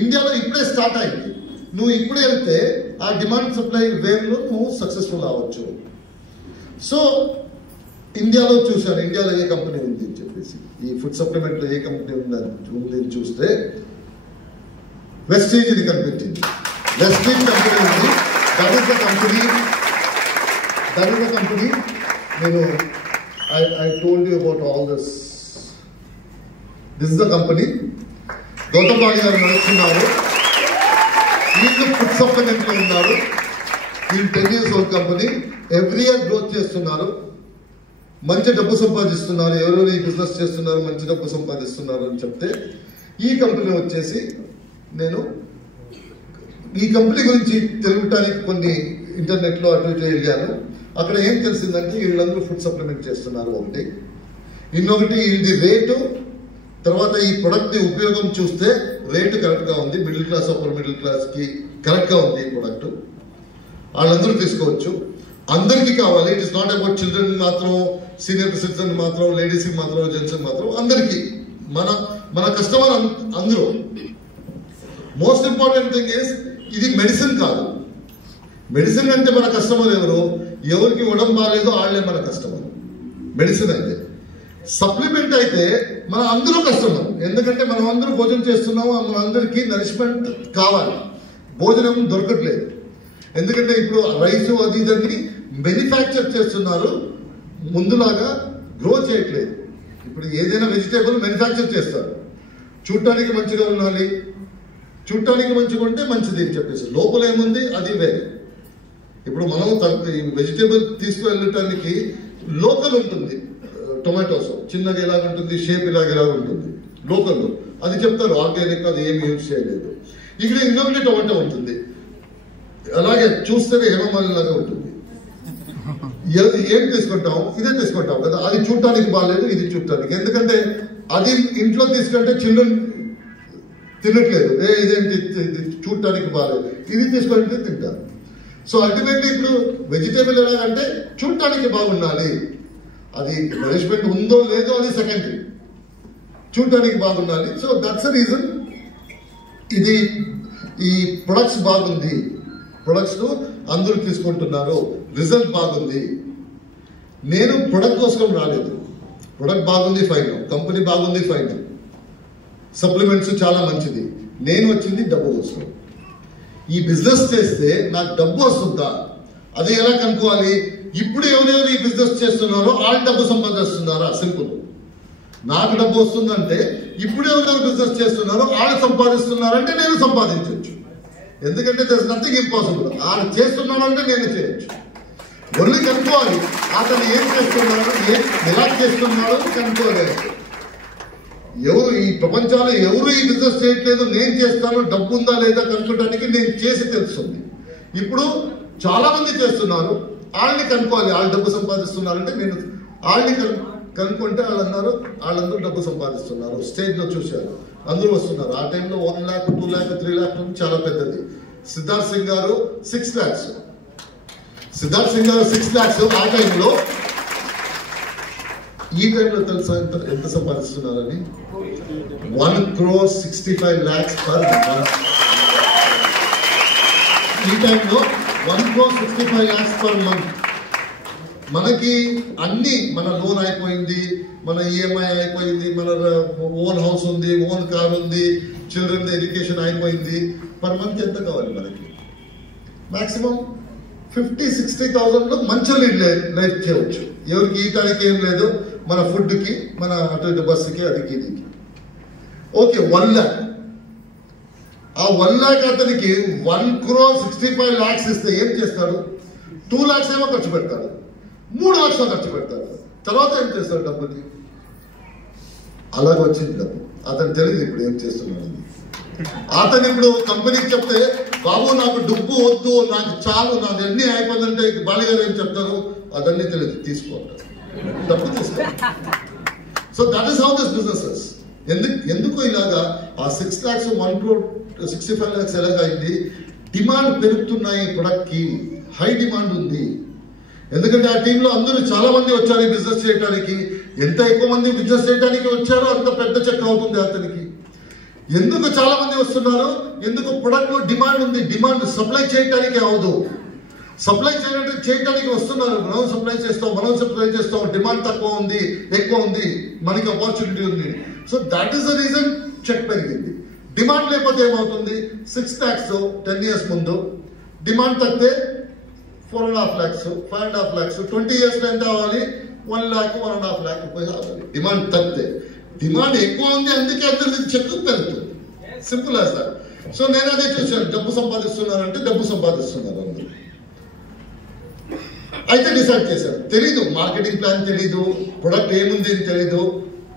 ఇండియాలో ఇప్పుడే స్టార్ట్ అయింది. నువ్వు ఇప్పుడే వెళ్తే ఆ డిమాండ్ సప్లై వేవ్ లో నువ్వు సక్సెస్ఫుల్ అవ్వచ్చు. సో ఇండియాలో చూశాను, ఇండియాలో ఏ కంపెనీ ఉంది అని చెప్పేసి, ఈ ఫుడ్ సప్లిమెంట్లో ఏ కంపెనీ ఉందని చూస్తే వెస్టీజ్ ఇది కనిపించింది. వెస్టీజ్ కంపెనీ ఉంది. That is the company. నేను I told you about all this. This is the company. Gautam Bali గారు నడుస్తున్నారు. వీళ్ళు ఫుడ్ సప్లిమెంట్లో ఉన్నారు. వీళ్ళు 10 years old company. Every year growth చేస్తున్నారు, మంచి డబ్బు సంపాదిస్తున్నారు. ఎవరెవరు ఈ బిజినెస్ చేస్తున్నారు, మంచి డబ్బు సంపాదిస్తున్నారు అని చెప్తే ఈ కంపెనీ వచ్చేసి నేను ఈ కంపెనీ గురించి తెలుగటానికి కొన్ని ఇంటర్నెట్లో అటు ఇటు వెళ్ళాను. అక్కడ ఏం తెలిసిందంటే వీళ్ళందరూ ఫుడ్ సప్లిమెంట్ చేస్తున్నారు ఒకటి. ఇంకొకటి వీళ్ళది రేటు, తర్వాత ఈ ప్రొడక్ట్ ని ఉపయోగం చూస్తే రేటు కరెక్ట్ గా ఉంది. Middle class, upper middle class కి కరెక్ట్ గా ఉంది ఈ ప్రొడక్ట్. వాళ్ళందరూ తీసుకోవచ్చు, అందరికీ కావాలి. It is not about children మాత్రం, సీనియర్ సిటిజన్ మాత్రం, లేడీస్ మాత్రం, జెంట్స్ మాత్రం, అందరికీ. మన కస్టమర్ అందరూ. మోస్ట్ ఇంపార్టెంట్ థింగ్ ఇస్ ఇది మెడిసిన్ కాదు. మెడిసిన్ అంటే మన కస్టమర్ ఎవరికి ఇవ్వడం బాగాలేదో వాళ్ళే మన కస్టమర్. మెడిసిన్ అయితే. సప్లిమెంట్ అయితే మన అందరూ కస్టమర్. ఎందుకంటే మనం అందరూ భోజనం చేస్తున్నాము, మన అందరికీ నరిష్మెంట్ కావాలి. భోజనం దొరకట్లేదు. ఎందుకంటే ఇప్పుడు రైస్ అది ఇదని మ్యానుఫ్యాక్చర్ చేస్తున్నారు, ముందులాగా గ్రో చేయట్లేదు. ఇప్పుడు ఏదైనా వెజిటేబుల్ మ్యానుఫ్యాక్చర్ చేస్తారు, చూడటానికి మంచిగా ఉండాలి, చూడటానికి మంచిగా ఉంటే మంచిది అని చెప్పేసి లోపల ఏముంది అది వేరే. ఇప్పుడు మనం వెజిటేబుల్ తీసుకువెళ్ళటానికి లోకల్ ఉంటుంది. టొమాటోస్ చిన్నగా ఎలాగ ఉంటుంది, షేప్ ఇలాగ ఉంటుంది లోకల్లో, అది చెప్తారు ఆర్గానిక్, అది ఏమి యూజ్ చేయలేదు. ఇక్కడ ఇంకొకటి టొమాటో ఉంటుంది, అలాగే చూస్తేనే హేమమాలిలాగా ఉంటుంది. ఏం తీసుకుంటాం, ఇదే తీసుకుంటాం కదా. అది చూడటానికి బాగాలేదు, ఇది చూడటానికి. ఎందుకంటే అది ఇంట్లో తీసుకుంటే చిల్డ్రన్ తినట్లేదు, ఇదేంటి చూడటానికి బాగాలేదు, ఇది తీసుకుంటే తింటారు. సో అల్టిమేట్లీ ఇప్పుడు వెజిటేబుల్ ఎలాగంటే చూడటానికి బాగుండాలి. అది నరిష్మెంట్ ఉందో లేదో అది సెకండరీ, చూడటానికి బాగుండాలి. సో దట్స్ ద రీజన్ ఇది ఈ ప్రొడక్ట్స్ బాగుంది, ప్రొడక్ట్స్ అందరూ తీసుకుంటున్నారు, రిజల్ట్ బాగుంది. నేను ప్రొడక్ట్ కోసం రాలేదు. ప్రొడక్ట్ బాగుంది ఫైన్, కంపెనీ బాగుంది ఫైన్, సప్లిమెంట్స్ చాలా మంచిది. నేను వచ్చింది డబ్బు కోసం. ఈ బిజినెస్ చేస్తే నాకు డబ్బు వస్తుందా, అది ఎలా కనుక్కోవాలి? ఇప్పుడు ఎవరెవరు ఈ బిజినెస్ చేస్తున్నారో వాళ్ళు డబ్బు సంపాదిస్తున్నారా? సింపుల్. నాకు డబ్బు వస్తుందంటే ఇప్పుడు ఎవరెవరు బిజినెస్ చేస్తున్నారో వాళ్ళు సంపాదిస్తున్నారంటే నేను సంపాదించవచ్చు. ఎందుకంటే దర్ ఇస్ నథింగ్ ఇంపాసిబుల్. వాళ్ళు చేస్తున్నాడు అంటే నేను చేయొచ్చు. ఒళ్ళు కనుక్కోవాలి, అతను ఏం చేస్తున్నాడు, ఎలా చేస్తున్నాడో కనుక్కోలేదు. ఎవరు ఈ ప్రపంచంలో ఎవరు ఈ బిజినెస్ చేయట్లేదు, నేను చేస్తాను, డబ్బు ఉందా లేదా కనుక్కోవడానికి నేను చేసి తెలుస్తుంది. ఇప్పుడు చాలా మంది చేస్తున్నారు, వాళ్ళని కనుక్కోవాలి. వాళ్ళు డబ్బు సంపాదిస్తున్నారంటే నేను వాళ్ళని కనుక్కుంటే వాళ్ళు అన్నారు వాళ్ళందరూ డబ్బు సంపాదిస్తున్నారు. స్టేజ్ లో చూశారు, అందరూ వస్తున్నారు. ఆ టైంలో 1 lakh, 2 lakh, 3 lakh చాలా పెద్దది. సిద్ధార్థ్ సింగ్ గారు 6 lakhs. సిద్ధార్థ్ సింగ్ గారు 6 lakhs ఆ టైంలో. ఈ టైంలో తెలుసా ఎంత సంపాదిస్తున్నారని? 1,65 lakhs per month. ఈ టైంలో 1,65 lakhs per month. మనకి అన్ని, మన లోన్ అయిపోయింది, మన ఈఎంఐ అయిపోయింది, మన ఓన్ హౌస్ ఉంది, ఓన్ కార్ ఉంది, చిల్డ్రన్ ఎడ్యుకేషన్ అయిపోయింది. పర్ మంత్ ఎంత కావాలి మనకి? మాక్సిమం 50,000-60,000 మంచి లైఫ్ చేయవచ్చు. ఎవరికి ఈటానికి ఏం లేదు, మన ఫుడ్కి, మన అటు ఇటు బస్సుకి, అదికి ఇదికి. Okay, 1 lakh. ఆ 1 lakh అతనికి 1,65 lakhs ఇస్తే ఏం చేస్తాడు? 2 lakhs ఏమో ఖర్చు పెడతాడు, 3 lakhs ఖర్చు పెడతాడు. తర్వాత ఏం చేస్తాడు డబ్బుని? అలాగ వచ్చింది డబ్బు. అతను తెలియదు ఇప్పుడు ఏం చేస్తున్నాడు. అతను ఇప్పుడు కంపెనీకి చెప్తే, బాబు నాకు డబ్బు వద్దు, నాకు చాలు, నాకు అన్ని అయిపోయిందంటే బాలిగారు ఏం చెప్తారు? అదన్నీ తెలియదు, తీసుకోండి, డబ్బు తీసుకోండి. So that is how this business. ఎందుకు ఇలాగా ఆ 6 lakhs 1,65 lakhs ఎలాగైంది? డిమాండ్ పెరుగుతున్నాయి ప్రొడక్ట్ కి, హై డిమాండ్ ఉంది. ఎందుకంటే ఆ టీంలో అందరూ చాలా మంది వచ్చారు ఈ బిజినెస్ చేయడానికి. ఎంత ఎక్కువ మంది బిజినెస్ చేయడానికి వచ్చారో అంత పెద్ద చెక్ అవుతుంది అతనికి. ఎందుకు చాలా మంది వస్తున్నారు? ఎందుకు ప్రొడక్ట్ లో డిమాండ్ ఉంది, డిమాండ్ సప్లై చేయడానికి అవదు. సప్లై చేయడానికి వస్తున్నారు, మనం సప్లై చేస్తాం, డిమాండ్ తక్కువ ఉంది, ఎక్కువ ఉంది, మనకి ఆపర్చునిటీ ఉంది. So that is the reason check పెరిగింది. డిమాండ్ లేకపోతే ఏమవుతుంది? 6 lakhs 10 years ముందు, డిమాండ్ తగ్గితే 4.5 lakhs, 5.5 lakhs, 20 years ఎంత అవ్వాలి? 1 lakh, 1.5 lakh రూపాయలు అవ్వాలి డిమాండ్ తగ్గితే. డిమాండ్ ఎక్కువ ఉంది, అందుకే అందరికి చెక్ పెరుగుతుంది. Simple as that. సో నేను అదే చూశాను, డబ్బు సంపాదిస్తున్నారంటే డబ్బు సంపాదిస్తున్నారు అందరూ. అయితే డిసైడ్ చేశారు, తెలీదు మార్కెటింగ్ ప్లాన్ తెలీదు, ప్రొడక్ట్ ఏముంది అని తెలీదు.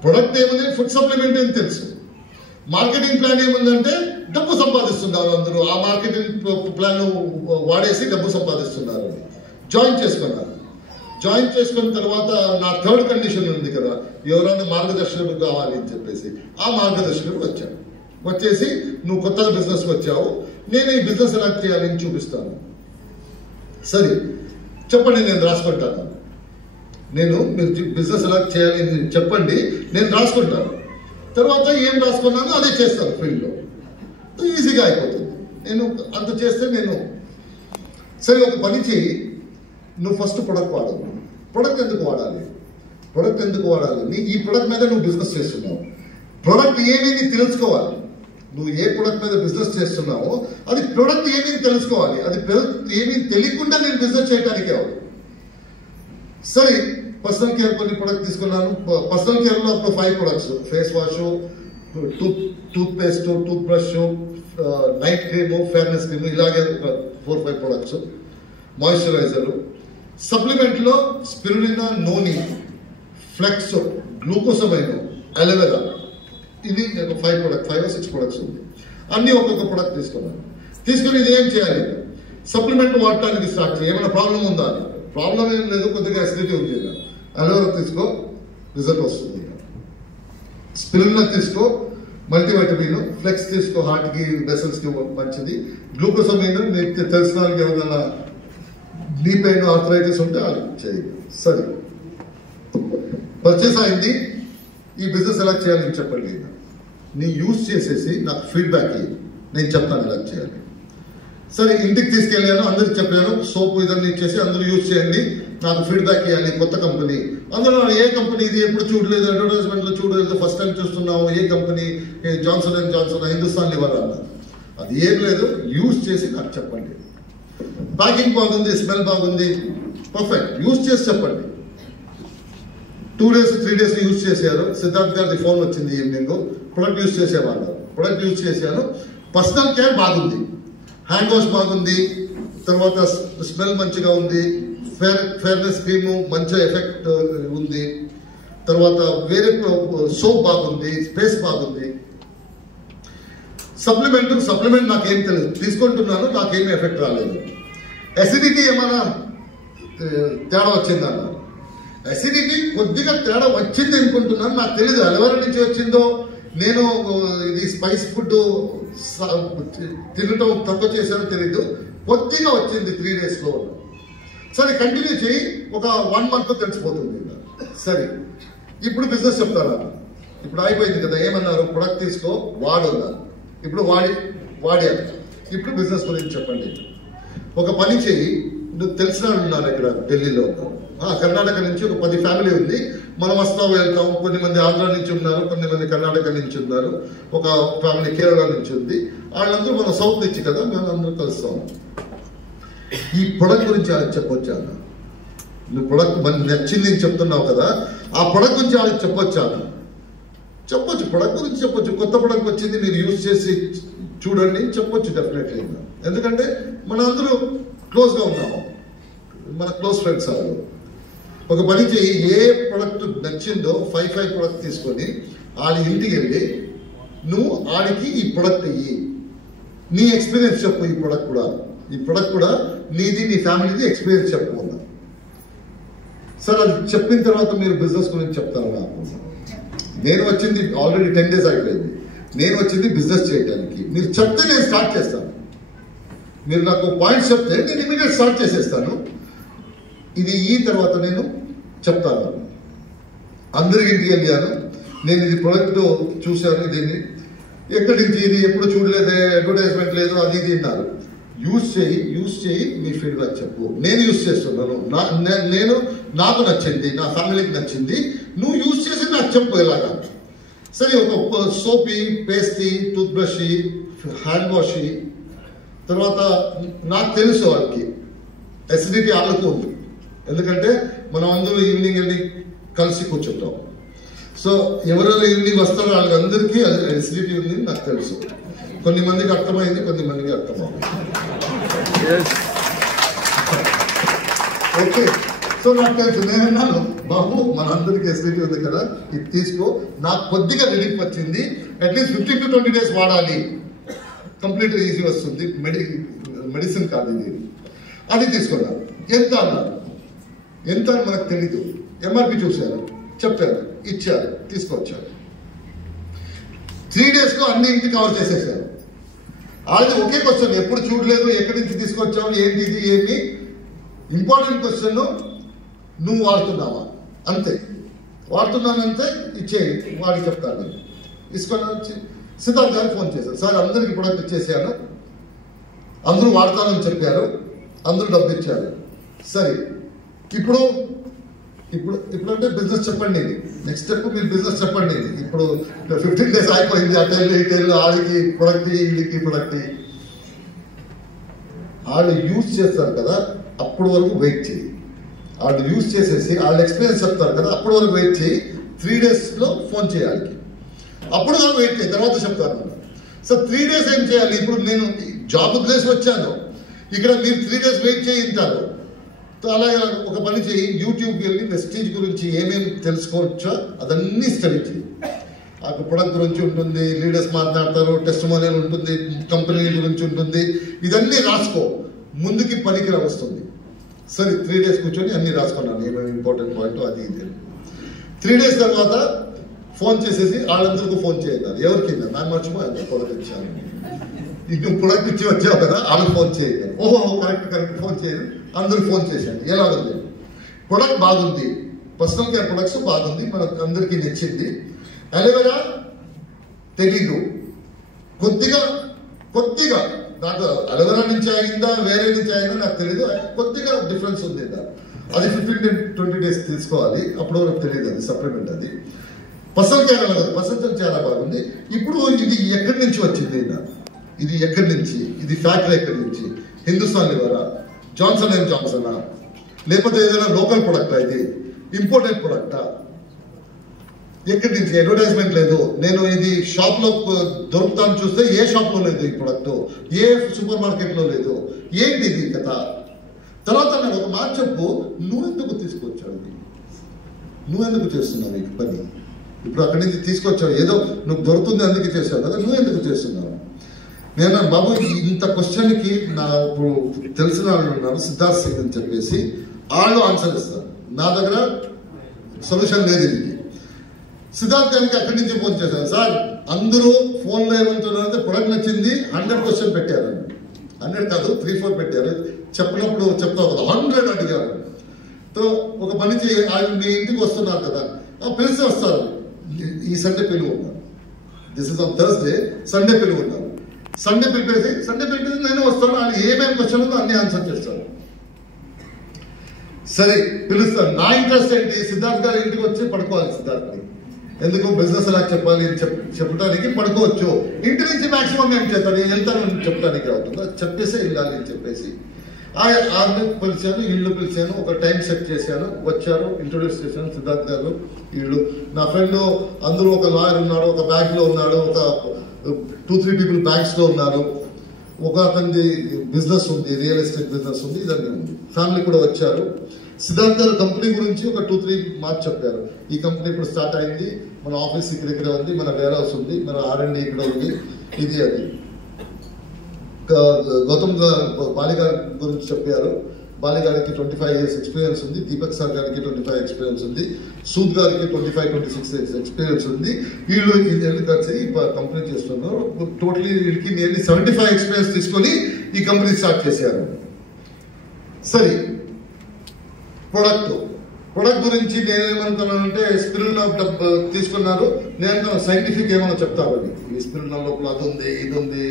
ప్రొడక్ట్ ఏముంది? ఫుడ్ సప్లిమెంట్ అని తెలుసు. మార్కెటింగ్ ప్లాన్ ఏముందంటే డబ్బు సంపాదిస్తున్నారు అందరూ, ఆ మార్కెటింగ్ ప్లాన్ వాడేసి డబ్బు సంపాదిస్తున్నారు. జాయిన్ చేసుకున్న తర్వాత నా థర్డ్ కండిషన్ ఉంది కదా, ఎవరైనా మార్గదర్శకుడు కావాలి అని చెప్పేసి ఆ మార్గదర్శకుడు వచ్చేసి నువ్వు కొత్తగా బిజినెస్కి వచ్చావు, నేను ఈ బిజినెస్ ఎలా చేయాలని చూపిస్తాను. సరే చెప్పండి, నేను రాసుకుంటాను. మీరు బిజినెస్ ఎలా చేయాలి చెప్పండి, నేను రాసుకుంటాను. తర్వాత ఏం రాసుకున్నానో అదే చేస్తాను ఫీల్డ్లో, ఈజీగా అయిపోతుంది. నేను అంత చేస్తే సరే ఒక పని చేయి, నువ్వు ఫస్ట్ ప్రొడక్ట్ వాడవు. ప్రొడక్ట్ ఎందుకు వాడాలి? ఈ ప్రొడక్ట్ మీద నువ్వు బిజినెస్ చేస్తున్నావు, ప్రొడక్ట్ ఏమేమి తెలుసుకోవాలి. నువ్వు ఏ ప్రొడక్ట్ మీద బిజినెస్ చేస్తున్నావో అది ప్రొడక్ట్ ఏమేమి తెలుసుకోవాలి. అది ఏమీ తెలియకుండా నేను బిజినెస్ చేయడానికి అవ్వదు. సరే పర్సనల్ కేర్ కొన్ని ప్రొడక్ట్ తీసుకున్నాను. పర్సనల్ కేర్లో అప్పుడు 5 products, face wash, tooth paste, tooth brush, night cream, fairness cream, ఇలాగే 4-5 products. మాయిశ్చరైజర్, సప్లిమెంట్లో spirulina, noni, flex, glucosamine, aloe vera, ఇది 5 or 6 products ఉంది. అన్ని ఒక్కొక్క ప్రొడక్ట్ తీసుకుని ఇది ఏం చేయాలి? సప్లిమెంట్ వాడటానికి స్టార్ట్ చేయాలి. ఏమైనా ప్రాబ్లం ఉందా? ప్రాబ్లం ఏం లేదు, కొద్దిగా అసిడిటీ ఉంది. అలోవెరా తీసుకో, రిజల్ట్ వస్తుంది. స్పిరులినా తీసుకో, మల్టీవైటమిన్. ఫ్లెక్స్ తీసుకో, హార్ట్కి, వెసల్స్కి మంచిది. గ్లూకోసమైన్ నీకు తెలిసిన వాళ్ళకి ఏమైనా నీ పెయిన్, ఆర్థరైటిస్ ఉంటే అది చేయి. సరే పర్చేస్ అయింది, ఈ బిజినెస్ ఎలా చేయాలని చెప్పండి. నీ యూజ్ చేసేసి నాకు ఫీడ్బ్యాక్ ఇవ్వు, నేను చెప్తాను ఎలా చేయాలి. సరే ఇంటికి తీసుకెళ్ళాను, అందరికి చెప్పాను, సోపు ఇదన్నీ ఇచ్చేసి అందరూ యూజ్ చేయండి, నాకు ఫీడ్బ్యాక్ ఇవ్వాలి. కొత్త కంపెనీ, అందులో ఏ కంపెనీ ఇది ఎప్పుడు చూడలేదు, అడ్వర్టైజ్మెంట్లో చూడలేదు, ఫస్ట్ టైం చూస్తున్నాము, ఏ company? Johnson and Johnson, Hindustan Lever అన్నారు. అది ఏం లేదు, యూజ్ చేసి నాకు చెప్పండి. ప్యాకింగ్ బాగుంది, స్మెల్ బాగుంది, పర్ఫెక్ట్, యూజ్ చేసి చెప్పండి. 2 days 3 days యూజ్ చేశారు. సిద్ధార్థ్ గారి ఫోన్ వచ్చింది ఈవినింగ్, ప్రొడక్ట్ యూజ్ చేసేవాళ్ళు. ప్రొడక్ట్ యూజ్ చేశాను, పర్సనల్ కేర్ బాగుంది, హ్యాండ్ వాష్ బాగుంది, తర్వాత స్మెల్ మంచిగా ఉంది, ఫేర్నెస్ క్రీము మంచి ఎఫెక్ట్ ఉంది, తర్వాత వేరే సోప్ బాగుంది, స్పేస్ బాగుంది. సప్లిమెంట్ నాకేం తెలియదు, తీసుకుంటున్నాను, నాకేమీ ఎఫెక్ట్ రాలేదు. అసిడిటీ ఏమైనా తేడా వచ్చిందన్న? అసిడిటీ కొద్దిగా తేడా వచ్చింది అనుకుంటున్నాను, నాకు తెలియదు అలోవెరా నుంచి వచ్చిందో, నేను ఇది స్పైస్ ఫుడ్ తినటం తక్కువ చేశానో తెలీదు, కొద్దిగా వచ్చింది 3 daysలో. సరే కంటిన్యూ చేయి, ఒక 1 month తెలిసిపోతుంది. సరే ఇప్పుడు బిజినెస్ చెప్తారా? ఇప్పుడు అయిపోయింది కదా, ఏమన్నారు? ప్రొడక్ట్ తీసుకో, వాడున్నారు. ఇప్పుడు వాడారు, ఇప్పుడు బిజినెస్ గురించి చెప్పండి. ఒక పని చేయి, నువ్వు తెలిసిన వాళ్ళు ఉన్నారు ఇక్కడ ఢిల్లీలో, కర్ణాటక నుంచి ఒక 10 ఫ్యామిలీ ఉంది, మనం వస్తాం వెళ్తాం. కొన్ని మంది ఆంధ్ర నుంచి ఉన్నారు, కొన్ని మంది కర్ణాటక నుంచి ఉన్నారు, ఒక ఫ్యామిలీ కేరళ నుంచి ఉంది. వాళ్ళందరూ మన సౌత్ నుంచి కదా, మేము అందరూ కలుస్తాం. ఈ ప్రొడక్ట్ గురించి వాళ్ళకి చెప్పొచ్చా? నువ్వు ప్రొడక్ట్ మనకి నచ్చింది చెప్తున్నావు కదా, ఆ ప్రొడక్ట్ గురించి వాళ్ళకి చెప్పొచ్చా? చెప్పొచ్చు, ప్రొడక్ట్ గురించి చెప్పొచ్చు. కొత్త ప్రొడక్ట్ వచ్చింది, మీరు యూజ్ చేసి చూడండి, చెప్పొచ్చు డెఫినెట్లీ. ఎందుకంటే మన అందరూ క్లోజ్గా ఉన్నాము, మన క్లోజ్ ఫ్రెండ్స్ వాళ్ళు. ఒక పని చేయి, ఏ ప్రొడక్ట్ నచ్చిందో 5 ప్రొడక్ట్ తీసుకొని ఆడి ఇంటికి వెళ్ళి నువ్వు ఆడికి ఈ ప్రొడక్ట్ ఇయ్యి, నీ ఎక్స్పీరియన్స్ చెప్పు. ఈ ప్రొడక్ట్ కూడా నీది, నీ ఫ్యామిలీది ఎక్స్పీరియన్స్ చెప్పుకున్నా. సార్ అది చెప్పిన తర్వాత మీరు బిజినెస్ గురించి చెప్తారు నాకు. నేను వచ్చింది ఆల్రెడీ 10 days అయిపోయింది, నేను వచ్చింది బిజినెస్ చేయడానికి. మీరు చెప్తే నేను స్టార్ట్ చేస్తాను. మీరు నాకు పాయింట్స్ చెప్తే నేను ఇమీడియట్ స్టార్ట్ చేసేస్తాను. ఇది ఈ తర్వాత నేను చెప్తాను. అందరికి ఇంటికి వెళ్ళాను, నేను ఇది ప్రొడక్ట్ చూశాను, దీన్ని ఎక్కడి నుంచి, ఇది ఎప్పుడు చూడలేదే, అడ్వర్టైజ్మెంట్ లేదు, అది ఇది అన్నారు. యూజ్ చేయి మీ ఫీడ్బ్యాక్ చెప్పు. నేను యూజ్ చేస్తున్నాను, నాకు నచ్చింది, నా ఫ్యామిలీకి నచ్చింది, నువ్వు యూజ్ చేసి నాకు చెప్పు ఎలాగా. సరే ఒక సోపి, పేస్టి, టూత్ బ్రష్, హ్యాండ్ వాష్, తర్వాత నాకు తెలుసు వాళ్ళకి ఎసిడిటీ వాళ్ళకు ఉంది, ఎందుకంటే మనం అందరూ ఈవినింగ్ వెళ్ళి కలిసి కూర్చుంటాం. సో ఎవరెవరు ఈవినింగ్ వస్తారో వాళ్ళందరికీ ఎసిడిటీ ఉంది నాకు తెలుసు. కొన్ని మందికి అర్థమైంది, కొన్ని మందికి అర్థమైంది. ఓకే, సో నాకు తెలుసు. నేనన్నాను బాబు మనందరికీ ఎసిడిటీ ఉంది కదా, ఇది తీసుకో, నాకు కొద్దిగా రిలీఫ్ వచ్చింది, అట్లీస్ట్ 15 to 20 days వాడాలి, కంప్లీట్ ఈజీ వస్తుంది, మెడిసిన్ కాదు ఇది, అది తీసుకున్నారు. ఎంత అన్నారు, ఎంత అని మనకు తెలీదు. ఎంఆర్పి చూశారు, చెప్పారు, ఇచ్చారు, తీసుకొచ్చారు. 3 days లో అన్ని ఇంటి కవర్ చేసేసారు. అది ఒకే క్వశ్చన్, ఎప్పుడు చూడలేదు, ఎక్కడి నుంచి తీసుకొచ్చావు, ఏంటి ఇది ఏమి, ఇంపార్టెంట్ క్వశ్చన్, నువ్వు వాడుతున్నావా, అంతే. వాడుతున్నానంతే, ఇచ్చేయి, వాడికి చెప్తాను. తీసుకొని వచ్చి సిద్ధార్థ్ గారికి ఫోన్ చేశారు, సార్ అందరికి ప్రొడక్ట్ ఇచ్చేసాను, అందరూ వాడతానని చెప్పారు, అందరూ డబ్బు ఇచ్చారు. సరే ఇప్పుడు అంటే బిజినెస్ చెప్పండి, నెక్స్ట్ స్టెప్ మీరు బిజినెస్ చెప్పండి. ఇప్పుడు 15 days అయిపోయింది, అటెల్ ఇటెల్, ఆడికి ప్రొడక్ట్, వీళ్ళకి ప్రొడక్ట్. వాళ్ళు యూజ్ చేస్తారు కదా, అప్పటి వరకు వెయిట్ చేయి. వాళ్ళు యూజ్ చేసేసి వాళ్ళు ఎక్స్పీరియన్స్ చెప్తారు కదా, అప్పటి వరకు వెయిట్ చేయి. 3 days ఫోన్ చేయాలి, అప్పుడు వరకు వెయిట్ చేయి, తర్వాత చెప్తారు. సో 3 days ఏం చేయాలి? ఇప్పుడు నేను జాబ్ ప్లేస్ వచ్చాను, ఇక్కడ మీరు 3 days వెయిట్ చేయింటారు. అలాగే ఒక పని చేయి, యూట్యూబ్కి వెళ్ళి వెస్టీజ్ గురించి ఏమేమి తెలుసుకోవచ్చో అదన్నీ స్టడీ చేయి. ఆ ప్రొడక్ట్ గురించి ఉంటుంది, లీడర్స్ మాట్లాడతారు, టెస్టిమోనియల్ ఉంటుంది, కంపెనీ గురించి ఉంటుంది, ఇదన్నీ రాసుకో, ముందుకి పనికి వస్తుంది. సరే 3 days కూర్చొని అన్ని రాసుకున్నాను, ఏమేమి ఇంపార్టెంట్ పాయింట్ అది ఇది. 3 days తర్వాత ఫోన్ చేసేసి వాళ్ళందరికీ ఫోన్ చేయాలి. ఎవరికి నాకు మర్చిపోయాను, ప్రొడక్ట్ ఇచ్చాను, ఇంకో ప్రొడక్ట్ ఇచ్చి వచ్చావు కదా, వాళ్ళకి ఫోన్ చేయాలి. ఓహో కరెక్ట్ ఫోన్ చేయాలి, అందరికి ఫోన్ చేశాను. ఎలా ఉంది ప్రొడక్ట్? బాగుంది, పర్సనల్ కేర్ ప్రొడక్ట్స్ బాగుంది, మనకు అందరికీ నచ్చింది. అలోవెరా తెలీదు, కొద్దిగా నాకు అలోవెరా నుంచి అయిందా వేరే నుంచి అయిందా నాకు తెలీదు, కొద్దిగా డిఫరెన్స్ ఉంది. అది 15 to 20 days తీసుకోవాలి, అప్పుడు వరకు తెలియదు, అది సప్లిమెంట్. అది పర్సనల్ కేర్ పర్సనల్ కేర్ చాలా బాగుంది. ఇప్పుడు ఇది ఎక్కడి నుంచి వచ్చింది, ఇది ఎక్కడి నుంచి, ఇది ఫ్యాక్టరీ ఎక్కడి నుంచి, హిందుస్థాన్ లివరా, జాన్సన్ అండ్ జాన్సనా, లేకపోతే ఏదైనా లోకల్ ప్రొడక్టా, ఇది ఇంపోర్టెడ్ ప్రొడక్టా, ఎక్కడి నుంచి? అడ్వర్టైజ్మెంట్ లేదు. నేను ఇది షాప్ లో దొరుకుతాను చూస్తే ఏ షాప్ లో లేదు ఈ ప్రొడక్ట్, ఏ సూపర్ మార్కెట్ లో లేదు, ఏంటి ఇది కథ? తర్వాత నేను ఒక మాట చెప్పు, నువ్వెందుకు తీసుకొచ్చావు, నువ్వెందుకు చేస్తున్నావు ఈ పని? ఇప్పుడు అక్కడి నుంచి తీసుకొచ్చావు, ఏదో నువ్వు దొరుకుతుంది అందుకే చేసావు కదా, నువ్వెందుకు చేస్తున్నావు? నేను బాబు ఇంత క్వశ్చన్కి నా ఇప్పుడు తెలిసిన వాళ్ళు ఉన్నారు, సిద్ధార్థ్ సింగ్ అని చెప్పేసి, వాళ్ళు ఆన్సర్ ఇస్తారు, నా దగ్గర సొల్యూషన్ లేదు ఇది. సిద్ధార్థ్ గారికి అక్కడి నుంచి ఫోన్ చేశాను, సార్ అందరూ ఫోన్లో ఏమంటున్నారంటే ప్రొడక్ట్ నచ్చింది, 100 క్వశ్చన్ పెట్టారు, 100 కాదు 3-4 పెట్టారు, చెప్పినప్పుడు చెప్తావు కదా 100 అడిగారు. తో ఒక పని చేయి, మీ ఇంటికి వస్తున్నారు కదా, పిలిచి వస్తారు, ఈ సండే పిలువ ఉన్నారు, this is on Thursday, Sunday పిలువ ఉన్నారు, సండే పిలిపేసి నేను వస్తాను, ఆయన ఏమేమి క్వశ్చన్ ఉందో అన్ని ఆన్సర్ చేస్తాను. సరే పిలుస్తాను, నా ఇంట్రెస్ట్ ఏంటి, సిద్ధార్థ్ గారి ఇంటికి వచ్చి పడుకోవాలి. సిద్ధార్థ్ ఎందుకు బిజినెస్ ఎలా చెప్పాలి చెప్పడానికి పడుకోవచ్చు, ఇంటి నుంచి మాక్సిమం ఏం చేస్తాను, వెళ్తాను చెప్పడానికి అవుతుందో చెప్పేసి వెళ్ళాలి అని చెప్పేసి ఆర్ని పిలిచాను, ఇల్లు పిలిచాను, ఒక టైం సెట్ చేశాను, వచ్చారు, ఇంట్రొడ్యూస్ చేశాను. సిద్ధార్థ్ గారు ఇల్లు, నా ఫ్రెండ్ అందరూ, ఒక లాయర్ ఉన్నాడు, ఒక బ్యాంక్ లో ఉన్నాడు, ఒక 2-3 people బ్యాంక్స్ లో ఉన్నారు, ఒక అతనిది బిజినెస్ ఉంది, రియల్ ఎస్టేట్ బిజినెస్ ఉంది, ఇదన్నీ ఉంది. ఫ్యామిలీ కూడా వచ్చారు. సిద్ధార్థ్ గారు కంపెనీ గురించి ఒక 2-3 మాటలు చెప్పారు. ఈ కంపెనీ ఇప్పుడు స్టార్ట్ అయింది, మన ఆఫీస్ ఇక్కడ ఉంది, మన వేర్ హౌస్ ఉంది, మన R&D ఇక్కడ ఉంది, ఇది అది. గౌతమ్ బాలి గారి గురించి చెప్పారు. బాలి గారికి 25 years ఎక్స్పీరియన్స్ ఉంది, దీపక్ సార్ గారికి 25 ఎక్స్పీరియన్స్ ఉంది, సూద్ గారికి 25-26 years ఎక్స్పీరియన్స్ ఉంది. వీళ్ళు కలిసి కంపెనీ చేస్తున్నారు. టోటలీ వీళ్ళకి నియర్లీ 75 ఎక్స్పీరియన్స్ తీసుకొని ఈ కంపెనీ స్టార్ట్ చేశారు. సరే ప్రొడక్ట్ గురించి నేనేమనుకున్నానంటే, స్పిరులినా తీసుకున్నారు, నేను సైంటిఫిక్ ఏమైనా చెప్తామని, ఈ స్పిరులినా లోపల అది ఉంది, ఇది ఉంది,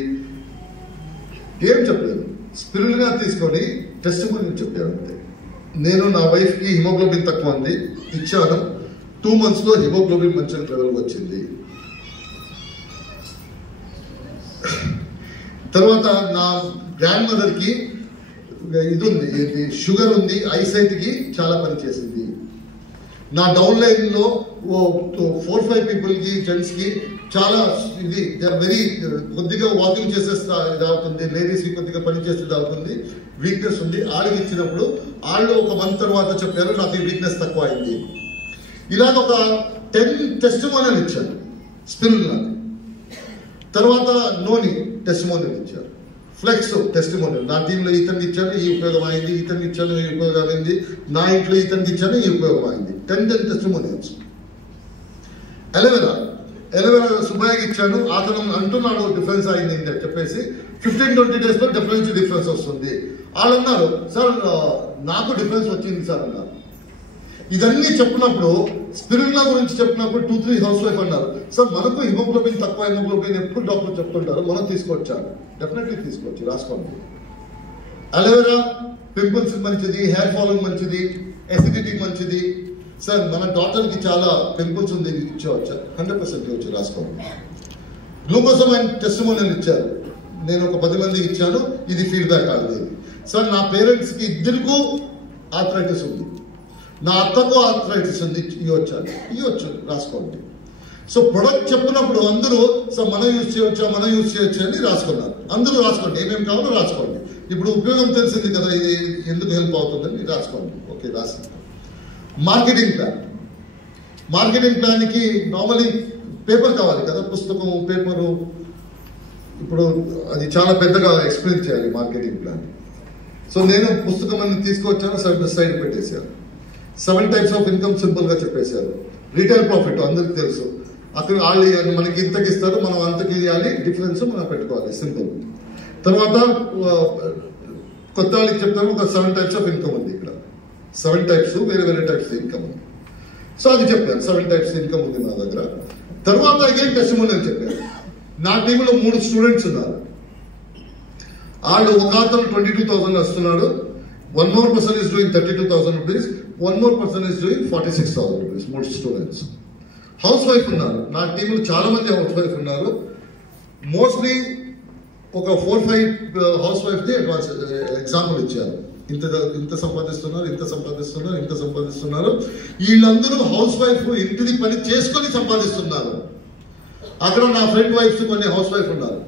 ఏం చెప్పలేదు. స్పిరిట్గా తీసుకొని టెస్టిమోనీ చెప్పాను అంతే. నేను నా వైఫ్కి హిమోగ్లోబిన్ తక్కువ ఉంది, ఇచ్చాను. 2 months లో హిమోగ్లోబిన్ మంచి లెవెల్ వచ్చింది. తర్వాత నా గ్రాండ్ మదర్కి ఇది ఉంది, షుగర్ ఉంది, ఐసైట్కి చాలా పనిచేసింది. నా డౌన్ లైన్లో 4-5 పీపుల్కి, జెంట్స్కి చాలా ఇది వెరీ కొద్దిగా వాకింగ్ చేసేస్తా ఇది అవుతుంది, లేడీస్కి కొద్దిగా పని చేసేది అవుతుంది, వీక్నెస్ ఉంది. వాళ్ళకి ఇచ్చినప్పుడు వాళ్ళు ఒక మంత్ తర్వాత చెప్పారు నాకు ఈ వీక్నెస్ తక్కువ అయింది. ఇలాగ ఒక 10 టెస్టిమోనియల్ ఇచ్చాను స్పిరిట్లా. తర్వాత నోని టెస్టిమోనియల్ ఇచ్చారు, ఫ్లెక్స్ టెస్టిమోనియల్. నా టీంలో ఇతనికి ఇచ్చాను, ఈ ఉపయోగం అయింది, ఇతనికి ఇచ్చాను, ఈ ఉపయోగం అయింది, నా ఇంట్లో ఇతనికి ఇచ్చాను, ఈ ఉపయోగం అయింది. 10 టెస్టిమోనియల్స్. ఎలవేరా సుబ్బయ్యకి ఇచ్చాను, అతను అంటున్నాడు డిఫరెన్స్ అయింది అని చెప్పేసి 15-20 days లో డిఫరెన్స్ వస్తుంది. వాళ్ళు అన్నారు సార్ నాకు డిఫరెన్స్ వచ్చింది సార్ అన్నారు. ఇదన్నీ చెప్పినప్పుడు స్పిరిట్లా గురించి చెప్పినప్పుడు 2-3 హౌస్ వైఫ్ అన్నారు సార్ మనకు హిమోగ్లోబిన్ తక్కువ, హిమోగ్లోబిన్ ఎప్పుడు డాక్టర్ చెప్తుంటారు, మనం తీసుకొచ్చాను. డెఫినెట్లీ తీసుకోవచ్చు, రాసుకోండి. అలోవెరా పింపుల్స్ మంచిది, హెయిర్ ఫాల్ మంచిది, ఎసిడిటీ మంచిది. సార్ మన డాక్టర్కి చాలా పింపుల్స్ ఉంది, ఇచ్చేవచ్చా? 100% ఇవ్వచ్చు, రాసుకోండి. గ్లూకోజమైన్ టెస్టిమోనియల్ ఇచ్చారు, నేను ఒక 10 మందికి ఇచ్చాను, ఇది ఫీడ్బ్యాక్ ఆడలేదు. సార్ నా పేరెంట్స్కి ఇద్దరికూ ఆర్థరైటిస్ ఉంది, నా అత్తకు ఆర్థరైటిస్ ఉంది, ఇవ్వచ్చు, రాసుకోండి. సో ప్రొడక్ట్ చెప్పినప్పుడు అందరూ సార్ మనం యూజ్ చేయొచ్చా అని రాసుకున్నారు. అందరూ రాసుకోండి, ఏమేమి కావాలో రాసుకోండి. ఇప్పుడు ఉపయోగం తెలిసింది కదా, ఇది ఎందుకు హెల్ప్ అవుతుందని రాసుకోండి. ఓకే, రాసి. మార్కెటింగ్ ప్లాన్కి నార్మలీ పేపర్ కావాలి కదా, పుస్తకం, పేపరు. ఇప్పుడు అది చాలా పెద్దగా ఎక్స్ప్లెయిన్ చేయాలి మార్కెటింగ్ ప్లాన్. సో నేను పుస్తకం అన్ని తీసుకొచ్చాను, సైడ్ పెట్టేశాను. 7 types ఆఫ్ ఇన్కమ్ సింపుల్గా చెప్పేశారు. రీటైల్ ప్రాఫిట్ అందరికి తెలుసు, అక్కడ వాళ్ళు మనకి ఇంతకి ఇస్తారు, మనం అంతకి ఇవ్వాలి, డిఫరెన్స్ మనం పెట్టుకోవాలి, సింపుల్. తర్వాత కొత్త వాళ్ళకి చెప్తాను, ఒక 7 types ఆఫ్ ఇన్కమ్ ఉంది ఇక్కడ. 7 types వేరే టైప్స్ ఇన్కమ్ ఉంది. సో అది చెప్పాను, 7 types ఇన్కమ్ ఉంది నా దగ్గర. తర్వాత అగైన్ టెస్టిమోనియల్ చెప్పాను. నా టీంలో 3 స్టూడెంట్స్ ఉన్నారు. వాళ్ళు ఒక అతను 22,000 వస్తున్నాడు, 1 more person is doing 32,000 rupees, 1 more person is doing 46,000 rupees. 3 students. House wife ఉన్నారు నా టీంలో, చాలా మంది హౌస్ వైఫ్ ఉన్నారు. మోస్ట్లీ ఒక 4-5 హౌస్ వైఫ్కి అడ్వాన్స్ ఎగ్జాంపుల్ ఇచ్చారు. ఇంత సంపాదిస్తున్నారు. వీళ్ళందరూ హౌస్ వైఫ్ ఇంటిని పని చేసుకొని సంపాదిస్తున్నారు. అక్కడ నా ఫ్రెండ్ వైఫ్స్ కొన్ని హౌస్ వైఫ్ ఉన్నారు.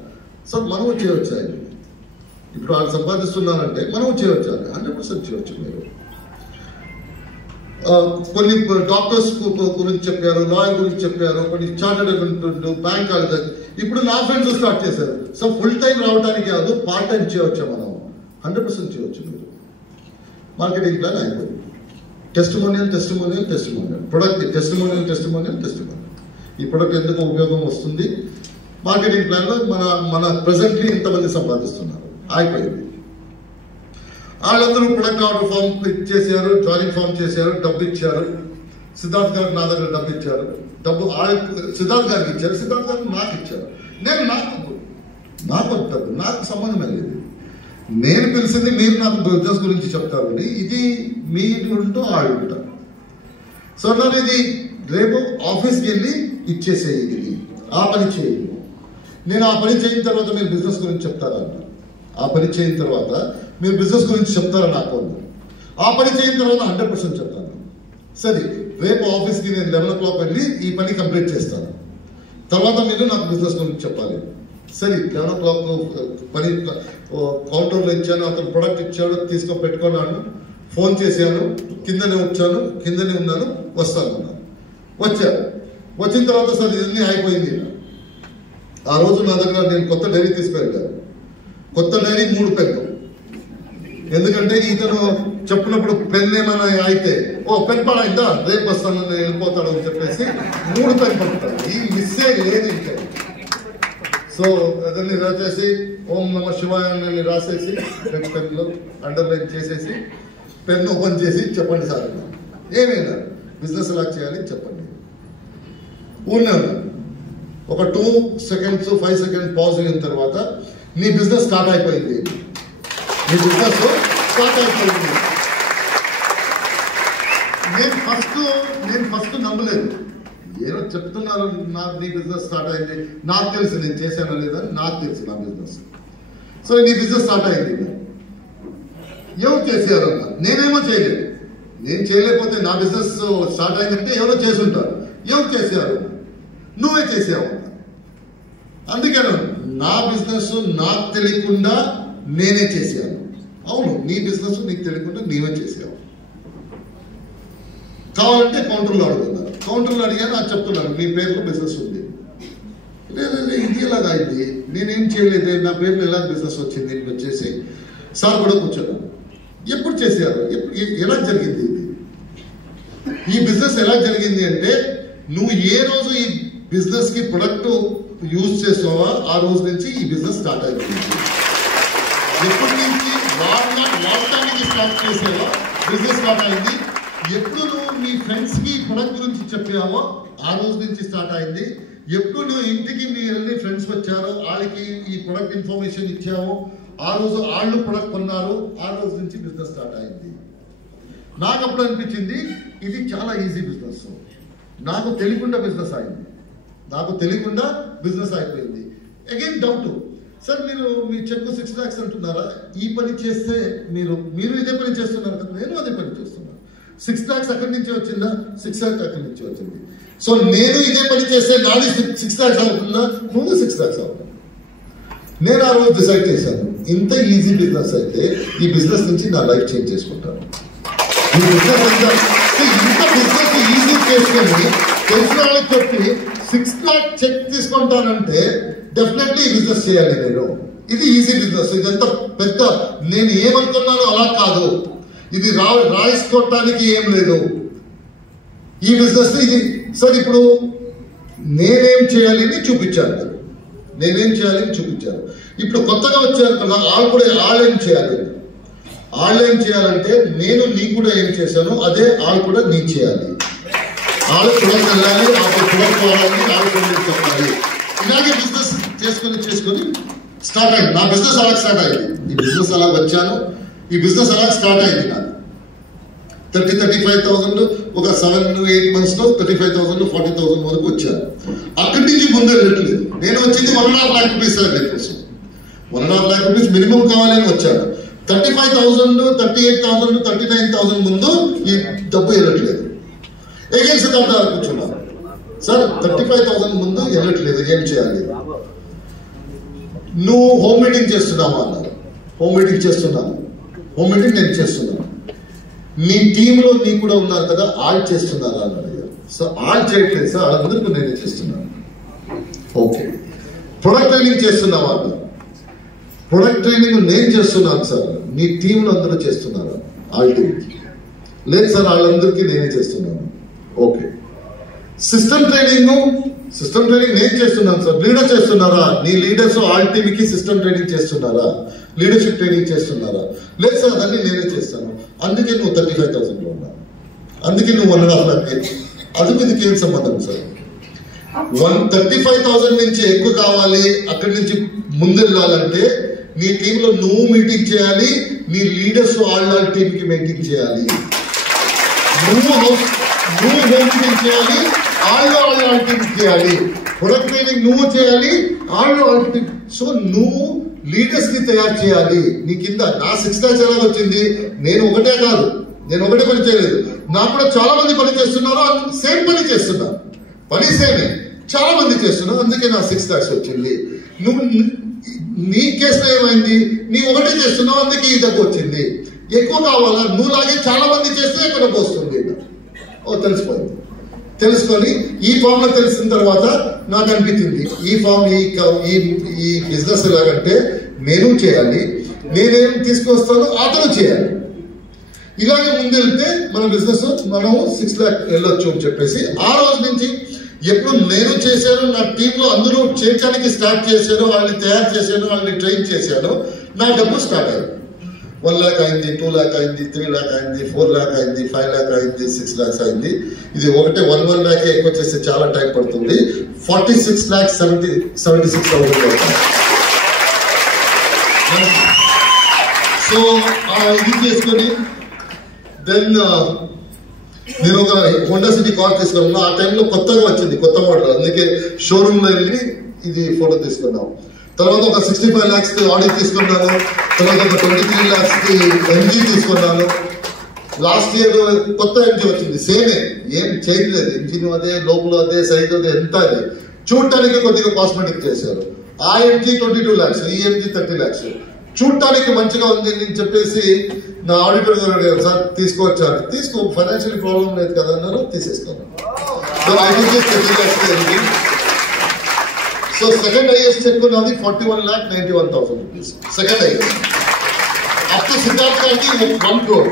సో మనం చేయొచ్చా? ఇప్పుడు వాళ్ళు సంపాదిస్తున్నారంటే మనం చేయొచ్చా? 100% చేయొచ్చు. మీరు కొన్ని డాక్టర్స్ గురించి చెప్పారు, లాయర్ గురించి చెప్పారు, కొన్ని చార్టెడ్ అకౌంటెంట్, బ్యాంక్. ఇప్పుడు నా ఫ్రెండ్స్ స్టార్ట్ చేశారు. సో ఫుల్ టైం రావడానికి కాదు, పార్ట్ టైం చేయొచ్చా? మనం 100% చేయొచ్చు. మీరు మార్కెటింగ్ ప్లాన్ అయిపోయింది. Testimonial, product testimonial. ఈ ప్రొడక్ట్ ఎందుకు ఉపయోగం వస్తుంది, మార్కెటింగ్ ప్లాన్లో మన ప్రెసెంట్లీ ఇంతమంది సంపాదిస్తున్నారు, అయిపోయింది. వాళ్ళందరూ ప్రొడక్ట్ ఆర్డర్ ఫామ్ చేశారు, జాయినింగ్ ఫామ్ చేశారు, డబ్బు ఇచ్చారు. సిద్ధార్థ్ గారికి నా దగ్గర డబ్బు ఇచ్చారు. డబ్బు సిద్ధార్థ్ గారికి ఇచ్చారు, సిద్ధార్థ్ గారికి నాకు ఇచ్చారు. నేను నాకు డబ్బు, నాకు సంబంధం లేదు. నేను పిలిచింది మీరు నాకు బిజినెస్ గురించి చెప్తారండి, ఇది మీరుంటూ ఆడుంటారు. సో నేను ఇది రేపు ఆఫీస్కి వెళ్ళి ఇచ్చేసేది, ఆ పని చేయండి. నేను ఆ పని చేయిన తర్వాత మీరు బిజినెస్ గురించి చెప్తారంట. ఆ పని చేయిన తర్వాత మీరు బిజినెస్ గురించి చెప్తారా నాకు? ఆ పని చేయిన తర్వాత 100% చెప్తాను. సరే, రేపు ఆఫీస్కి నేను 11 o'clock వెళ్ళి ఈ పని కంప్లీట్ చేస్తాను. తర్వాత మీరు నాకు బిజినెస్ గురించి చెప్పాలి. సరే, 11 o'clock పని కౌంటర్లో ఇచ్చాను, అతను ప్రొడక్ట్ ఇచ్చాడు, తీసుకొని పెట్టుకున్నాను, ఫోన్ చేశాను, కిందనే ఉన్నాను, వస్తాను. వచ్చిన తర్వాత సార్ ఇవన్నీ అయిపోయింది. ఆ రోజు నా దగ్గర నేను కొత్త డైరీ తీసుకెళ్ళాను. కొత్త డైరీ 3 పెన్ను. ఎందుకంటే ఇతను చెప్పినప్పుడు పెన్ ఏమైనా అయితే, పెన్ పడైందా, రేపు వస్తాను, వెళ్ళిపోతాడు అని చెప్పేసి 3 పెన్ పడతాడు. ఈ మిస్సే లేదు ఇంకా. సో అతన్ని రాసేసి ఓం నమ శివాయ అని రాసేసి రెడ్ పెన్లో అండర్లైన్ చేసేసి పెన్ ఓపెన్ చేసి చెప్పండి సార్, ఏమైనా బిజినెస్ ఎలా చేయాలి చెప్పండి. ఉన్నాను. ఒక 2 seconds 5 seconds పాజ్ అయిన తర్వాత నీ బిజినెస్ స్టార్ట్ అయిపోయింది. మీ బిజినెస్ స్టార్ట్ అయిపోయింది. నేను ఫస్ట్ నమ్మలేదు. ఏదో చెప్తున్నారు నీ బిజినెస్ స్టార్ట్ అయింది, నాకు తెలుసు నేను చేశానో లేదా, నాకు తెలుసు నా బిజినెస్. సో నీ బిజినెస్ స్టార్ట్ అయింది, ఎవరు చేసేయారు అన్నా, నేనేమో చేయలేదు. నేను చేయలేకపోతే నా బిజినెస్ స్టార్ట్ అయిందంటే ఎవరో చేసి ఉంటారు. ఎవరు చేసేయారు? నువ్వే చేసావు. అందుకని నా బిజినెస్ నాకు తెలియకుండా నేనే చేసాను. అవును, నీ బిజినెస్ నీకు తెలియకుండా నీవే చేసావు. కావాలంటే కౌంటర్లో అడుగుతున్నారు. కౌంటర్లో అడిగాను, నాకు చెప్తున్నాను మీ పేరులో బిజినెస్ ఉంది. లేదు ఇది ఎలాగా అయింది, నేనేం చేయలేదు, నా పేరులో ఎలా బిజినెస్ వచ్చింది అని వచ్చేసి సార్ కూడా కూర్చున్నాను. ఎప్పుడు చేశారు, ఎలా జరిగింది ఇది, ఈ బిజినెస్ ఎలా జరిగింది అంటే, నువ్వు ఏ రోజు ఈ బిజినెస్ కి ప్రొడక్ట్ యూజ్ చేసావా ఆ రోజు నుంచి ఈ బిజినెస్ స్టార్ట్ అయిపోయింది. ఎప్పటి నుంచి వాడటానికి స్టార్ట్ చేసావో బిజినెస్ స్టార్ట్ అయింది. ఎప్పుడు నువ్వు మీ ఫ్రెండ్స్ కి ప్రొడక్ట్ గురించి చెప్పావో ఆ రోజు నుంచి స్టార్ట్ అయింది. ఎప్పుడు నువ్వు ఇంటికి మీ వెళ్ళి ఫ్రెండ్స్ వచ్చారో వాళ్ళకి ఈ ప్రొడక్ట్ ఇన్ఫర్మేషన్ ఇచ్చావో ఆ రోజు వాళ్ళు ప్రొడక్ట్ కొన్నారు, ఆ రోజు నుంచి బిజినెస్ స్టార్ట్ అయింది. నాకు అప్పుడు అనిపించింది ఇది చాలా ఈజీ బిజినెస్. నాకు తెలియకుండా బిజినెస్ అయింది, నాకు తెలియకుండా బిజినెస్ అయిపోయింది. అగైన్ డౌట్, సార్ మీరు మీ చెక్ 6 lakhs అంటున్నారా, ఈ పని చేస్తే మీరు ఇదే పని చేస్తున్నారు కదా, నేను అదే పని చేస్తున్నాను. 6 lakhs అక్కడి నుంచి వచ్చిందా, 6 lakhs అక్కడి నుంచి వచ్చింది. సో నేను ఇదే పని చేస్తే నాది 6 lakhs అవుతుందా, నువ్వు 6 lakhs అవుతుంది. నేను ఆ రోజు డిసైడ్ చేశాను, ఇంత ఈజీ బిజినెస్ అయితే ఈ బిజినెస్ నుంచి నా లైఫ్ చేంజ్ చేసుకుంటాను. ఈ బిజినెస్ ఇంత బిజినెస్ ఈజీ చేసుకొని తెలిసిన వాళ్ళకి చెప్పి 6 lakh చెక్ తీసుకుంటానంటే డెఫినెట్లీ ఈ బిజినెస్ చేయాలి నేను. ఇది ఈజీ బిజినెస్. ఇదంతా పెద్ద నేను ఏమనుకున్నానో అలా కాదు, ఇది రాయించుకోవటానికి ఏం లేదు ఈ బిజినెస్. ఇది సార్ ఇప్పుడు నేనేం చేయాలి అని చూపించాను, నేనేం చేయాలి అని చూపించాను. ఇప్పుడు కొత్తగా వచ్చారు కదా వాళ్ళు ఏం చేయాలి, వాళ్ళు ఏం చేయాలంటే నేను నీ కూడా ఏం చేశాను అదే వాళ్ళు కూడా నీ చేయాలి. వాళ్ళు కూడా వెళ్ళాలి, వాళ్ళు కూడా పోవాలి, వాళ్ళు కూడా చెప్పాలి. ఇలాగే బిజినెస్ చేసుకొని స్టార్ట్ అయింది. నా బిజినెస్ అలా స్టార్ట్ అయింది. ఈ బిజినెస్ అలా వచ్చాను, ఈ బిజినెస్ అలా స్టార్ట్ అయింది. నాకు 35,000 ఒక 7-8 months లో 35,000 40,000 వరకు వచ్చాను. అక్కడి నుంచి ముందే వెళ్ళట్లేదు. నేను వచ్చింది 1.5 lakh rupees కోసం. 1.5 lakh rupees మినిమం కావాలని వచ్చాను. 35,000 38,000 39,000 ముందు ఈ డబ్బు వెళ్ళట్లేదు. ఏగేన్ సిద్ధార్థ కూర్చున్నాను, సార్ 35,000 ముందు వెళ్ళట్లేదు, ఏం చేయాలి? నువ్వు హోమ్ మీటింగ్ చేస్తున్నావా అన్నారు. హోమ్ మీటింగ్ చేస్తున్నాను, హోమ్ మీటింగ్ నేను చేస్తున్నాను. నీ టీంలో నీ కూడా ఉన్నారు కదా, వాళ్ళు చేస్తున్నారా అని అడిగారు. సో వాళ్ళు చేయట్లేదు సార్, వాళ్ళందరికీ నేనే చేస్తున్నాను. ఓకే, ప్రొడక్ట్ ట్రైనింగ్ చేస్తున్నావా అన్నారు. ప్రొడక్ట్ ట్రైనింగ్ నేను చేస్తున్నాను సార్, నీ టీంలో అందరూ చేస్తున్నారా? వాళ్ళ టీంకి లేదు సార్, వాళ్ళందరికీ నేనే చేస్తున్నాను. ఓకే, సిస్టమ్ ట్రైనింగ్ నేను చేస్తున్నాను సార్, లీడర్ చేస్తున్నారా? నీ లీడర్స్ వాళ్ళ టీంకి సిస్టమ్ ట్రైనింగ్ చేస్తున్నారా, లీడర్షిప్ ట్రైనింగ్ చేస్తున్నారా? లేదు సార్, అదన్నీ నేనే చేస్తాను. అందుకే నువ్వు 35,000 లో ఉన్నావు, అందుకే నువ్వు 1.5 lakh. అది మీదకి ఏం సంబంధం సార్? 35,000 నుంచి ఎక్కువ కావాలి, అక్కడి నుంచి ముందెళ్ళాలంటే నీ టీంలో నువ్వు మీటింగ్ చేయాలి, నీ లీడర్స్ వాళ్ళ టీంకి మీటింగ్ చేయాలి, నువ్వు హోమ్ మీటింగ్ చేయాలి, వాళ్ళ టీంకి చేయాలి, ప్రొడక్ట్ ట్రైనింగ్ నువ్వు చేయాలి, వాళ్ళ టీం. సో నువ్వు లీడర్స్ ని తయారు చేయాలి. నీ కింద నా 6 lakhs ఎలా వచ్చింది? నేను ఒకటే కాదు, నేను ఒకటే పని చేయలేదు, నాకు కూడా చాలా మంది పని చేస్తున్నారు, సేమ్ పని చేస్తున్నారు, పని సేమే, చాలా మంది చేస్తున్నారు, అందుకే నా 6 lakhs వచ్చింది. నువ్వు నీ కేసులో ఏమైంది? నీ ఒకటే చేస్తున్నావు, అందుకే ఈ డబ్బు వచ్చింది. ఎక్కువ కావాలా? నువ్వు లాగే చాలా మంది చేస్తే ఎక్కడ వస్తుంది? తెలిసిపోయింది. తెలుసుకొని ఈ ఫామ్ లో తెలిసిన తర్వాత నాకు అనిపించింది, ఈ ఫామ్ ఈ బిజినెస్ ఎలాగంటే నేను చేయాలి, నేనేం తీసుకొస్తానో అతను చేయాలి. ఇలాగే ముందెళ్తే మన బిజినెస్ మనం 6 lakh వెళ్ళొచ్చు అని చెప్పేసి ఆ రోజు నుంచి ఎప్పుడు నేను చేశాను, నా టీంలో అందరూ చేయడానికి స్టార్ట్ చేశాను, వాళ్ళని తయారు చేశాను, వాళ్ళని ట్రైన్ చేశాను, నా డబ్బు స్టార్ట్ అయింది. 1 lakh అయింది, 2 lakh అయింది, 3 lakh అయింది, 4 lakh అయింది, 5 lakh అయింది, 6 lakhs అయింది. ఇది ఒకటే 1 lakh ఎక్కువ చేస్తే చాలా టైం పడుతుంది. 46,76,000. సో ఇది చేసుకొని దెన్ నేను ఒక హోండా సిటీ కార్ తీసుకున్నాను. ఆ టైంలో కొత్తగా వచ్చింది, కొత్త మోడల్, అందుకే షోరూమ్ లో వెళ్ళి ఇది ఫోటో తీసుకున్నాం. తర్వాత ఒక 65 lakhs ఆడి తీసుకున్నాను. తర్వాత ఒక 23 lakhs ఎంజీ తీసుకున్నాను. లాస్ట్ ఇయర్ కొత్త ఎంజీ వచ్చింది, సేమే, ఏం చేయలేదు, ఇంజిన్ అదే, లోపల అదే, సైజ్ అదే, ఎంత అది చూడటానికి కొద్దిగా కాస్మెటిక్ చేశారు. ఆ ఎంజీ 22 lakhs, ఈ ఎంజీ 30 lakhs. చూడటానికి మంచిగా ఉంది అని చెప్పేసి నా ఆడిటర్ గారు సార్ తీసుకోవచ్చారు. తీసుకో, ఫైనాన్షియల్ ప్రాబ్లం లేదు కదా అన్నారు, తీసేసుకున్నాను. సో ఐ థింక్ 30 lakhs ఎంజీ. సో సెకండ్ హైయెస్ట్ చెక్ ఉన్నది 41,91,000 rupees. Second highest. Up to Siddharth గారికి 1 crore.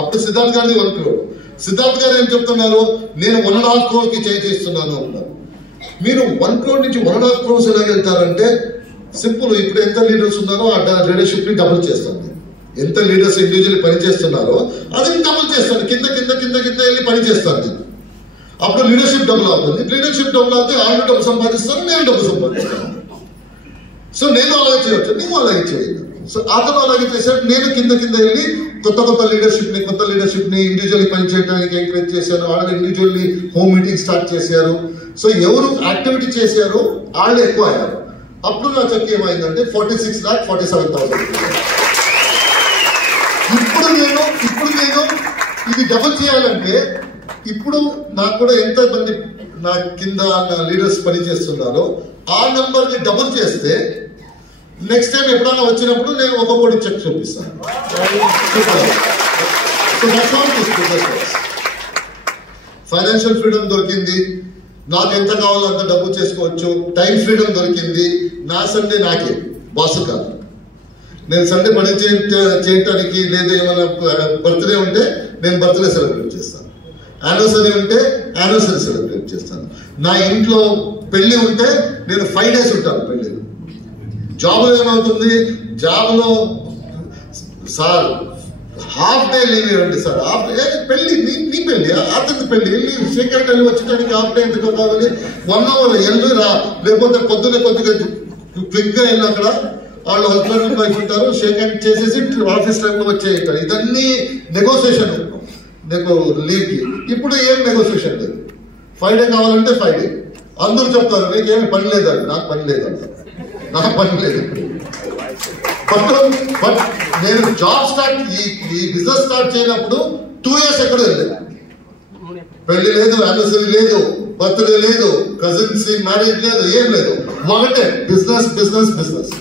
అప్ టు సిద్ధార్థ్ గారిది 1 crore. సిద్ధార్థ్ గారు ఏం చెప్తున్నారు, నేను 1.5 crore కి చేస్తున్నాను అంటారు. మీరు 1 crore నుంచి 1.5 crores ఎలా వెళ్తారంటే సింపుల్. ఇప్పుడు ఎంత లీడర్స్ ఉన్నారో ఆ లీడర్షిప్ ని డబుల్ చేస్తాను. ఎంత లీడర్స్ ఇండివిజువల్ పని చేస్తున్నారో అది డబుల్ చేస్తాను. కింద కింద కింద కింద వెళ్ళి పని చేస్తాను నేను. అప్పుడు లీడర్షిప్ డబుల్ అవుతుంది. లీడర్షిప్ డబుల్ అవుతే ఆయన డబ్బు సంపాదిస్తాను, నేను డబ్బు సంపాదిస్తాను. సో నేను అలాగే చేయవచ్చు, నువ్వు అలాగే చేయను. సో అతను అలాగే చేశాడు. నేను కింద కింద వెళ్ళి కొత్త లీడర్షిప్ ని ఇండివిజువల్లీ పని చేయడానికి ఎంకరేజ్ చేశాను. వాళ్ళు ఇండివిజువల్లీ హోమ్ మీటింగ్ స్టార్ట్ చేశారు. సో ఎవరు యాక్టివిటీ చేశారో వాళ్ళు ఎక్కువ అయ్యారు. అప్పుడు నా చెక్ ఏమైందంటే 46,47,000. ఇప్పుడు నేను ఇది డబుల్ చేయాలంటే ఇప్పుడు నాకు కూడా ఎంత మంది నా కింద నా లీడర్స్ పని చేస్తున్నారో ఆ నెంబర్ ని డబుల్ చేస్తే నెక్స్ట్ టైం ఎప్పుడైనా వచ్చినప్పుడు నేను 1 కోటి చెక్ చూపిస్తాను. ఫైనాన్షియల్ ఫ్రీడమ్ దొరికింది, నాకు ఎంత కావాలో అంత డబ్బు చేసుకోవచ్చు. టైం ఫ్రీడమ్ దొరికింది. నా సండే నాకే, బాసు కాదు. నేను సండే పని చేయటానికి, లేదా ఏమైనా బర్త్డే ఉంటే నేను బర్త్డే సెలబ్రేట్ చేస్తాను, యానివర్సరీ ఉంటే యానివర్సరీ సెలబ్రేట్ చేస్తాను. నా ఇంట్లో పెళ్లి ఉంటే నేను 5 days ఉంటాను పెళ్లి. జాబ్లో ఏమవుతుంది, జాబ్లో సార్ హాఫ్ డే లీవ్ ఇవ్వండి సార్, హాఫ్ డే పెళ్లి, నీ పెళ్లి, అతని పెళ్లి, వెళ్ళి సెకండ్ వెళ్ళి వచ్చడానికి హాఫ్ డే ఎందుకు కావాలి? 1 hour వెళ్ళి రా, లేకపోతే పొద్దున్నే కొద్దిగా క్విక్ గా వెళ్ళి అక్కడ వాళ్ళు హస్బెండ్ వైఫ్ ఉంటారు, సెకండ్ చేసేసి ఆఫీస్ టైంలో వచ్చేయంటారు. ఇదన్నీ నెగోసియేషన్ లీవ్ కి. ఇప్పుడు ఏం నెగోసియేషన్ లేదు. 5 days కావాలంటే 5 days. అందరూ చెప్తారు నీకేమి పని లేదండి, నాకు పని లేదంట, నాకు పని లేదు. బట్ నేను జాబ్ స్టార్ట్, ఈ బిజినెస్ స్టార్ట్ చేయనప్పుడు 2 years ఎక్కడ వెళ్ళలేదు. పెళ్లి లేదు, యానివర్సరీ లేదు, బర్త్డే లేదు, కజిన్స్ మ్యారేజ్ లేదు, ఏం లేదు. ఒకటే బిజినెస్ బిజినెస్ బిజినెస్.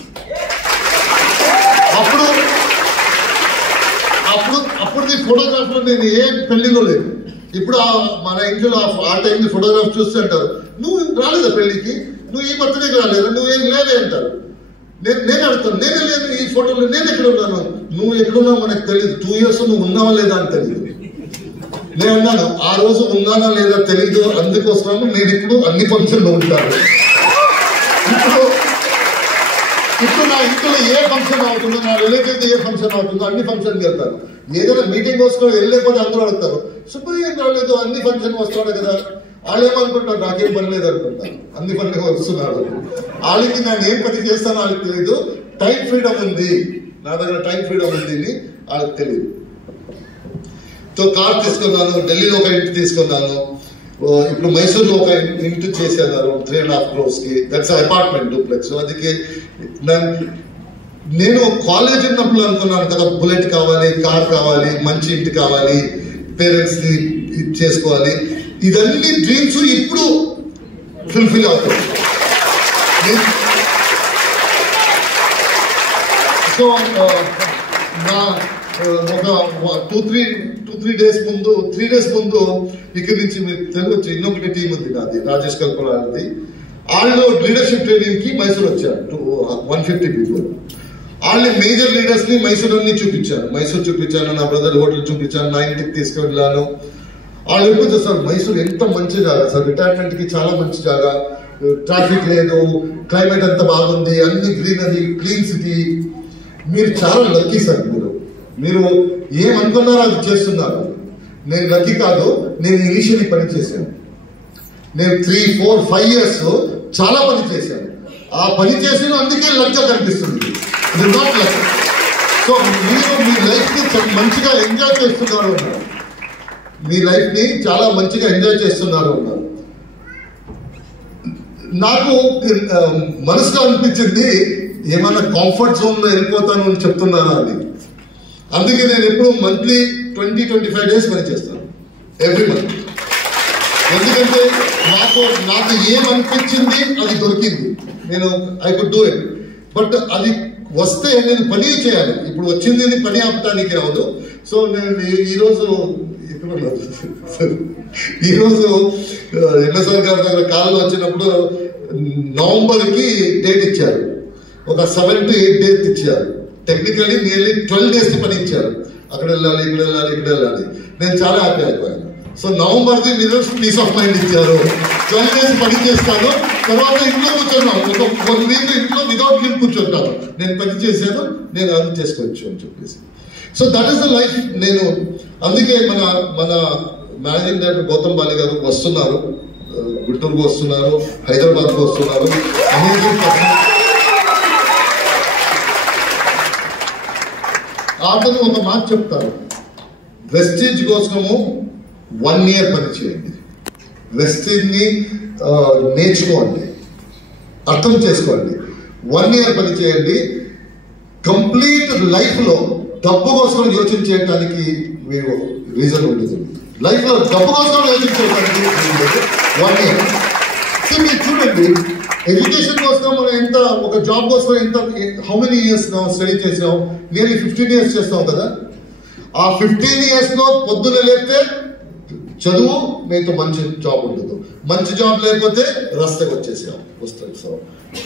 అప్పుడు ఫోటోగ్రాఫ్ లో నేను ఏ పెళ్లిలో లేదు. ఇప్పుడు మన ఇంట్లో ఆ టైం ఫోటోగ్రాఫ్ చూస్తే అంటారు, నువ్వు రాలేదా పెళ్లికి, నువ్వు ఈ బర్త్డేకి రాలేదా, నువ్వు ఏం లేదే అంటారు. నేను అడుగుతాను, నేనే లేదు ఈ ఫోటోలో, నేను ఎక్కడ ఉన్నాను, నువ్వు ఎక్కడున్నావు మనకు తెలియదు. 2 years నువ్వు ఉన్నావా లేదా అని తెలియదు. నేను అన్నాను, ఆ రోజు ఉన్నానా లేదా తెలీదు, అందుకోసం నేను ఇప్పుడు అన్ని ఫంక్షన్లు ఉంటాను. ఇప్పుడు నా ఇంట్లో ఏ ఫంక్షన్ అవుతుందో, నా రిలేటివ్ ఏ ఫంక్షన్ అవుతుందో అన్ని ఫంక్షన్కి వెళ్తాను. ఏదైనా మీటింగ్ వస్తున్నా వెళ్ళలేకపోతే అందరూ అడుగుతారు, సుబ్బయ్య ఏం రాలేదు, అన్ని ఫంక్షన్ వస్తున్నాడు కదా. వాళ్ళు ఏమనుకుంటారు, నాకేం పని లేదు అనుకుంటారు, అన్ని పనులు వస్తున్నాడు. వాళ్ళకి నేను ఏం పని చేస్తానో వాళ్ళకి తెలియదు. టైం ఫ్రీడమ్ ఉంది, నా దగ్గర టైం ఫ్రీడమ్ ఉంది అని వాళ్ళకి తెలియదు. సో కార్ తీసుకున్నాను, ఢిల్లీలో ఒక ఇంటి తీసుకున్నాను, ఇప్పుడు మైసూర్లో ఒక ఇంటి చేసేదారు 3.5 crores కి. That's apartment duplex. అందుకే నేను కాలేజ్ ఉన్నప్పుడు అనుకున్నాను కదా, బుల్లెట్ కావాలి, కార్ కావాలి, మంచి ఇంటి కావాలి, పేరెంట్స్ ని చేసుకోవాలి. ఇదన్నీ డ్రీమ్స్ ఇప్పుడు ఫుల్ఫిల్ అవుతాయి. సో నా ఒక 2-3 days ముందు, 3 days ముందు ఇక్కడి నుంచి మీరు తెలియచ్చు, ఇంకొకటి టీం ఉంది నాది, రాజేష్ కల్పనాది. వాళ్ళు లీడర్షిప్ ట్రైనింగ్ కి మైసూర్ వచ్చారు, 150 people. వాళ్ళని మేజర్ లీడర్స్ ని మైసూర్ అన్ని చూపించాను. మైసూర్ చూపించాను, నా బ్రదర్ హోటల్ చూపించాను, నా ఇంటికి తీసుకెళ్ళాను. వాళ్ళు ఎప్పుడు చేస్తారు, మైసూర్ ఎంత మంచి జాగా సార్, రిటైర్మెంట్ కి చాలా మంచి జాగా, ట్రాఫిక్ లేదు, క్లైమేట్ అంతా బాగుంది, అన్ని గ్రీనరీ, క్లీన్ సిటీ. మీరు చాలా లక్కీ సార్. మీరు ఏమనుకున్నారో అది చేస్తున్నారు. నేను లక్కీ కాదు, నేను ఇనిషియలీ పని చేశాను. నేను 3-4-5 years చాలా పని చేశాను. ఆ పని చేసిన అందుకే లక్గా కనిపిస్తుంది. Not luck. సో మీరు మీ లైఫ్ని మంచిగా ఎంజాయ్ చేస్తున్నారు అన్నారు, మీ లైఫ్ని చాలా మంచిగా ఎంజాయ్ చేస్తున్నారు అన్నారు. నాకు మనసులో అనిపించింది ఏమైనా కంఫర్ట్ జోన్లో వెళ్ళిపోతాను అని చెప్తున్నాను అని. అందుకే నేను ఎప్పుడు మంత్లీ 20-25 డేస్ పని చేస్తాను ఎవ్రీ మంత్. ఎందుకంటే నాకు ఏమనిపించింది అది దొరికింది, నేను I could do it. But అది వస్తే నేను పని చేయాలి. ఇప్పుడు వచ్చింది పని ఆపటానికి రాదు. సో నేను ఈరోజు ఎన్ఎస్ఆర్ గారి దగ్గర కాలంలో వచ్చినప్పుడు నవంబర్కి డేట్ ఇచ్చారు, ఒక 7 to 8 డేస్ ఇచ్చారు. టెక్నికల్లీ నియర్లీ 12 days పని ఇచ్చారు. అక్కడ వెళ్ళాలి, ఇక్కడ వెళ్ళాలి, ఇక్కడ వెళ్ళాలి. నేను చాలా హ్యాపీ అయిపోయాను. సో నవంబర్ది మీరు పీస్ ఆఫ్ మైండ్ ఇచ్చారు. 12 days పని చేస్తాను, తర్వాత ఇంట్లో కూర్చున్నాను. ఒక 1 week ఇంట్లో వితౌట్ గిల్ట్ కూర్చుంటాను. నేను పని చేశాను, నేను అర్థం చేసుకోవచ్చు అని చెప్పేసి. So that is the life. నేను అందుకే మన మేనేజింగ్ డైరెక్టర్ గౌతమ్ బాలి గారు వస్తున్నారు, గుంటూరుకు వస్తున్నారు, హైదరాబాద్కు వస్తున్నారు. అతను ఒక మాట చెప్తారు, వెస్టేజ్ కోసము 1 year పని చేయండి, వెస్టేజ్ని నేర్చుకోండి, అర్థం చేసుకోండి. 1 year పని చేయండి. కంప్లీట్ లైఫ్లో డబ్బు కోసం యోచించేయడానికి మీరు రీజన్ ఉంటుంది. లైఫ్లో డబ్బు కోసం యోచించేయడానికి 1 year. సో మీరు చూడండి, ఎడ్యుకేషన్ కోసం మనం ఎంత, ఒక జాబ్ కోసం ఎంత, హౌ మెనీ ఇయర్స్ స్టడీ చేసాం? నియర్లీ 15 years చేస్తాం కదా. ఆ 15 years పొద్దున లేస్తే చదువు, మీతో మంచి జాబ్ ఉండదు. మంచి జాబ్ లేకపోతే రస్తకి వస్తావు.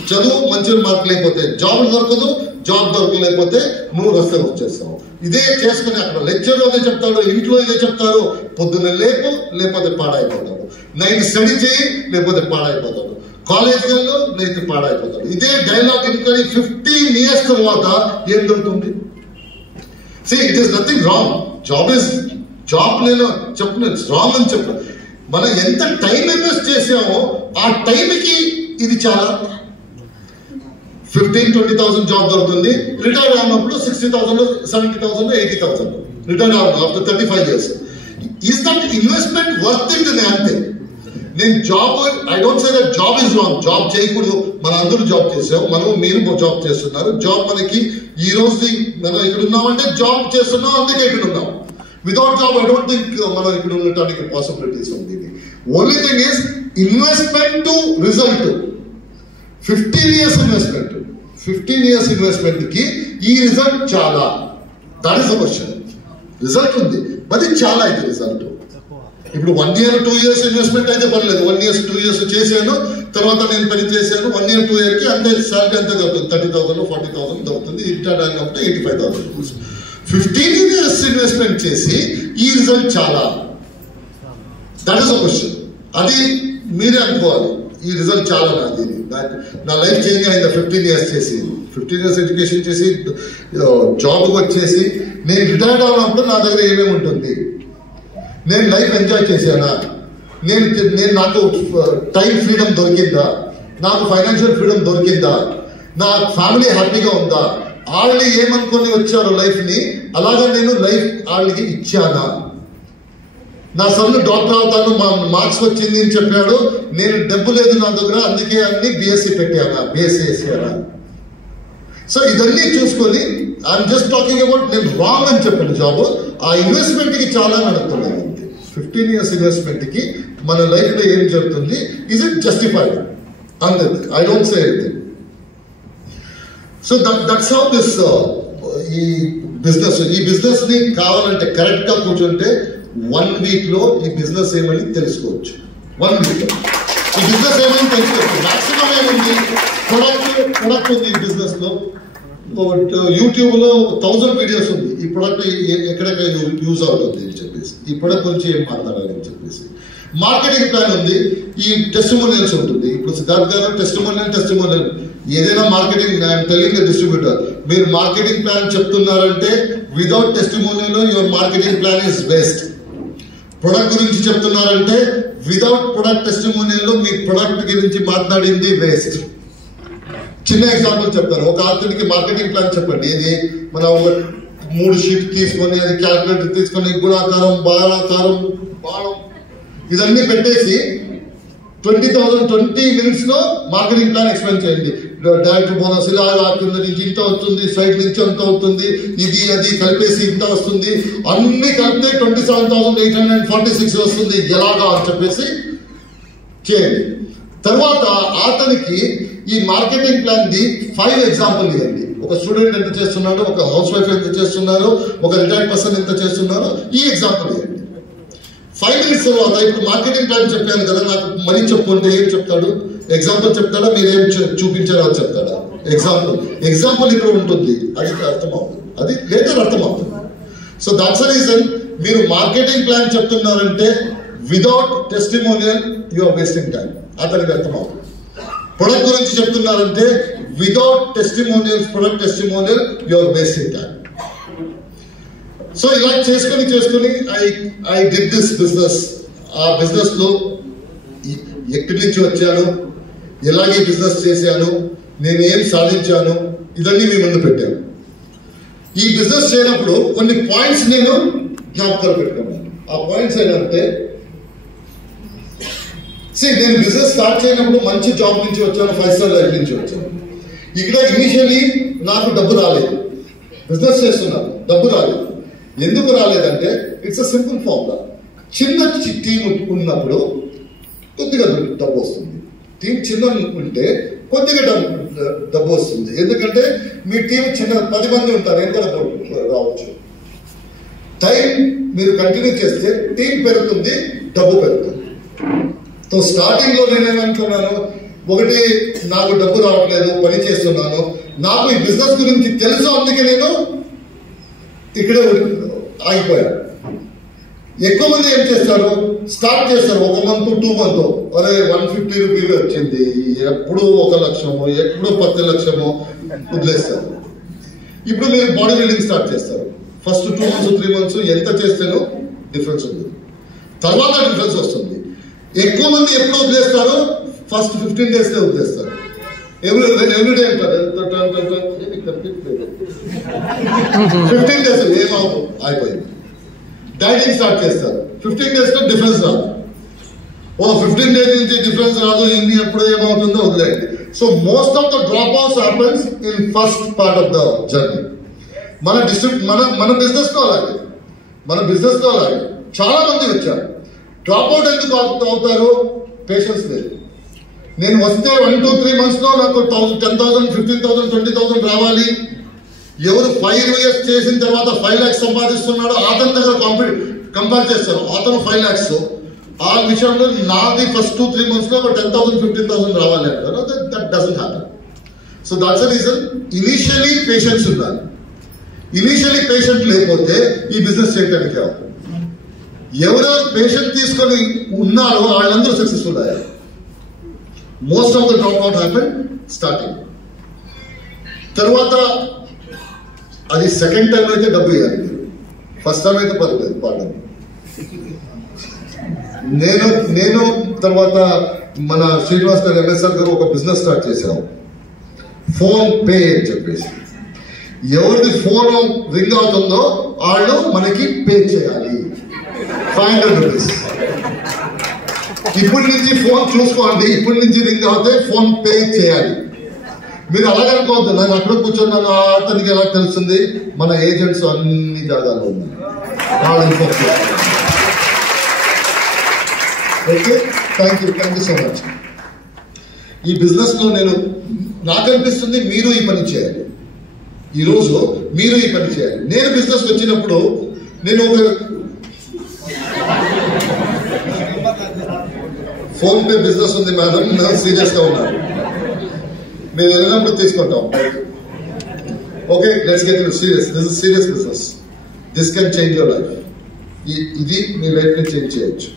చదువు మంచి మార్క్ లేకపోతే జాబ్ దొరకదు, జాబ్ దొరకలేకపోతే నువ్వు రస్తకి వచ్చేస్తావు. ఇదే చేసుకుని అక్కడ లెక్చర్లో అదే చెప్తాడు, ఇంట్లో ఇదే చెప్తారు. పొద్దున్న లేకపోతే పాడైపోతాడు. నైట్ స్టడీ చేయి, లేకపోతే పాడైపోతాడు. కాలేజ్ వెళ్ళు, లేకపోతే పాడైపోతాడు. ఇదే డైలాగ్ ఇంకొని 15 years తర్వాత ఏం దొరుకుతుంది? It is nothing wrong. Job నేను చెప్పను రాంగ్ అని చెప్పను. మనం ఎంత టైం ఇన్వెస్ట్ చేసామో ఆ టైంకి ఇది చాలా 15-20,000 జాబ్ దొరుకుతుంది. రిటైర్ అయినప్పుడు 60,000, 70,000, 80,000 retire after 35 years. Is that investment worth it? అంతే. నేను job, I don't say that job is wrong. Job చేయకూడదు. మనం అందరూ జాబ్ చేసాం, మీరు జాబ్ చేస్తున్నారు. జాబ్ మనకి ఈ రోజు మనం ఇక్కడ ఉన్నామంటే జాబ్ చేస్తున్నాం, అందుకే ఇక్కడ ఉన్నాం. Without job I don't think మనం ఇక్కడ ఉండటానికి పాసిబిలిటీస్ ఉంది. Only thing is investment to result. 15 years investment, 15 years investment కి ఈ రిజల్ట్ చాలా, that is the question. Result ఉంది, మరి చాలా అయితే రిజల్ట్. ఇప్పుడు 1 year 2 years ఇన్వెస్ట్మెంట్ అయితే పర్లేదు. 1 year 2 years చేశాను, తర్వాత నేను పని చేశాను. 1 year 2 year కి అంతే సాలరీ అంతే దొరుకుతుంది. 30,000, 40,000 దొరుకుతుంది. రిటైర్ అయినప్పుడు 85,000 రూపీస్. 15 years ఇన్వెస్ట్మెంట్ చేసి ఈ రిజల్ట్ చాలా, దట్ ఈస్ ద క్వశ్చన్. అది మీరే అనుకోవాలి. ఈ రిజల్ట్ చాలా నాది, నా లైఫ్ చేంజ్ అయింది 15 years చేసి, 15 years ఎడ్యుకేషన్ చేసి, జాబ్కి వచ్చేసి నేను రిటైర్డ్ అయినప్పుడు నా దగ్గర ఏమేమి ఉంటుంది? నేను లైఫ్ ఎంజాయ్ చేశానా? నాకు టైం ఫ్రీడమ్ దొరికిందా? నాకు ఫైనాన్షియల్ ఫ్రీడమ్ దొరికిందా? నా ఫ్యామిలీ హ్యాపీగా ఉందా? వాళ్ళు ఏమనుకొని వచ్చారో లైఫ్ని, అలాగా నేను లైఫ్ వాళ్ళకి ఇచ్చానా? నా సన్ను డాక్టర్ అవుతాను, మా మార్క్స్ వచ్చింది అని చెప్పాడు, నేను డబ్బు లేదు నా దగ్గర, అందుకే అన్ని బిఎస్సి పెట్టానా, బిఎస్సి వేసానా? సో ఇదన్నీ చూసుకొని ఐఎమ్ జస్ట్ టాకింగ్ అబౌట్, నేను రాంగ్ అని చెప్పాను జాబ్. ఆ ఇన్వెస్ట్మెంట్ కి చాలా నడుస్తున్నాయి. 15 years ఇన్వెస్ట్మెంట్ కి మన లైఫ్ లో ఏం జరుగుతుంది? Is it justified? అంతే. I don't say anything. So that's how this ఈ బిజినెస్ ని కావాలంటే కరెక్ట్ గా కూర్చుంటే 1 week లో ఈ బిజినెస్ ఏమని తెలుసుకోవచ్చు. 1 week ఈ బిజినెస్ ఏమని తెలుసుకోవచ్చు. మాక్సిమం ఏముంది? ప్రొడక్ట్ ఉంది ఈ బిజినెస్ లో. యూట్యూబ్ లో 1000 videos ఉంది. ఈ ప్రొడక్ట్ ఎక్కడెక్కడ యూజ్ అవుతుంది అని చెప్పేసి, ఈ ప్రొడక్ట్ గురించి ఏం మాట్లాడాలి అని చెప్పేసి. మార్కెటింగ్ ప్లాన్ ఉంది. ఈ టెస్టిమోనియల్స్ ఉంటుంది. ఇప్పుడు సిద్ధార్థ్ గారు టెస్టిమోనియల్ ఏదైనా marketing, I'm telling the distributor, మీరు మార్కెటింగ్ ప్లాన్ చెప్తున్నారంటే without testimonial your marketing plan is waste. Product గురించి చెప్తున్నారంటే వితౌట్ ప్రొడక్ట్ టెస్టిమోనియల్ మీ ప్రొడక్ట్ గురించి మాట్లాడింది వేస్ట్. చిన్న ఎగ్జాంపుల్ చెప్తాను. ఒక అతనికి మార్కెటింగ్ ప్లాన్ చెప్పండి. ఇది మన 3 షీట్ తీసుకొని అది క్యాల్కులేటర్ తీసుకొని గుణాకారం బాణాకారం బాణం ఇదన్నీ పెట్టేసి 20 minutes లో మార్కెటింగ్ ప్లాన్ ఎక్స్ప్లెయిన్ చేయండి. డైరెక్ట్ బోనస్ ఇలా అవుతుంది, ఇంత అవుతుంది, సైట్ నుంచి అంత అవుతుంది, ఇది అది కలిపేసి ఇంత వస్తుంది, అన్ని కలిపితే 27,846 వస్తుంది ఎలాగా అని చెప్పేసి చేయండి. తర్వాత అతనికి ఈ మార్కెటింగ్ ప్లాన్ ది 5 ఎగ్జాంపుల్ ఇవ్వండి. ఒక స్టూడెంట్ ఎంత చేస్తున్నాడు, ఒక హౌస్ వైఫ్ ఎంత చేస్తున్నారు, ఒక రిటైర్డ్ పర్సన్ ఎంత చేస్తున్నారు, ఈ ఎగ్జాంపుల్ ఇవ్వండి. 5 minutes తర్వాత ఇప్పుడు మార్కెటింగ్ ప్లాన్ చెప్పాను కదా, నాకు మరీ చెప్పుకుంటే ఏం చెప్తాడు, ఎగ్జాంపుల్ చెప్తాడా, మీరేం చూపించారో అని చెప్తాడా? ఎగ్జాంపుల్ ఇక్కడ ఉంటుంది, అది అర్థమవుతుంది, అది లేటర్ అర్థమవుతుంది. సో దట్స్ ద రీజన్ మీరు మార్కెటింగ్ ప్లాన్ చెప్తున్నారంటే without testimonial you are wasting time, అతనికి అర్థమవుతుంది. ప్రొడక్ట్ గురించి చెప్తున్నారంటే without testimonials, product testimonial you are wasting time. So ఇలా చేసుకొని ఐ డిడ్ దిస్ బిజినెస్. ఆ బిజినెస్ లో ఎక్కడి నుంచి వచ్చాను, ఎలాగే బిజినెస్ చేశాను, నేను ఏం సాధించాను, ఇదన్నీ మీ ముందు పెట్టాను. ఈ బిజినెస్ చేయనప్పుడు కొన్ని పాయింట్స్ నేను జ్ఞాపకాలు పెట్టుకున్నాను. ఆ పాయింట్స్ ఏంటంటే, నేను బిజినెస్ స్టార్ట్ చేయనప్పుడు మంచి జాబ్ నుంచి వచ్చాను, 5 స్టార్ లైఫ్ నుంచి వచ్చాను. ఇక్కడ ఇనిషియలీ నాకు డబ్బు రాలేదు, బిజినెస్ చేస్తున్నాను, డబ్బు రాలేదు. ఎందుకు రాలేదంటే ఇట్స్ అ సింపుల్ ఫార్ములా. చిన్న టీం ఉన్నప్పుడు కొద్దిగా డబ్బు వస్తుంది, టీం చిన్న ఉంటే కొద్దిగా డబ్బు వస్తుంది. ఎందుకంటే మీ టీం చిన్న 10 మంది ఉంటారు, ఎంత డబ్బు రావచ్చు. టైం మీరు కంటిన్యూ చేస్తే టీం పెరుగుతుంది, డబ్బు పెరుగుతుంది. సో స్టార్టింగ్ లో నేనేమనుకున్నాను, ఒకటి నాకు డబ్బు రావట్లేదు, పని చేస్తున్నాను, నాకు ఈ బిజినెస్ గురించి తెలుసు, అందుకే నేను ఇక్కడే ఆగిపోయాను. ఎక్కువ మంది ఏం చేస్తారు, స్టార్ట్ చేస్తారు 1 month 2 month, అరే 150 రూపీస్ వచ్చింది, ఎప్పుడు 1 లక్షమో ఎప్పుడు 10 లక్షమో వదిలేస్తారు. ఇప్పుడు మీరు బాడీ బిల్డింగ్ స్టార్ట్ చేస్తారు. ఫస్ట్ 2 months 3 months ఎంత చేస్తేనో డిఫరెన్స్ ఉంది, తర్వాత డిఫరెన్స్ వస్తుంది. ఎక్కువ మంది ఎప్పుడు వదిలేస్తారు, ఫస్ట్ 15 days వదిలేస్తారు. ఎవ్రీడే అంటారు 15 days ఏమవుతుంది, అయిపోయింది. డైటింగ్ స్టార్ట్ చేస్తారు, 15 days లో డిఫరెన్స్ రాదు. 15 days నుంచి డిఫరెన్స్ రాదు, ఇది ఎప్పుడు ఏమవుతుందో వదిలేయండి. So most of the drop outs happens in first part of the journey. మన బిజినెస్ లో అలాగే చాలా మంది వచ్చారు. డ్రాప్ అవుట్ ఎందుకు అవుతారు, పేషెన్స్ లేదు. నేను వస్తే 1 to 3 months లో నాకు 10,000 15,000 20,000 రావాలి. ఎవరు 5 years చేసిన తర్వాత 5 lakhs సంపాదిస్తున్నాడో అతని దగ్గర కంపేర్ చేస్తారు, అతను 5 lakhs. ఆ విషయంలో నాది ఫస్ట్ 2-3 months లో 10,000 15,000 రావాలి అంటారు. That doesn't happen. So that's the reason, initially patience ఉండాలి. ఇనిషియలీ పేషెంట్ లేకపోతే ఈ బిజినెస్ చేయడానికి అవుతుంది. ఎవరెవరు పేషెంట్ తీసుకొని ఉన్నారో వాళ్ళందరూ సక్సెస్ఫుల్ అయ్యారు. Most of the drop out happen starting. తర్వాత అది సెకండ్ టైం అయితే డబ్బు ఇవ్వాలి, ఫస్ట్ టైం అయితే పర్లేదు పాడండి. నేను తర్వాత మన శ్రీనివాస్ గారు ఎంఎస్ఆర్ గారు ఒక బిజినెస్ స్టార్ట్ చేశాము, ఫోన్ పే అని చెప్పేసి. ఎవరిది ఫోన్ రింగ్ అవుతుందో వాళ్ళు మనకి పే చేయాలి 500 rupees. ఇప్పటి నుంచి ఫోన్ చూసుకోండి, ఇప్పటి నుంచి రింగ్ అవుతే ఫోన్ పే చేయాలి. మీరు అలాగనుకోవద్దు, నేను అక్కడ కూర్చున్నాను అతనికి ఎలా తెలుస్తుంది, మన ఏజెంట్స్ అన్ని జాగాలో ఉన్నాయి. Okay, thank you so much. ఈ బిజినెస్ లో నాకు అనిపిస్తుంది మీరు ఈ పని చేయాలి. ఈరోజు మీరు ఈ పని చేయాలి. నేను బిజినెస్ వచ్చినప్పుడు నేను ఒక ఫోన్ పే బిజినెస్ ఉంది మేడం, నేను సీరియస్ గా ఉన్నాను, మీరు వెళ్ళినప్పుడు తీసుకుంటాం. Okay, let's get serious. This is serious business, this can change your life. ఇది మీ లైఫ్ ని చేంజ్ చేయొచ్చు.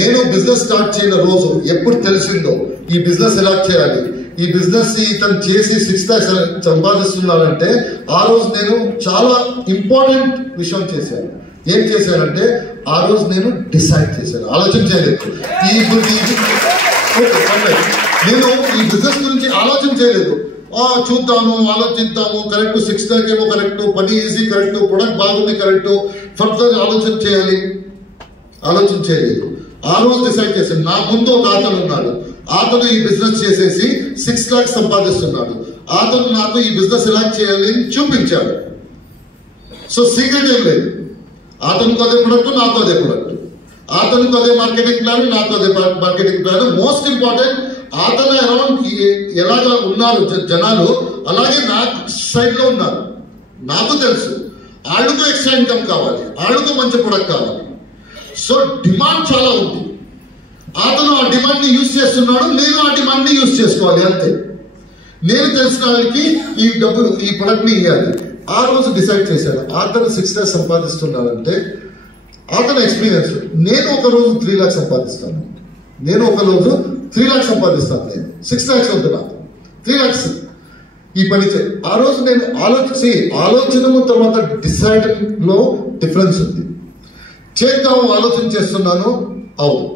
నేను బిజినెస్ స్టార్ట్ చేయని రోజు ఎప్పుడు తెలిసిందో ఈ బిజినెస్ ఎలా చేయాలి, ఈ బిజినెస్ ఇతను చేసి 6 lakhs సంపాదిస్తున్నానంటే ఆ రోజు నేను చాలా ఇంపార్టెంట్ విషయం చేశాను. ఏం చేశానంటే ఆ రోజు నేను డిసైడ్ చేశాను, ఆలోచన చేయలేదు. నేను ఈ బిజినెస్ గురించి ఆలోచన చేయలేదు. చూద్దాము, ఆలోచిద్దాము, కరెక్ట్ 6 lakh ఏమో కరెక్ట్, 10 ఈజీ కరెక్ట్, ప్రొడక్ట్ బాగుంది కరెక్ట్, ఫర్దర్ ఆలోచన చేయలేదు. ఆ రోజు డిసైడ్ చేశాను. నా ముందు ఒక అతను ఉన్నాడు, అతను ఈ బిజినెస్ చేసేసి 6 lakhs సంపాదిస్తున్నాడు. అతను నాకు ఈ బిజినెస్ ఎలా చేయాలి అని చూపించాడు. సో సీక్రెట్ ఏం లేదు. అతనికి అదే ప్రొడక్ట్, నాకు అదే ప్రొడక్ట్. అతనికి అదే మార్కెటింగ్ ప్లాన్, నాకు అదే మార్కెటింగ్ ప్లాన్. మోస్ట్ ఇంపార్టెంట్, అతను అరౌండ్ ఎలాగ ఉన్నారు జనాలు, అలాగే నా సైడ్ లో ఉన్నారు. నాకు తెలుసు వాళ్ళకు ఎక్స్ట్రా ఇన్కమ్ కావాలి, వాళ్ళకు మంచి ప్రొడక్ట్ కావాలి. సో డిమాండ్ చాలా ఉంది. అతను ఆ డిమాండ్ ని యూజ్ చేస్తున్నాడు, నేను ఆ డిమాండ్ ని యూజ్ చేసుకోవాలి అంతే. నేను తెలిసిన వాళ్ళకి ఈ డబ్బులు, ఈ ప్రొడక్ట్ ని ఇవ్వాలి. ఆ రోజు డిసైడ్ చేశాడు. అతను 6 lakhs సంపాదిస్తున్నాడంటే అతను ఎక్స్పీరియన్స్. నేను ఒక రోజు 3 lakhs సంపాదిస్తాను. నేను 6 lakhs అవుతున్నా, 3 lakhs ఈ పని చేయి. ఆ రోజు నేను ఆలోచన తర్వాత డిసైడింగ్ లో డిఫరెన్స్ ఉంది. చేద్దాము ఆలోచన చేస్తున్నాను, అవును.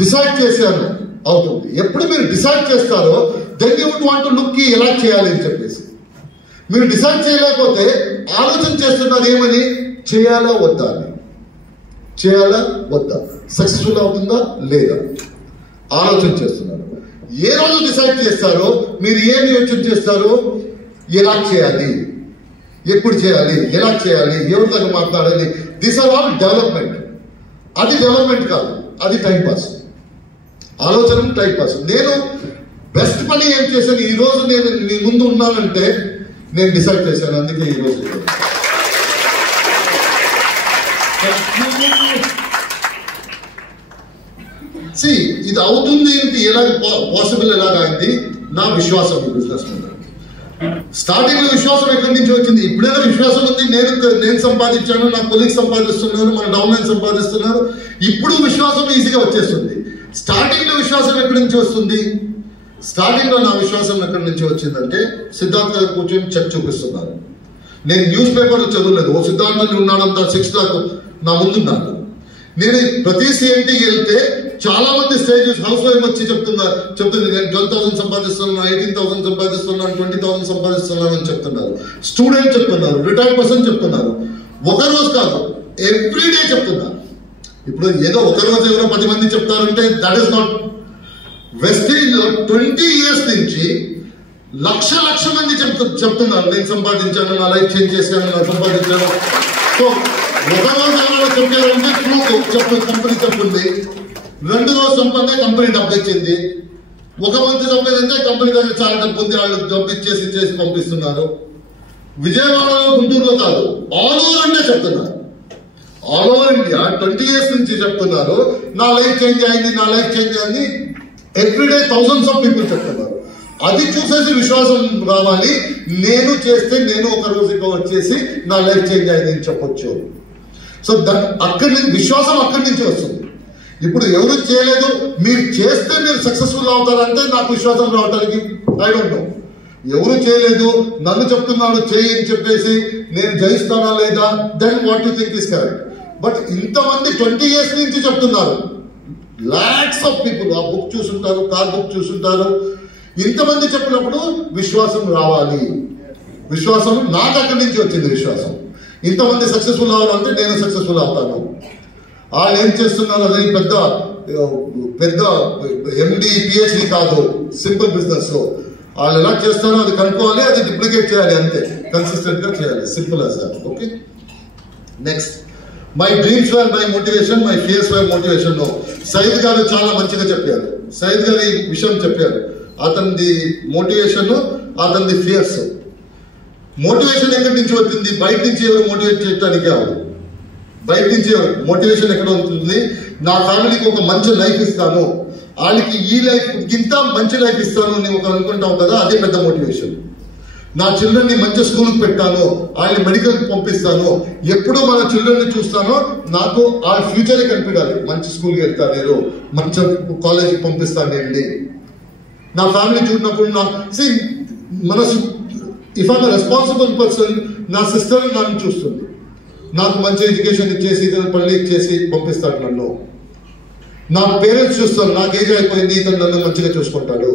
డిసైడ్ చేశాను, అవుతుంది. ఎప్పుడు మీరు డిసైడ్ చేస్తారో then you would want to look ఎలా చేయాలి అని చెప్పేసి. మీరు డిసైడ్ చేయలేకపోతే ఆలోచన చేస్తున్నారు ఏమని, చేయాలా వద్దా, సక్సెస్ఫుల్ అవుతుందా లేదా ఆలోచన చేస్తున్నారు. ఏ రోజు డిసైడ్ చేస్తారో మీరు ఏమి యోచన చేస్తారో, ఎలా చేయాలి, ఎప్పుడు చేయాలి, ఎలా చేయాలి, ఎవరితో మాట్లాడాలి. These are all development. అది డెవలప్మెంట్ కాదు, అది టైం పాస్. ఆలోచన టైం పాస్. నేను బెస్ట్ పని ఏం చేశాను, ఈ రోజు నేను మీ ముందు ఉన్నానంటే నేను డిసైడ్ చేశాను. అందుకే ఈ రోజు ఇది అవుతుంది. ఎలా పాసిబుల్ ఎలాగైంది, నా విశ్వాసం ఈ బిజినెస్ మీద. స్టార్టింగ్ లో విశ్వాసం ఎక్కడి నుంచి వచ్చింది? ఇప్పుడైనా విశ్వాసం ఉంది. నేను సంపాదించాను, నా కొలీగ్స్ సంపాదిస్తున్నారు, మన డౌన్లైన్ సంపాదిస్తున్నారు. ఇప్పుడు విశ్వాసం ఈజీగా వచ్చేస్తుంది. స్టార్టింగ్ లో విశ్వాసం ఎక్కడి నుంచి వస్తుంది? స్టార్టింగ్ లో నా విశ్వాసం ఎక్కడి నుంచి వచ్చిందంటే, సిద్ధార్థ గారు కూర్చొని చెక్ చూపిస్తున్నారు. నేను న్యూస్ పేపర్లో చదవలేదు. ఓ సిద్ధార్థ ఉన్నాడంత 6 lakh నా ముందున్నాను. నేను ప్రతి సిఎంటీకి వెళ్తే చాలా మంది స్టేజ్ హౌస్ వైఫ్ వచ్చి చెప్తుంది, నేను 12,000 సంపాదిస్తున్నాను, 18,000 సంపాదిస్తున్నాను, 20,000 సంపాదిస్తున్నాను అని చెప్తున్నారు. స్టూడెంట్ చెప్తున్నారు, రిటైర్డ్ పర్సన్ చెప్తున్నారు. ఒక రోజు కాదు, ఎవ్రీడే చెప్తున్నారు. ఇప్పుడు ఏదో ఒక రోజు ఎవరో 10 మంది చెప్తారంటే దట్ ఈస్ నాట్. వెస్టేజ్ లో 20 years నుంచి లక్ష మంది చెప్తున్నారు, నేను సంపాదించాను, నా లైఫ్ చేంజ్ చేశాను, నేను సంపాదించాను. సో ఒక రోజు ఎవరో చెప్పారంటే కంపెనీ చెప్తుంది. 2 రోజు సంపాదన కంపెనీ డబ్బు ఇచ్చింది. 1 month సంపాదంటే కంపెనీ దగ్గర చాలా డబ్బు ఉంది, వాళ్ళు డబ్బు ఇచ్చేసి పంపిస్తున్నారు. విజయవాడలో, గుంటూరులో కాదు, ఆల్ ఓవర్ అంటే చెప్తున్నారు. ఆల్ ఓవర్ ఇండియా 20 years నుంచి చెప్తున్నారు, నా లైఫ్ చేంజ్ అయింది. ఎవ్రీడే thousands of people చెప్తున్నారు. అది చూసేసి విశ్వాసం రావాలి. నేను చేస్తే నేను ఒక రోజు వచ్చేసి నా లైఫ్ చేంజ్ అయింది అని చెప్పొచ్చు. సో అక్కడి నుంచి విశ్వాసం అక్కడి నుంచి వస్తుంది. ఇప్పుడు ఎవరు చేయలేదు, మీరు చేస్తే మీరు సక్సెస్ఫుల్ అవుతారంటే నాకు విశ్వాసం రావడానికి ఐ డోంట్ నో. ఎవరు చేయలేదు, నన్ను చెప్తున్నాడు చేయి అని చెప్పేసి నేను జయిస్తానా లేదా, then what you think is correct. But ఇంతమంది 20 years నుంచి చెప్తున్నారు. లాక్స్ ఆఫ్ పీపుల్ ఆ బుక్ చూసుంటారు, కార్ బుక్ చూసుంటారు. ఇంతమంది చెప్పినప్పుడు విశ్వాసం రావాలి. విశ్వాసం నాకు అక్కడి నుంచి వచ్చింది. విశ్వాసం ఇంతమంది సక్సెస్ఫుల్ అవ్వాలంటే నేను సక్సెస్ఫుల్ అవుతాను. వాళ్ళు ఏం చేస్తున్నారు, అది పెద్ద ఎండి పిహెచ్డి కాదు, సింపుల్ బిజినెస్. వాళ్ళు ఎలా చేస్తారో అది కనుక్కోవాలి, అది డిప్లికేట్ చేయాలి, అంతే. కన్సిస్టెంట్ గా చేయాలి, simple as that. Okay, next. My dreams were my motivation, my fears were motivation. Sayeed గారు చాలా మంచిగా చెప్పారు. సయీద్ గారు ఈ విషయం చెప్పారు. అతనిది మోటివేషన్, అతనిది ఫియర్స్. మోటివేషన్ ఎక్కడి నుంచి వచ్చింది? బయట నుంచి ఎవరు మోటివేట్ చేయడానికి కాదు. బయట నుంచి మోటివేషన్ ఎక్కడ ఉంటుంది? నా ఫ్యామిలీకి ఒక మంచి లైఫ్ ఇస్తాను, వాళ్ళకి ఈ లైఫ్ ఇంత మంచి లైఫ్ ఇస్తాను నువ్వు అనుకుంటావు కదా, అదే పెద్ద మోటివేషన్. నా చిల్డ్రన్ ని మంచి స్కూల్కి పెట్టాను, వాళ్ళని మెడికల్కి పంపిస్తాను, ఎప్పుడు మన చిల్డ్రన్ ని చూస్తానో నాకు ఆ ఫ్యూచర్ కనిపించాలి. మంచి స్కూల్కి వెళ్తాను, నేను మంచి కాలేజీకి పంపిస్తాను అండి. నా ఫ్యామిలీ చూసినప్పుడు మన ఇఫ్ ఐమ్ రెస్పాన్సిబుల్ పర్సన్, నా సిస్టర్ నన్ను చూస్తుంది, నాకు మంచి ఎడ్యుకేషన్ ఇచ్చేసి పనులు ఇచ్చేసి పంపిస్తాడు నన్ను. నా పేరెంట్స్ చూస్తారు, నాకు ఏజ్ అయిపోయింది, ఇతను నన్ను మంచిగా చూసుకుంటాడు.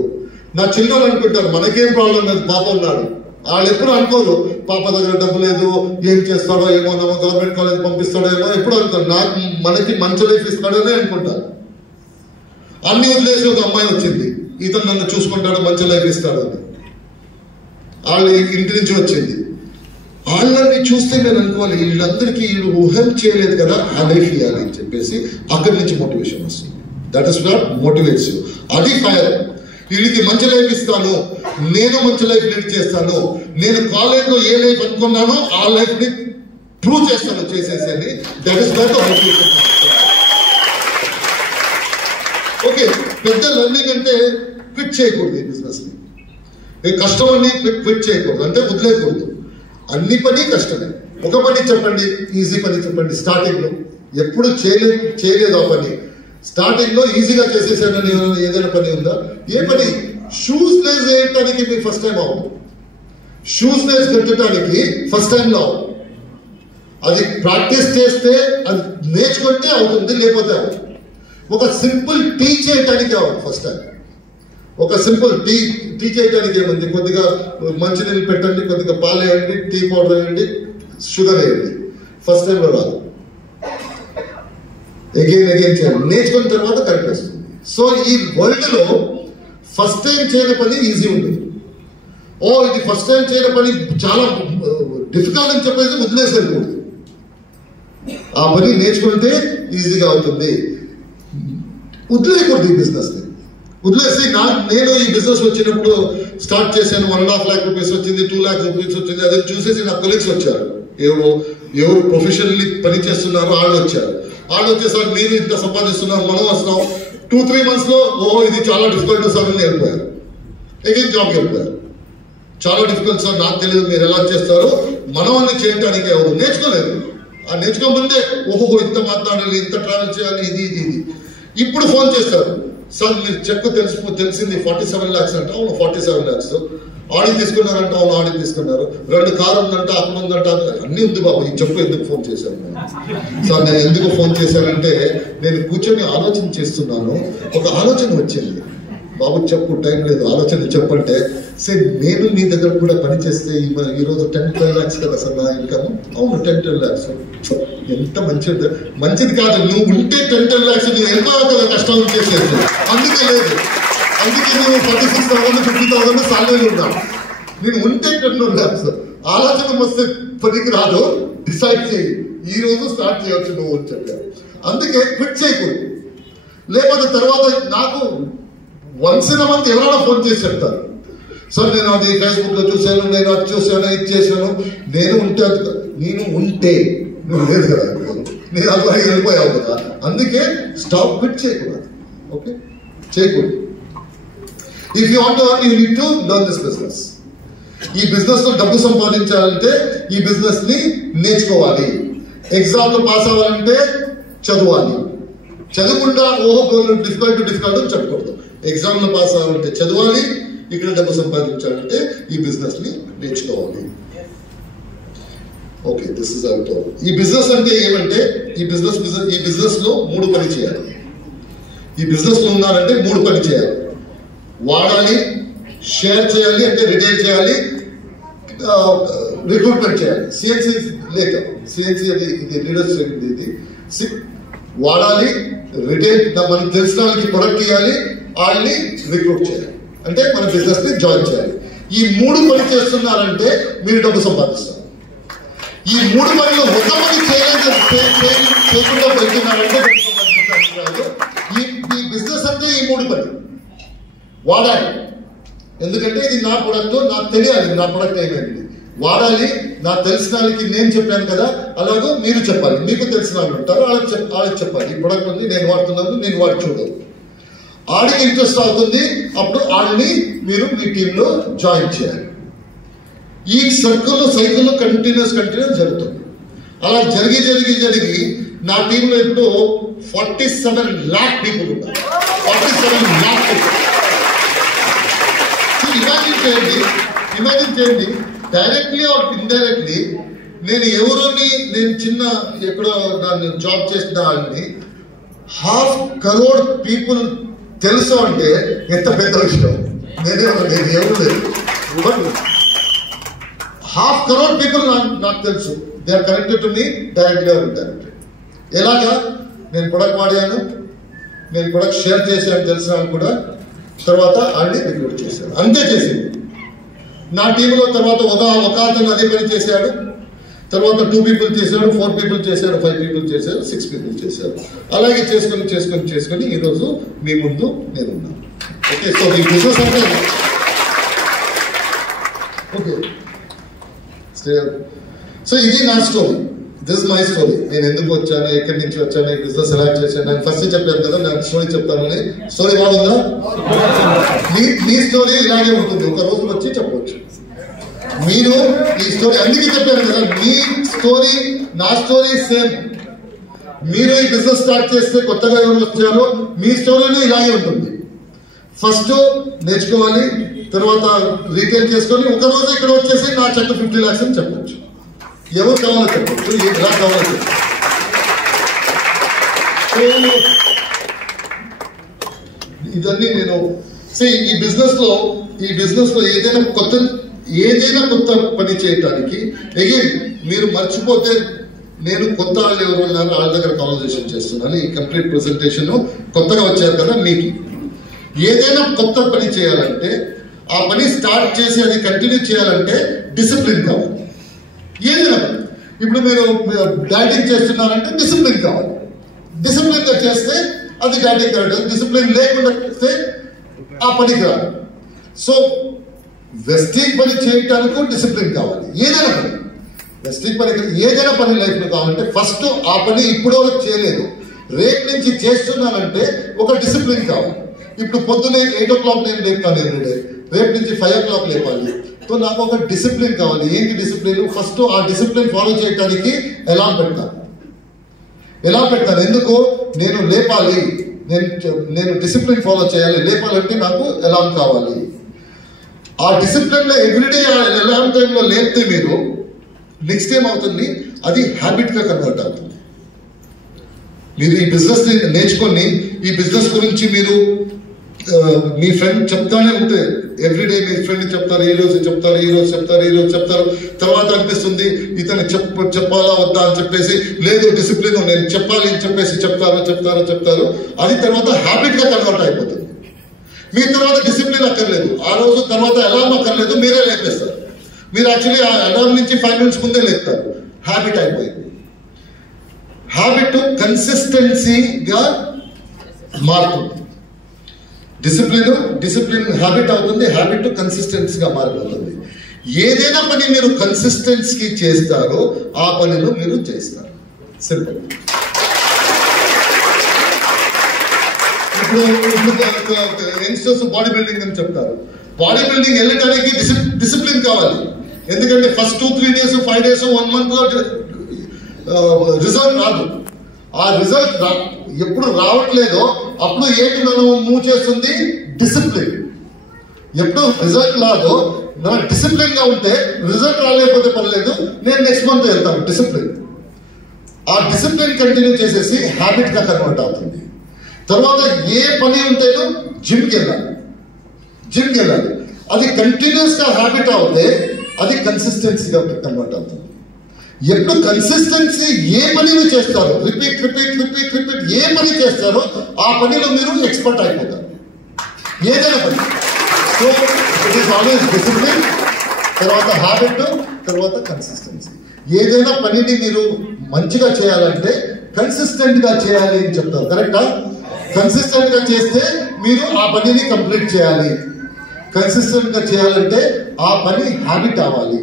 నా చిన్నోళ్ళు అనుకుంటారు మనకేం ప్రాబ్లం లేదు, పాప ఉన్నాడు. వాళ్ళు ఎప్పుడు అనుకోరు పాప దగ్గర డబ్బు లేదు, ఏం చేస్తాడో ఏమో, గవర్నమెంట్ కాలేజ్ పంపిస్తాడో ఏమో, ఎప్పుడు అనుకోరు నాకు మనకి మంచి లైఫ్ ఇస్తాడనే అనుకుంటారు. అన్ని వదిలేసి ఒక అమ్మాయి వచ్చింది, ఇతను నన్ను చూసుకుంటాడు, మంచి లైఫ్ ఇస్తాడు అని. వాళ్ళ ఇంటి నుంచి వచ్చింది. వాళ్ళని చూస్తే నేను అనుకోవాలి వీళ్ళందరికీ వీళ్ళు హెల్ప్ చేయలేదు కదా, ఆ లైఫ్ ఇవ్వాలి అని చెప్పేసి అక్కడి నుంచి మోటివేషన్ వస్తుంది. That is what motivates you. అది ఫైర్. వీళ్ళకి మంచి లైఫ్ ఇస్తాను, నేను మంచి లైఫ్ లీడ్ చేస్తాను, నేను కాలేజ్లో ఏ లైఫ్ అనుకున్నానో ఆ లైఫ్ ని ప్రూవ్ చేస్తాను చేసేసి. That is what motivation. Okay, పెద్ద లర్నింగ్ అంటే క్విట్ చేయకూడదు ఈ బిజినెస్ ని. కష్టమని క్విట్ చేయకూడదు అంటే వదిలేయకూడదు. అన్ని పని కష్టమే. ఒక పని చెప్పండి, ఈజీ పని చెప్పండి. స్టార్టింగ్ లో ఎప్పుడు చేయలేదు ఆ పని. స్టార్టింగ్ లో ఈజీగా చేసేసానని ఏదైనా పని ఉందా? ఏ పని? షూస్ లేస్ వేయటానికి మీ ఫస్ట్ టైం అవ్వదు. షూస్ లేస్ కట్టడానికి ఫస్ట్ టైం లో అవ్వదు. అది ప్రాక్టీస్ చేస్తే, అది నేర్చుకుంటే అవుతుంది, లేకపోతే అవ్వదు. ఒక సింపుల్ టీ చేయటానికి అవ్వదు ఫస్ట్ టైం. ఒక సింపుల్ టీ చేయడానికి ఏముంది? కొద్దిగా మంచినీళ్ళు పెట్టండి, కొద్దిగా పాలు వేయండి, టీ పౌడర్ వేయండి, షుగర్ వేయండి. ఫస్ట్ టైంలో రాదు. అగైన్ చేయాలి. నేర్చుకున్న తర్వాత కరెక్ట్ వస్తుంది. సో ఈ వరల్డ్ లో ఫస్ట్ టైం చేయని పని ఈజీ ఉంటుంది. ఇది ఫస్ట్ టైం చేయని పని చాలా డిఫికల్ట్ అని చెప్పేసి వదిలేసేయకూడదు. ఆ పని నేర్చుకుంటే ఈజీగా అవుతుంది. వదిలేయకూడదు ఈ బిజినెస్ ని. వదిలేసి నేను ఈ బిజినెస్ వచ్చినప్పుడు స్టార్ట్ చేశాను, 1.5 lakh రూపీస్ వచ్చింది, 2 lakh రూపీస్ వచ్చింది. అది చూసేసి నా కొలీగ్స్ వచ్చారు, ఎవరు ప్రొఫెషనల్లీ పని చేస్తున్నారో వాళ్ళు వచ్చారు. వాళ్ళు వచ్చేసరికి మీరు ఇంత సంపాదిస్తున్నారు, మనం వస్తున్నాం. 2-3 months లో ఇది చాలా డిఫికల్ట్ సార్ అని వెళ్ళిపోయారు. అగైన్ జాబ్కి వెళ్ళిపోయారు. చాలా డిఫికల్ట్ సార్, నాకు తెలియదు మీరు ఎలా చేస్తారో, మనం అన్ని చేయడానికి ఎవరు నేర్చుకోలేదు. ఆ నేర్చుకోమంటే ఇంత మాట్లాడాలి, ఇంత ట్రావెల్ చేయాలి, ఇది. ఇప్పుడు ఫోన్ చేస్తారు, సార్ మీరు చెక్ తెలిసింది 47 lakhs అంట. అవును 47 lakhs. ఆడికి తీసుకున్నారంట. అవును ఆడికి తీసుకున్నారు. 2 కార్లు ఉందంట, అక్కడ ఉందంట, అన్ని ఉంది బాబు. ఈ చెప్పు ఎందుకు ఫోన్ చేశాను సార్? నేను ఎందుకు ఫోన్ చేశానంటే నేను కూర్చొని ఆలోచన చేస్తున్నాను. ఒక ఆలోచన వచ్చింది, బాబు చెప్పు, టైం లేదు, ఆలోచన చెప్పంటే, సరే నేను మీ దగ్గర కూడా పని చేస్తే ఈరోజు 10-12 lakhs కదా సార్ నా ఇన్కమ్. అవును 10-12 lakhs. ఎంత మంచిది కాదు. నువ్వు ఉంటే 10-12 lakhs నువ్వు వెళ్ళిపోయావు కదా కష్టం చేసేసి. అందుకే లేదు. అందుకే నేను 46,000 50,000 సాలరీ ఉన్నాను. నేను ఉంటే 10 lakhs. ఆలోచన వస్తే పనికి రాదు. డిసైడ్ చేయి, ఈ రోజు స్టార్ట్ చేయవచ్చు నువ్వు అని చెప్పారు. అందుకే క్విట్ చేయకూడదు. లేకపోతే తర్వాత నాకు వన్స్ ఇన్ ఎ మంత్ ఎవరైనా ఫోన్ చేసి చెప్తారు, సార్ నేను అది ఫేస్బుక్ లో చూశాను, నేను అది చూశాను, ఇది చేశాను. నేను ఉంటే నువ్వు లేదు కదా, నేను అలా వెళ్ళిపోయావు కదా. అందుకే స్టాప్ క్విట్ చేయకూడదు. ఓకే, చేయకూడదు. If you want to earn, you need to learn this business. ఈ బిజినెస్ లో డబ్బు సంపాదించాలంటే ఈ బిజినెస్ ని నేర్చుకోవాలి. ఎగ్జామ్ లో పాస్ అవ్వాలంటే చదవాలి. చదువుకుంటా డిఫికల్ట్ అని చెప్పకూడదు. ఎగ్జామ్ లో పాస్ అవ్వాలంటే చదవాలి, ఇక్కడ డబ్బు సంపాదించాలంటే ఈ బిజినెస్ ని నేర్చుకోవాలి. Okay, this is out. ఈ బిజినెస్ అంటే ఏమంటే ఈ బిజినెస్ లో 3 పని చేయాలి. ఈ బిజినెస్ లో ఉన్నారంటే 3 పని చేయాలి. వాడాలి, షేర్ చేయాలి అంటే రిటైల్ చేయాలి, రిక్రూట్మెంట్ చేయాలి. సిఎన్సి లేటర్, సిఎన్సి అది ఇది లీడర్షిప్. ఇది వాడాలి, రిటైల్ మనకు తెలిసిన వాళ్ళకి ప్రొడక్ట్ ఇవ్వాలి, వాళ్ళని రిక్రూట్ చేయాలి, అంటే మన బిజినెస్ ని జాయిన్ చేయాలి. ఈ 3 పని చేస్తున్నారంటే మీరు డబ్బు సంపాదిస్తారు. ఈ 3 పనులు ఒక పని చేయకుండా పెడుతున్నారంటే ఈ బిజినెస్ అంటే ఈ 3 పని వాడాలి. ఎందుకంటే ఇది నా ప్రొడక్ట్, నాకు తెలియాలి నా ప్రొడక్ట్ ఏమైంది. వాడాలి, నాకు తెలిసిన వాళ్ళకి నేను చెప్పాను కదా, అలాగే మీరు చెప్పాలి. మీకు తెలిసిన వాళ్ళు ఉంటారు, వాళ్ళకి చెప్పాలి ఈ ప్రొడక్ట్ ఉంది, నేను వాడుతున్నాను, నేను వాడి చూడాలి. ఆడికి ఇంట్రెస్ట్ అవుతుంది, అప్పుడు ఆడిని మీరు మీ టీంలో జాయిన్ చేయాలి. ఈ సైకిల్ కంటిన్యూస్ జరుగుతుంది. అలా జరిగి నా టీంలో ఇప్పుడు 47 lakh పీపుల్ ఉన్నారు. 47 lakh పీపుల్. ఇమాజిన్ చేయండి, డైరెక్ట్లీ ఆర్ ఇండైరెక్ట్లీ నేను చిన్న ఎక్కడో నన్ను జాబ్ చేసిన వాళ్ళని 1/2 crore పీపుల్ తెలుసు అంటే ఎంత పెద్ద విషయం. నేను ఎవరు లేదు, బట్ 1/2 crore పీపుల్ నాకు తెలుసు. They are connected to me directly or indirectly. ఎలాగా? నేను ప్రొడక్ట్ వాడాను, నేను ప్రొడక్ట్ షేర్ చేశాను తెలిసిన కూడా, తర్వాత ఆల్రెడీ రిక్రూట్ చేశాను, అంతే చేసింది. నా టీంలో తర్వాత ఒక అతను అదే పని చేశాడు, తర్వాత 2 people చేశాడు, 4 people చేశారు, 5 people చేశారు, 6 people చేశారు. అలాగే చేసుకొని ఈరోజు మీ ముందు నేనున్నాను. ఓకే, సో ఈ బిజినెస్ అంటే ఓకే. సో ఇది నా story, this is my story. నేను ఎందుకు వచ్చాను, ఎక్కడి నుంచి వచ్చాను, ఈ బిజినెస్ ఎలా చేశాను. నేను ఫస్ట్ చెప్పాను కదా నాకు స్టోరీ చెప్తానని. స్టోరీ బాగుందా? మీ స్టోరీ ఇలాగే ఉంటుంది, ఒక రోజు వచ్చి చెప్పవచ్చు. మీరు ఈ స్టోరీ అందుకే చెప్పారు కదా, మీ స్టోరీ నా స్టోరీ సేమ్. మీరు ఈ బిజినెస్ స్టార్ట్ చేస్తే కొత్తగా ఎవరు వచ్చారో మీ స్టోరీలో ఇలాగే ఉంటుంది. ఫస్ట్ నేర్చుకోవాలి, తర్వాత రీటైల్ చేసుకొని ఒక రోజు ఇక్కడ వచ్చేసి నా చెక్క 50 lakhs అని చెప్పచ్చు. ఎవరు కావాలో చెప్పచ్చు, ఎలా కావాలో చెప్పచ్చు. ఇదన్నీ నేను ఈ బిజినెస్ లో ఏదైనా కొత్త పని చేయటానికి అగైన్ మీరు మర్చిపోతే నేను కొత్త వాళ్ళు ఎవరు ఉన్నారు వాళ్ళ దగ్గర కాన్వర్సేషన్ చేస్తున్నాను. ఈ కంప్లీట్ ప్రెజెంటేషన్ కొత్తగా వచ్చారు కదా, మీకు ఏదైనా కొత్త పని చేయాలంటే ఆ పని స్టార్ట్ చేసి అది కంటిన్యూ చేయాలంటే డిసిప్లిన్ కావాలి. ఏదైనా ఇప్పుడు మీరు డైటింగ్ చేస్తున్నారంటే డిసిప్లిన్ కావాలి. డిసిప్లిన్ గా చేస్తే అది డైటింగ్ కాదు, డిసిప్లిన్ లేకుండా చేస్తే ఆ పనికి రాదు. సో వెస్టింగ్ పని చేయటానికి డిసిప్లిన్ కావాలి. ఏదైనా పని వెస్టింగ్ పని ఏదైనా పని లైఫ్ లో కావాలంటే ఫస్ట్ ఆ పని ఇప్పుడు వరకు చేయలేదు, రేపు నుంచి చేస్తున్నానంటే ఒక డిసిప్లిన్ కావాలి. ఇప్పుడు పొద్దునే 8 o'clock నేను లేపుతాను ఎవ్రీడే, రేపు నుంచి 5 o'clock లేపాలి. సో నాకు ఒక డిసిప్లిన్ కావాలి. ఏంటి డిసిప్లిన్? ఫస్ట్ ఆ డిసిప్లిన్ ఫాలో చేయడానికి ఎలా పెడతాను. ఎందుకు నేను లేపాలి, నేను డిసిప్లిన్ ఫాలో చేయాలి. లేపాలంటే నాకు ఎలాం కావాలి. ఆ డిసిప్లిన్ లో ఎవ్రీడే ఎలాం టైంలో లేపితే మీరు నెక్స్ట్ టైం అవుతుంది, అది హ్యాబిట్ గా కన్వర్ట్ అవుతుంది. మీరు ఈ బిజినెస్ నేర్చుకొని ఈ బిజినెస్ గురించి మీరు మీ ఫ్రెండ్ చెప్తానే ఉంటే ఎవ్రీడే మీ ఫ్రెండ్ చెప్తారు, ఈ రోజు చెప్తారు. తర్వాత అనిపిస్తుంది ఇతను చెప్పాలా వద్దా అని చెప్పేసి, లేదు డిసిప్లిన్ నేను చెప్పాలి అని చెప్పేసి చెప్తారు. అది తర్వాత హ్యాబిట్ గా కన్వర్ట్ అయిపోతుంది. మీ తర్వాత డిసిప్లిన్ అక్కర్లేదు, ఆ రోజు తర్వాత అలారం అక్కర్లేదు, మీరే లేపేస్తారు. మీరు యాక్చువల్లీ ఆ అలారం నుంచి 5 minutes ముందే లేపుతారు. హ్యాబిట్ అయిపోయింది. హ్యాబిట్ కన్సిస్టెన్సీగా మారుతుంది. డిసిప్లిన్ హ్యాబిట్ అవుతుంది, హ్యాబిట్ కన్సిస్టెన్సీగా మారిపోతుంది. ఏదైనా పని మీరు కన్సిస్టెన్సీ చేస్తారో ఆ పనిలో మీరు చేస్తారు. సింపుల్. ఇప్పుడు యంగ్స్టర్స్ బాడీ బిల్డింగ్ అని చెప్తారు. బాడీ బిల్డింగ్ వెళ్ళడానికి డిసిప్లిన్ కావాలి. ఎందుకంటే ఫస్ట్ 2-3 days 5 days 1 month లో రిజల్ట్ రాదు. ఆ రిజల్ట్ ఎప్పుడు రావట్లేదో అప్పుడు ఏంటి మనం మూవ్ చేస్తుంది డిసిప్లిన్. ఎప్పుడు రిజల్ట్ రాదో మన డిసిప్లిన్ గా ఉంటే రిజల్ట్ రాలేకపోతే పర్లేదు, నేను నెక్స్ట్ మంత్ వెళ్తాను. డిసిప్లిన్, ఆ డిసిప్లిన్ కంటిన్యూ చేసేసి హ్యాబిట్ గా కన్వర్ట్ అవుతుంది. తర్వాత ఏ పని ఉంటేనో జిమ్కి వెళ్ళాలి. అది కంటిన్యూస్ గా హ్యాబిట్ అవుతే అది కన్సిస్టెన్సీగా కన్వర్ట్ అవుతుంది. ఎప్పుడు కన్సిస్టెన్సీ ఏ పనిని చేస్తారో రిపీట్ ఏ పని చేస్తారో ఆ పనిలో మీరు ఎక్స్పర్ట్ అయిపోతారు. ఏదైనా పని. So it is always discipline, తర్వాత హ్యాబిట్, తర్వాత కన్సిస్టెన్సీ. ఏదైనా పనిని మీరు మంచిగా చేయాలంటే కన్సిస్టెంట్ గా చేయాలి అని చెప్తారు. కరెక్టా? కన్సిస్టెంట్ గా చేస్తే మీరు ఆ పనిని కంప్లీట్ చేయాలి. కన్సిస్టెంట్ గా చేయాలంటే ఆ పని హ్యాబిట్ అవ్వాలి.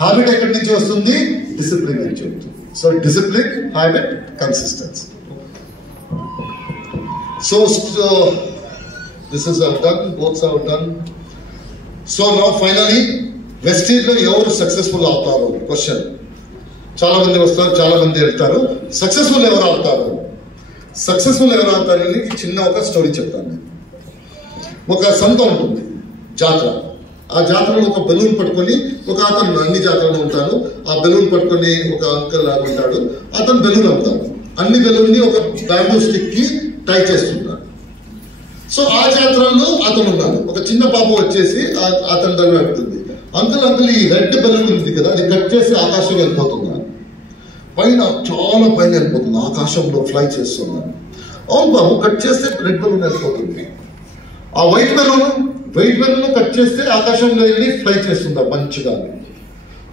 హ్యాబిట్ ఎక్కడి నుంచి వస్తుంది? డిసిప్లిన్ నుంచి వస్తుంది. So discipline, habit, consistency. So this is done, both's are done. So now finally Vestige లో ఎవరు సక్సెస్ఫుల్ అవుతారు? క్వశ్చన్. చాలా మంది వస్తారు, చాలా మంది వెళ్తారు. సక్సెస్ఫుల్ ఎవరు అవుతారు అని చిన్న ఒక స్టోరీ చెప్తాను నేను. ఒక సంత ఉంటుంది, జాతర. ఆ జాతరలో ఒక బెలూన్ పట్టుకొని ఒక అతను, అన్ని జాతరలో ఉంటాడు, ఆ బెలూన్ పట్టుకొని ఒక అంకల్ లాగా ఉంటాడు, అతను బెలూన్ అమ్ముతాడు. అన్ని బెలూన్ని ఒక బ్యాంబూ స్టిక్ కి టై చేస్తున్నారు. సో ఆ జాతరలో అతను ఉన్నాడు. ఒక చిన్న పాప వచ్చేసి అతని దగ్గర పెడుతుంది, అంకుల్ ఈ రెడ్ బెలూన్ ఉంది కదా, అది కట్ చేసి ఆకాశం వెళ్ళిపోతున్నాను, పైన చాలా పైన వెళ్ళిపోతుంది, ఆకాశంలో ఫ్లై చేస్తున్నాను. అవును బాబు, కట్ చేస్తే రెడ్ బెలూన్ వెళ్ళిపోతుంది. ఆ వైట్ బెలూన్ కట్ చేస్తే ఆకాశంలో వెళ్ళి ఫ్లై చేస్తుందా మంచిగా.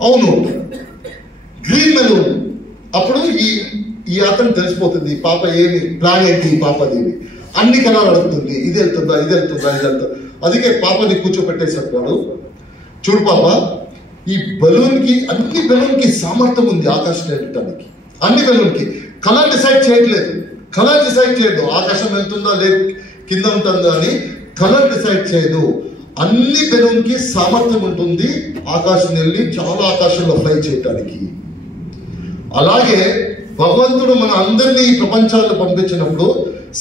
అవును, గ్రీన్ బెలూన్ అప్పుడు ఈ అతను తెలిసిపోతుంది పాప ఏమి ప్లాన్ ఏంటి, పాపది అన్ని కళలు అడుగుతుంది, ఇది వెళ్తుందా. అందుకే పాపని కూర్చోపెట్టేసేవాడు, చూడు పాప, ఈ బెలూన్కి అన్ని బెలూన్కి సామర్థ్యం ఉంది ఆకాశం వెళ్ళటానికి. అన్ని బెలూన్కి కలర్ డిసైడ్ చేయదు, ఆకాశం వెళ్తుందా లేదు కింద ఉంటుందా అని కలర్ డిసైడ్ చేయదు. అన్ని బెలూన్కి సామర్థ్యం ఉంటుంది ఆకాశం వెళ్ళి చాలా ఆకాశంలో ఫ్లై చేయటానికి. అలాగే భగవంతుడు మన అందరినీ ఈ ప్రపంచాల్లో పంపించినప్పుడు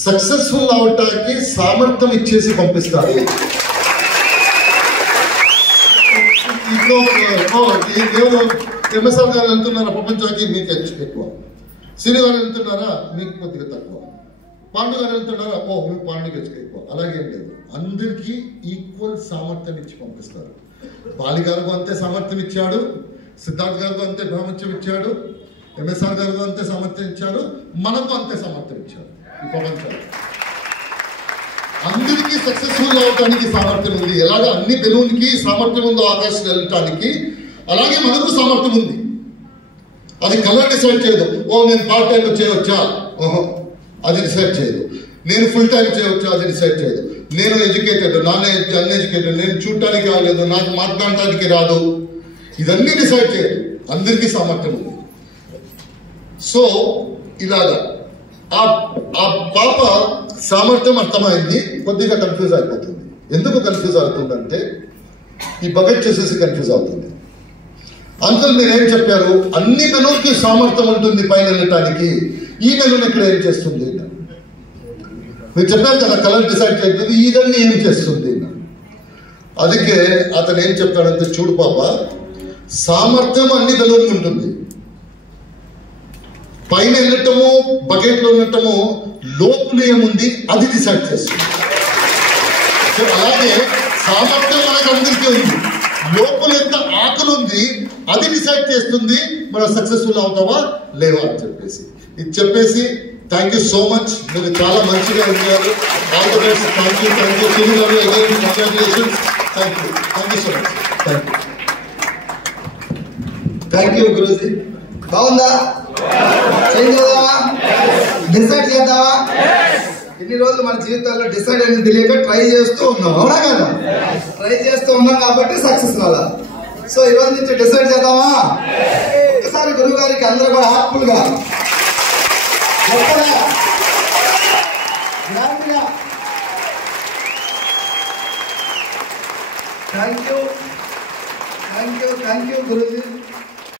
సక్సెస్ఫుల్ అవటానికి సామర్థ్యం ఇచ్చేసి పంపిస్తాడు. ఇప్పుడు ఎంఎస్ఆర్ గారు వెళ్తున్నారా ప్రపంచానికి, మీకు ఎక్కువ. సిరి గారు వెళ్తున్నారా, మీకు కొద్దిగా తక్కువ. పాండు గారు వెళ్తున్నారా, మీకు పాండుకి ఎక్కువ. అలాగేం లేదు, అందరికీ ఈక్వల్ సామర్థ్యం ఇచ్చి పంపిస్తారు. బాలి గారికి అంతే సామర్థ్యం ఇచ్చాడు, సిద్ధార్థ్ గారికి అంతే సామర్థ్యం ఇచ్చాడు, ఎంఎస్ఆర్ గారికి అంతే సామర్థ్యం ఇచ్చాడు, మనకు అంతే సామర్థ్యం ఇచ్చాడు. ఈ ప్రపంచాలు అందరికీ సక్సెస్ఫుల్ అవటానికి సామర్థ్యం ఉంది. ఎలాగ అన్ని బెలూన్కి సామర్థ్యం ఉందో ఆకాశం వెళ్ళటానికి, అలాగే మనకు సామర్థ్యం ఉంది. అది కలర్ డిసైడ్ చేయదు. నేను పార్ట్ టైంలో చేయవచ్చా, అది డిసైడ్ చేయదు. నేను ఫుల్ టైం చేయవచ్చా, అది డిసైడ్ చేయదు. నేను ఎడ్యుకేటెడ్, అన్ఎడ్యుకేటెడ్, నేను చూడటానికి రాలేదు, నాకు మాట్లాడటానికి రాదు, ఇదన్నీ డిసైడ్ చేయదు. అందరికీ సామర్థ్యం ఉంది. సో ఇలాగా ఆ పాప సామర్థ్యం అర్థమైంది, కొద్దిగా కన్ఫ్యూజ్ అయిపోతుంది. ఎందుకు కన్ఫ్యూజ్ అవుతుందంటే ఈ బకెట్ చేసేసి కన్ఫ్యూజ్ అవుతుంది. అంకుల్ మీరేం చెప్పారు, అన్ని బెలూన్కి సామర్థ్యం ఉంటుంది పైన వెళ్ళటానికి, ఈ బెలూన్ ఇక్కడ ఏం చేస్తుంది? మీరు చెప్పారు కదా కలర్ డిసైడ్ చేయలేదు, ఇదన్నీ ఏం చేస్తుంది? అందుకే అతను ఏం చెప్తాడంటే, చూడు పాప, సామర్థ్యం అన్ని బెలూన్ ఉంటుంది, పైన వెళ్ళటము బకెట్లో ఉండటము లోపల ఏముంది అది డిసైడ్ చేస్తుంది. అలాగే సామర్థ్యం మనకు అందరికీ ఉంది, లోపల ఎంత ఆకలి ఉంది అది డిసైడ్ చేస్తుంది మనం సక్సెస్ఫుల్ అవుతావా లేవా అని చెప్పేసి థ్యాంక్ యూ సో మచ్. మీరు చాలా మంచిగా ఉన్నారు. All the best. Thank you congratulations. Thank you so much. Thank you Guruji. బాగుందా? చేంజ్ చేద్దామా? డిసైడ్ చేద్దామా? ఇన్ని రోజులు మన జీవితాల్లో డిసైడ్ అనేది తెలియక ట్రై చేస్తూ ఉన్నాం, అవునా కదా? ట్రై చేస్తూ ఉన్నాం కాబట్టి సక్సెస్ అలా. సో ఈ రోజు నుంచి డిసైడ్ చేద్దామా? ఒకసారి గురువు గారికి అందరూ కూడా హార్ట్ఫుల్ గా థ్యాంక్ యూ గురూజీ.